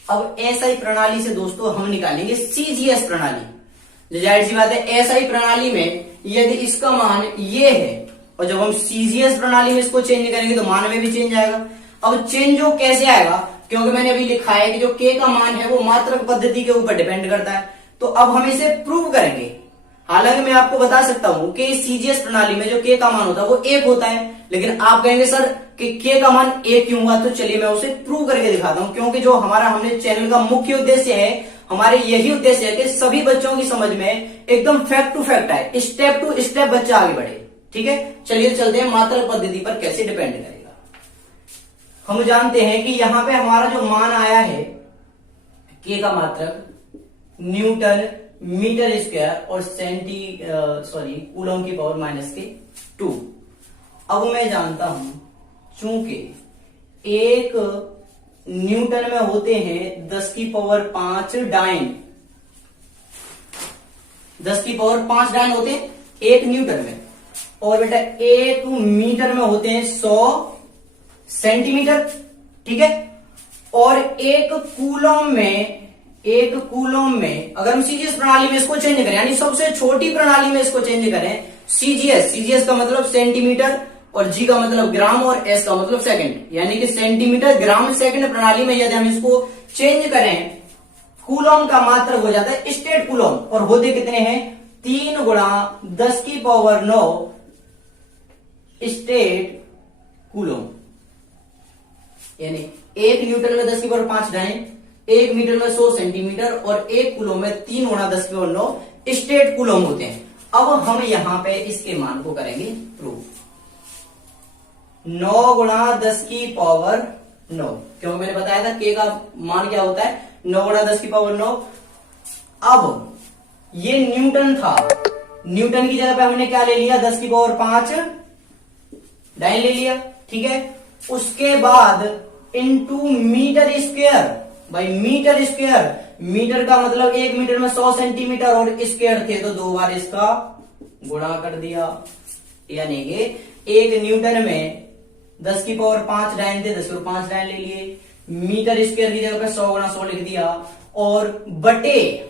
अब एसआई प्रणाली से दोस्तों हम निकालेंगे सीजीएस प्रणाली। जाहिर सी बात है, एसआई प्रणाली में यदि इसका मान ये है और जब हम सीजीएस प्रणाली में इसको चेंज करेंगे तो मान में भी चेंज आएगा। अब चेंज हो कैसे आएगा, क्योंकि मैंने अभी लिखा है कि जो के का मान है वो मात्रक पद्धति के ऊपर डिपेंड करता है, तो अब हम इसे प्रूव करेंगे। हालांकि मैं आपको बता सकता हूं कि सीजीएस प्रणाली में जो के का मान होता है वो 1 होता है, लेकिन आप कहेंगे सर कि के का मान 1 क्यों हुआ, तो चलिए मैं उसे प्रूव करके दिखाता हूं। क्योंकि जो हमने चैनल का मुख्य उद्देश्य है, हमारे यही उद्देश्य है कि सभी बच्चों की समझ में एकदम फैक्ट टू फैक्ट आए, स्टेप टू स्टेप बच्चा आगे बढ़े, ठीक है। चलिए चलते हैं मात्रक पद्धति पर कैसे डिपेंड करेगा। हम जानते हैं कि यहां पे हमारा जो मान आया है के का मात्रक न्यूटन मीटर स्क्वायर और कूलम की पावर माइनस के 2। अब मैं जानता हूं चूंकि 1 न्यूटन में होते हैं 10 की पावर 5 डाइन, 10 की पावर 5 डाइन होते हैं 1 न्यूटन में, और बेटा 1 मीटर में होते हैं 100 सेंटीमीटर, ठीक है। और 1 कूलम में अगर हम सीजीएस प्रणाली में इसको चेंज करें, यानी सबसे छोटी प्रणाली में इसको चेंज करें, सीजीएस का मतलब सेंटीमीटर और जी का मतलब ग्राम और एस का मतलब सेकंड, यानी कि सेंटीमीटर ग्राम सेकंड प्रणाली में यदि हम इसको चेंज करें, कूलम का मात्रक हो जाता है स्टेट कूलम, और होते कितने हैं 3 गुणा 10 की पावर 9 स्टेट कूलम, यानी 1 न्यूटन में 10 की पावर 5 डाइन, 1 मीटर में 100 सेंटीमीटर और 1 कूलम में 3 गुणा 10 की पावर 9 स्टेट कूलम होते हैं। अब हम यहां पे इसके मान को करेंगे प्रूव। 9 गुणा 10 की पावर 9, क्योंकि मैंने बताया था के का मान क्या होता है 9 गुणा 10 की पावर 9। अब ये न्यूटन था, न्यूटन की जगह पे हमने क्या ले लिया, 10 की पावर 5 डाइन ले लिया, ठीक है। उसके बाद इनटू मीटर स्क्वायर, भाई मीटर स्क्वायर, मीटर का मतलब 1 मीटर में 100 सेंटीमीटर और स्क्वायर थे तो 2 बार इसका गुणा कर दिया, यानी कि 1 न्यूटन में 10 की पावर 5 डाइन थे, 10 की पावर 5 डाइन ले लिए, मीटर स्क्वायर की जगह पे 100 गुणा 100 लिख दिया, और बटे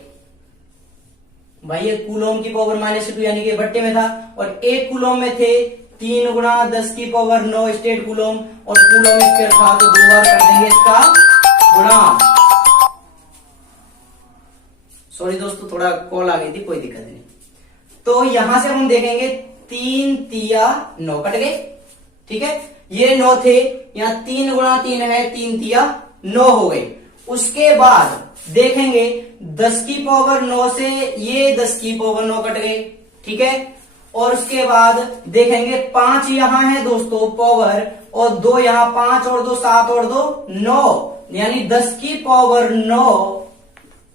भाई ये कूलोम की पावर -2 यानी कि बट्टे में था, और 1 कूलोम में थे 3 गुणा 10 की पावर 9 स्टेट कूलोम, और कूलोम स्क्वायर था तो 2 बार कर देंगे इसका गुणा। सॉरी दोस्तों, थोड़ा कॉल आ गई थी, कोई दिक्कत नहीं। तो यहां से हम देखेंगे 3 तिया 9 कट गए, ठीक है। ये 9 थे, यहां 3 गुणा 3 है, 3 तिया 9 हो गए। उसके बाद देखेंगे 10 की पावर 9 से ये 10 की पावर 9 कट गए, ठीक है। और उसके बाद देखेंगे 5 यहां है दोस्तों पावर, और 2 यहां, 5 और 2 7 और 2 9, यानी 10 की पावर 9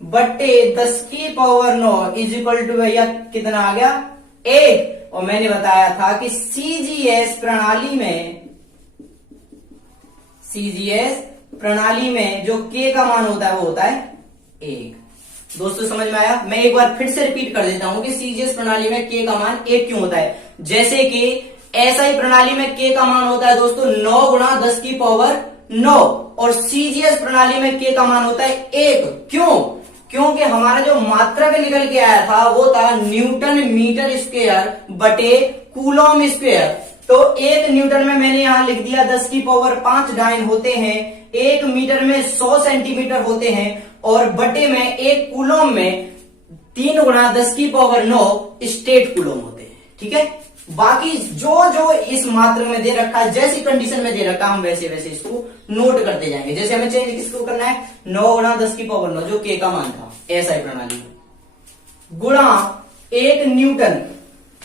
बट्टे 10 की पावर 9 इज इक्वल टू भैया कितना आ गया, 1। और मैंने बताया था कि सीजीएस प्रणाली में जो के का मान होता है वो होता है 1। दोस्तों समझ में आया? मैं एक बार फिर से रिपीट कर देता हूं कि सीजीएस प्रणाली में के का मान 1 क्यों होता है। जैसे कि एसआई प्रणाली में के का मान होता है दोस्तों 9 गुणा 10 की पावर 9, और सीजीएस प्रणाली में के का मान होता है 1। क्यों? क्योंकि हमारा जो मात्रक निकल के आया था वो था न्यूटन मीटर स्क्वायर बटे कूलॉम स्क्वायर। तो 1 न्यूटन में मैंने यहां लिख दिया 10 की पावर 5 डाइन होते हैं, 1 मीटर में 100 सेंटीमीटर होते हैं, और बटे में 1 कूलॉम में 3 गुणा 10 की पावर 9 स्टेट कूलॉम होते हैं, ठीक है। बाकी जो जो इस मात्रा में दे रखा है, जैसी कंडीशन में दे रखा है, हम वैसे वैसे इसको नोट करते जाएंगे। जैसे हमें चेंज किसको करना है, 9 गुणा 10 की पावर 9 जो के का मान था एसआई प्रणाली में, गुणा 1 न्यूटन,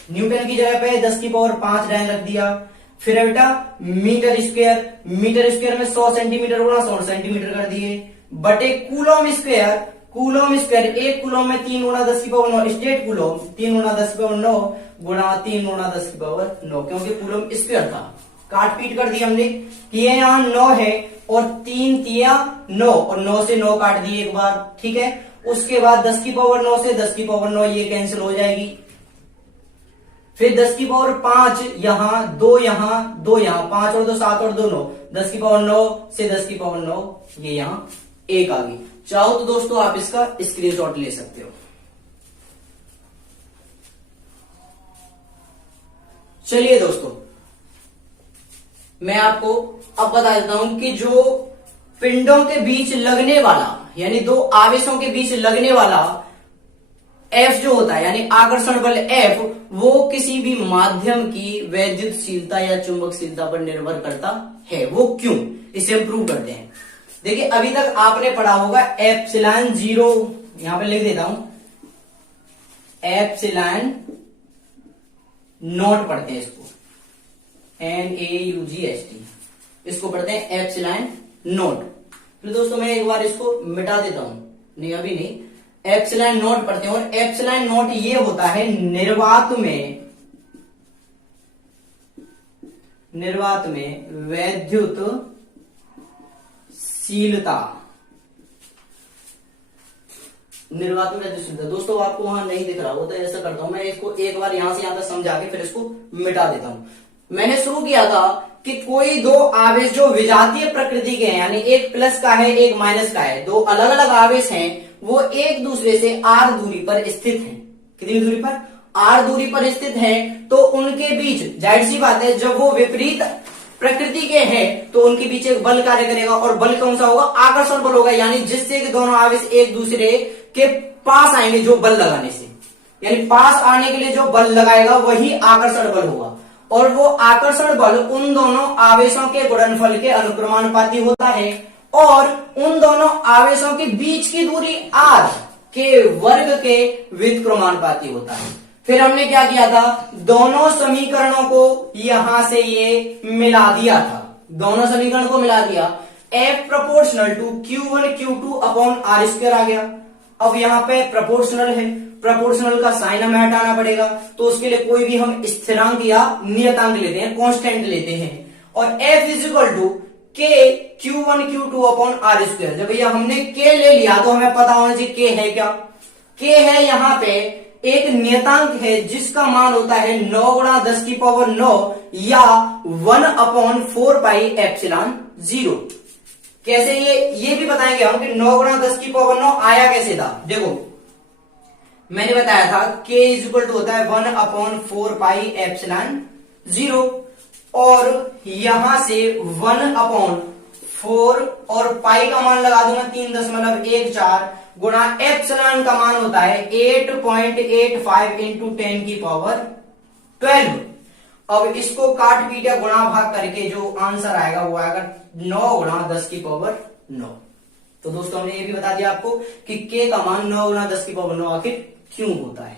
न्यूटन की जगह पे 10 की पावर 5 डाइन रख दिया। फिर बेटा मीटर स्क्वायर, मीटर स्क्वायर में 100 सेंटीमीटर गुणा 100 सेंटीमीटर कर दिए, बटे Coulomb square, Coulomb square 1 Coulomb में 3 गुणा 10 की पावर 9 स्टेट कूलॉम, 3 गुणा 10 की पावर 9 गुणा 3 गुणा 10 की पावर 9, क्योंकि कूलॉम स्क्वायर था। काट पीट कर दी हमने कि ये यहां 9 है, और 3 तिया 9, और 9 से 9 काट दिए एक बार, ठीक है। उसके बाद 10 की पावर 9 से 10 की पावर 9 ये कैंसिल हो जाएगी। फिर 10 की पावर 5 यहां, 2 यहां, 2 यहां, 5 और 2 7 और 2 9, 10 की पावर 9 से 10 की पावर 9 ये यहां 1 आ गई। चाहो तो दोस्तों आप इसका स्क्रीनशॉट ले सकते हो। चलिए दोस्तों, मैं आपको अब बता देता हूं कि जो पिंडों के बीच लगने वाला, यानी 2 आवेशों के बीच लगने वाला F जो होता है, यानी आकर्षण बल F, वो किसी भी माध्यम की वैद्युतशीलता या चुंबकशीलता पर निर्भर करता है। वो क्यों, इसे हम प्रूव करते हैं। देखिए अभी तक आपने पढ़ा होगा एप्सिलॉन 0, यहां पे लिख देता हूं, एप्सिलॉन नॉट पढ़ते हैं इसको, NaUGHT, इसको पढ़ते हैं एप्सिलॉन नॉट। तो दोस्तों मैं एक बार इसको मिटा देता हूं, नहीं अभी नहीं, एप्सिलॉन नॉट पढ़ते हैं। और एप्सिलॉन नॉट ये होता है निर्वात में वैद्युत शीलता, निर्वात में वैद्युत शीलता। दोस्तों आपको वहां नहीं दिख रहा हो तो ऐसा करता हूं, मैं इसको एक बार यहां से यहां तक समझा के फिर इसको मिटा देता हूं। मैंने शुरू किया था कि कोई 2 आवेश जो विजातीय प्रकृति के हैं, यानी एक प्लस का है एक माइनस का है, 2 अलग अलग आवेश हैं, वो एक दूसरे से r दूरी पर स्थित हैं। कितनी दूरी पर? r दूरी पर स्थित हैं। तो उनके बीच जाहिर सी बात है जब वो विपरीत प्रकृति के हैं तो उनके बीच एक बल कार्य करेगा, और बल कौन सा होगा? आकर्षण बल होगा, यानी जिससे कि दोनों आवेश एक दूसरे के पास आएंगे जो बल लगाने से, यानी पास आने के लिए जो बल लगाएगा वही आकर्षण बल होगा। और वो आकर्षण बल उन दोनों आवेशों के गुणनफल के अनुक्रमानुपाती होता है, और उन दोनों आवेशों के बीच की दूरी r के वर्ग के व्युत्क्रमानुपाती होता है। फिर हमने क्या किया था, दोनों समीकरणों को यहां से ये मिला दिया था, दोनों समीकरण को मिला दिया, F proportional to Q1 Q2 upon R square आ गया। अब यहां पे प्रोपोर्शनल है प्रोपोर्शनल का साइन हमें हटाना पड़ेगा, तो उसके लिए कोई भी हम स्थिरांक या नियतांक लेते हैं, कांस्टेंट लेते हैं। और f is equal to k Q1 Q2 upon R square. जब भैया हमने k ले लिया तो हमें पता होना चाहिए k है क्या। k है यहाँ पे एक नियतांक है जिसका मान होता है 9 गुणा 10 की पावर 9 या 1 अपॉन 4 पाई एप्सिलॉन 0। कैसे ये भी बताएंगे हम कि 9 गुणा 10 की पावर 9 आया कैसे था। देखो मैंने बताया था k इज इक्वल टू होता है 1 अपॉन 4 पाई एप्सिलॉन 0 और यहां से 1 अपॉन 4 और पाई का मान लगा दूंगा 3.14 गुणा एप्सिलॉन का मान होता है 8.85 इंटू 10 की पावर 12। अब इसको काट पीट या गुणा भाग करके जो आंसर आएगा वो आएगा 9 गुणा 10 की पावर 9। तो दोस्तों हमने ये भी बता दिया आपको कि k का मान 9 गुणा 10 की पावर 9 आखिर क्यों होता है।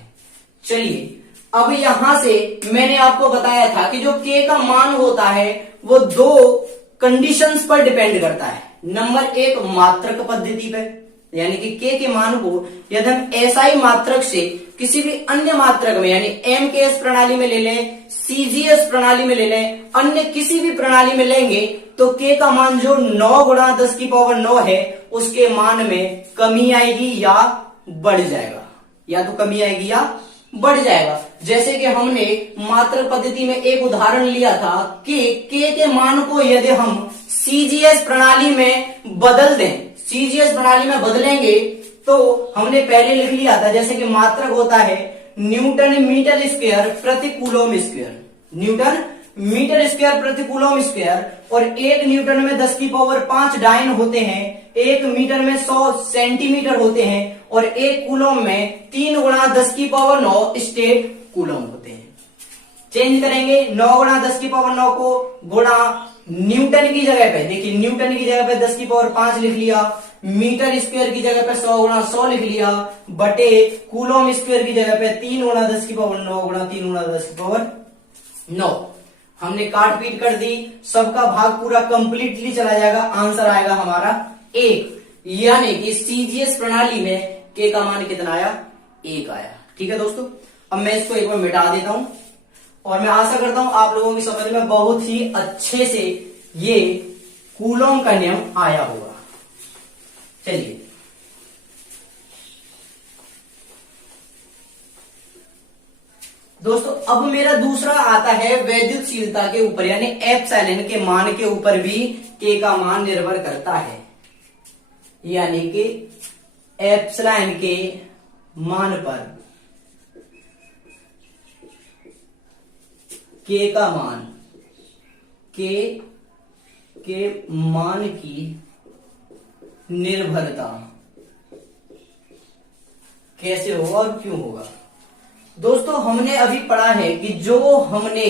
चलिए अब यहां से मैंने आपको बताया था कि जो k का मान होता है वो दो कंडीशंस पर डिपेंड करता है। नंबर 1 मात्रक पद्धति पे, यानी कि k के मान को यदि हम SI मात्रक से किसी भी अन्य मात्रक में यानी MKS प्रणाली में ले लें, CGS प्रणाली में ले लें, अन्य किसी भी प्रणाली में लेंगे तो k का मान जो 9 गुणा 10 की पावर 9 है उसके मान में कमी आएगी या बढ़ जाएगा, या तो कमी आएगी या बढ़ जाएगा। जैसे कि हमने मात्रक पद्धति में एक उदाहरण लिया था कि k के मान को यदि हम CGS प्रणाली में बदल दें, CGS प्रणाली में बदलेंगे तो हमने पहले लिख लिया था जैसे कि मात्रक होता है न्यूटन मीटर स्क्वायर प्रति coulomb square, newton metre square प्रति कूलम स्क्वायर, और 1 न्यूटन में 10 की पावर 5 डायन होते हैं, 1 मीटर में 100 सेंटीमीटर होते हैं और 1 कूलम में 3 गुणा 10 की पावर 9 स्टेट कूलम होते हैं। चेंज करेंगे 9 गुणा 10 की पावर 9 को गुणा न्यूटन की जगह पे, देखिए न्यूटन की जगह पे 10 की पावर 5 लिख लिया, मीटर स्क्वायर की जगह पे 100 गुणा 100 लिख लिया, बटे कूलम स्क्वायर की जगह पे 3 गुणा 10 की पावर 9 गुणा 3 गुणा 10 की पावर 9। हमने काट पीट कर दी, सबका भाग पूरा कंप्लीटली चला जाएगा, आंसर आएगा हमारा 1। यानी कि CGS प्रणाली में k का मान कितना आया, 1 आया। ठीक है दोस्तों, अब मैं इसको एक बार मिटा देता हूं और मैं आशा करता हूं आप लोगों की समझ में बहुत ही अच्छे से ये कूलम का नियम आया होगा। चलिए दोस्तों, अब मेरा दूसरा आता है वैद्युतशीलता के ऊपर, यानी एप्सिलॉन के मान के ऊपर भी k का मान निर्भर करता है। यानी कि एप्सिलॉन के मान पर k का मान, k के मान की निर्भरता कैसे होगा और क्यों होगा। दोस्तों हमने अभी पढ़ा है कि जो हमने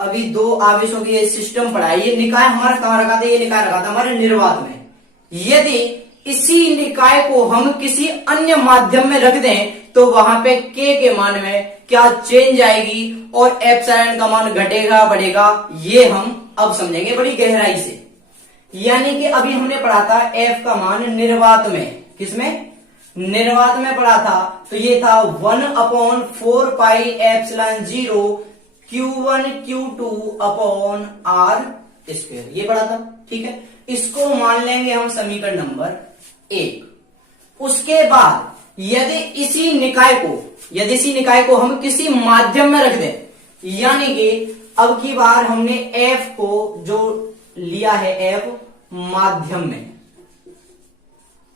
अभी दो आवेशों की ये सिस्टम पढ़ा है, ये निकाय हमारा कहां रखा था, ये निकाय रखा था हमारे निर्वात में। यदि इसी निकाय को हम किसी अन्य माध्यम में रख दें तो वहां पे k के मान में क्या चेंज आएगी और एप्सिलॉन का मान घटेगा बढ़ेगा, ये हम अब समझेंगे बड़ी गहराई से। यानी कि अभी हमने पढ़ा था f का मान निर्वात में, किसमें, निर्वात में पढ़ा था, तो ये था 1/4 पाई epsilon 0 Q1 Q2 upon R square, ये पढ़ा था। ठीक है, इसको मान लेंगे हम समीकरण नंबर 1। उसके बाद यदि इसी निकाय को हम किसी माध्यम में रख दें, यानी कि अब की बार हमने f को जो लिया है f माध्यम में,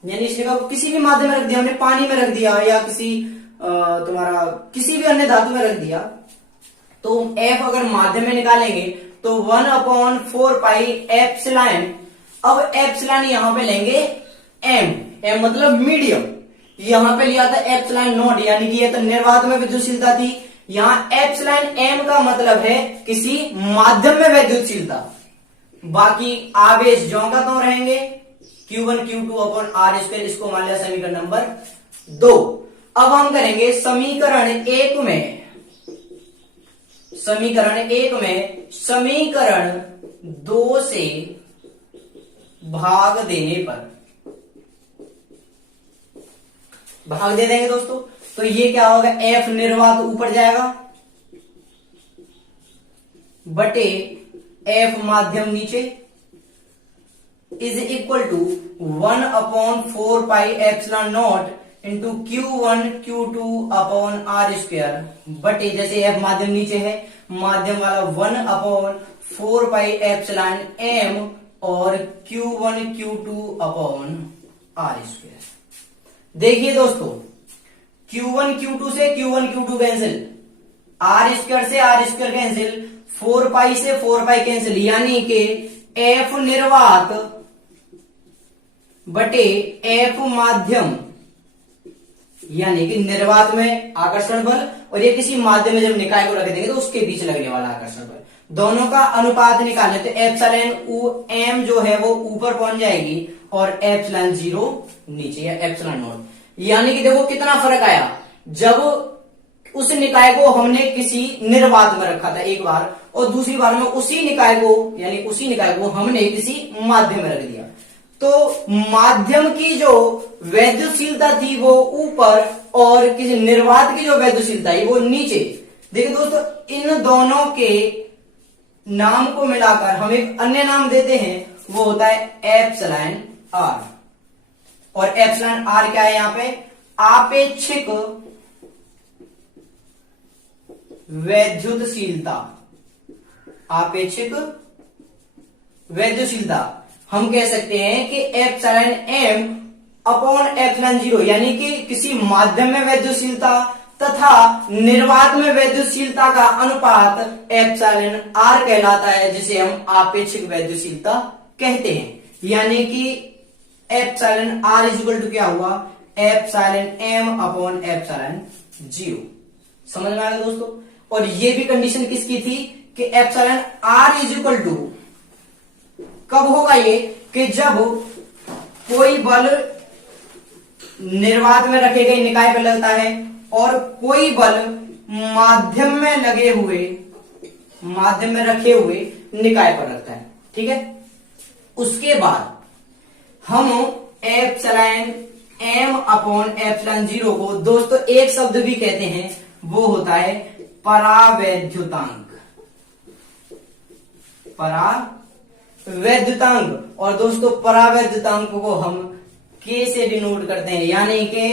यानी इस निकाय को किसी भी माध्यम में रख दिया, हमने पानी में रख दिया या किसी तुम्हारा किसी भी अन्य धातु में रख दिया, तो f अगर माध्यम में निकालेंगे तो 1/4 पाई एप्सिलॉन। अब एप्सिलॉन यहां पे लेंगे m मतलब मीडियम, यहां पे लिया था एप्सिलॉन नॉट, यानी कि ये तो निर्वात में विद्युतशीलता थी, यहां एप्सिलॉन m का मतलब है किसी माध्यम में विद्युतशीलता। बाकी आवेश ज्यों का त्यों रहेंगे, Q1 Q2 upon R square, इसको मान लिया समीकरण नंबर 2। अब हम करेंगे समीकरण 1 में समीकरण 2 से भाग देने पर, भाग दे देंगे दोस्तों। तो ये क्या होगा, एफ निर्वात ऊपर जाएगा बटे एफ माध्यम नीचे is equal to 1/4πε0 into Q1 Q2 upon R square बटे, जैसे एफ माध्यम नीचे है, माध्यम वाला 1/4πε और Q1 Q2 upon R square. देखिए दोस्तों, Q1 Q2 से Q1 Q2 cancel, R square से आर स्क्वायर कैंसिल, 4π से 4π कैंसिल, यानी कि एफ निर्वात बटे एफ माध्यम, यानी कि निर्वात में आकर्षण बल और ये किसी माध्यम में जब निकाय को रख देंगे तो उसके बीच लगने वाला आकर्षण बल, दोनों का अनुपात निकालने तो एप्सिलॉन एम जो है वो ऊपर पहुंच जाएगी और एप्सिलॉन 0 नीचे या एप्सिलॉन नॉट। यानी कि देखो कितना फर्क आया, जब उस निकाय को हमने किसी निर्वात में रखा था एक बार और दूसरी बार में उसी निकाय को, यानी उसी निकाय को हमने किसी माध्यम में रख दिया, तो माध्यम की जो वैद्युतशीलता थी वो ऊपर और किसी निर्वात की जो वैद्युतशीलता है वो नीचे। देखिए दोस्तों, इन दोनों के नाम को मिलाकर हम एक अन्य नाम देते हैं, वो होता है एप्सिलॉन आर। और एप्सिलॉन आर क्या है, यहां पे आपेक्षिक वैद्युतशीलता, आपेक्षिक वैद्युतशीलता हम कह सकते हैं कि एप्सिलॉन एम अपॉन एप्सिलॉन 0, यानी कि किसी माध्यम में वैद्युतशीलता तथा निर्वात में वैद्युतशीलता का अनुपात एप्सिलॉन आर कहलाता है, जिसे हम आपेक्षिक वैद्युतशीलता कहते हैं। यानी कि epsilon R is equal to क्या हुआ, एप्सिलॉन एम अपॉन एप्सिलॉन 0। समझ में आया दोस्तों। और ये भी कंडीशन किसकी थी कि epsilon R is equal to कब होगा ये, कि जब कोई बल निर्वात में रखे गए निकाय पर लगता है और कोई बल माध्यम में लगे हुए, माध्यम में रखे हुए निकाय पर लगता है। ठीक है, उसके बाद हम एप्सिलॉन एम अपॉन एप्सिलॉन 0 को दोस्तों एक शब्द भी कहते हैं, वो होता है परावैद्युतांक, परावैद्युतांक। और दोस्तों परावैद्युतांक को हम के से डिनोट करते हैं, यानी कि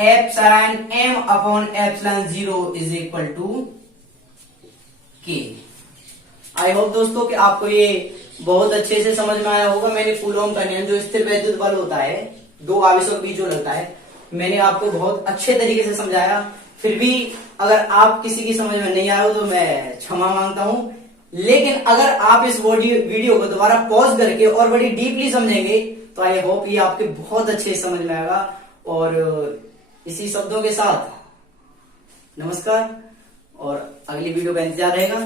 epsilon M upon epsilon 0 is equal to K. I hope दोस्तों कि आपको ये बहुत अच्छे से समझ में आया होगा। मैंने कूलॉम का नियम, जो स्थिर वैद्युत बल होता है, दो आवेशों के बीच जो लगता है, मैंने आपको बहुत अच्छे तरीके से समझाया। फिर भी अगर आप किसी की समझ में नहीं आ रहा हो तो मैं क्षमा मांगता हूं, लेकिन अगर आप इस वीडियो को दोबारा पॉज करके और बड़ी डीपली समझेंगे तो आई होप ये आपके बहुत अच्छे समझ में आएगा। और इसी शब्दों के साथ नमस्कार और अगली वीडियो का इंतजार रहेगा।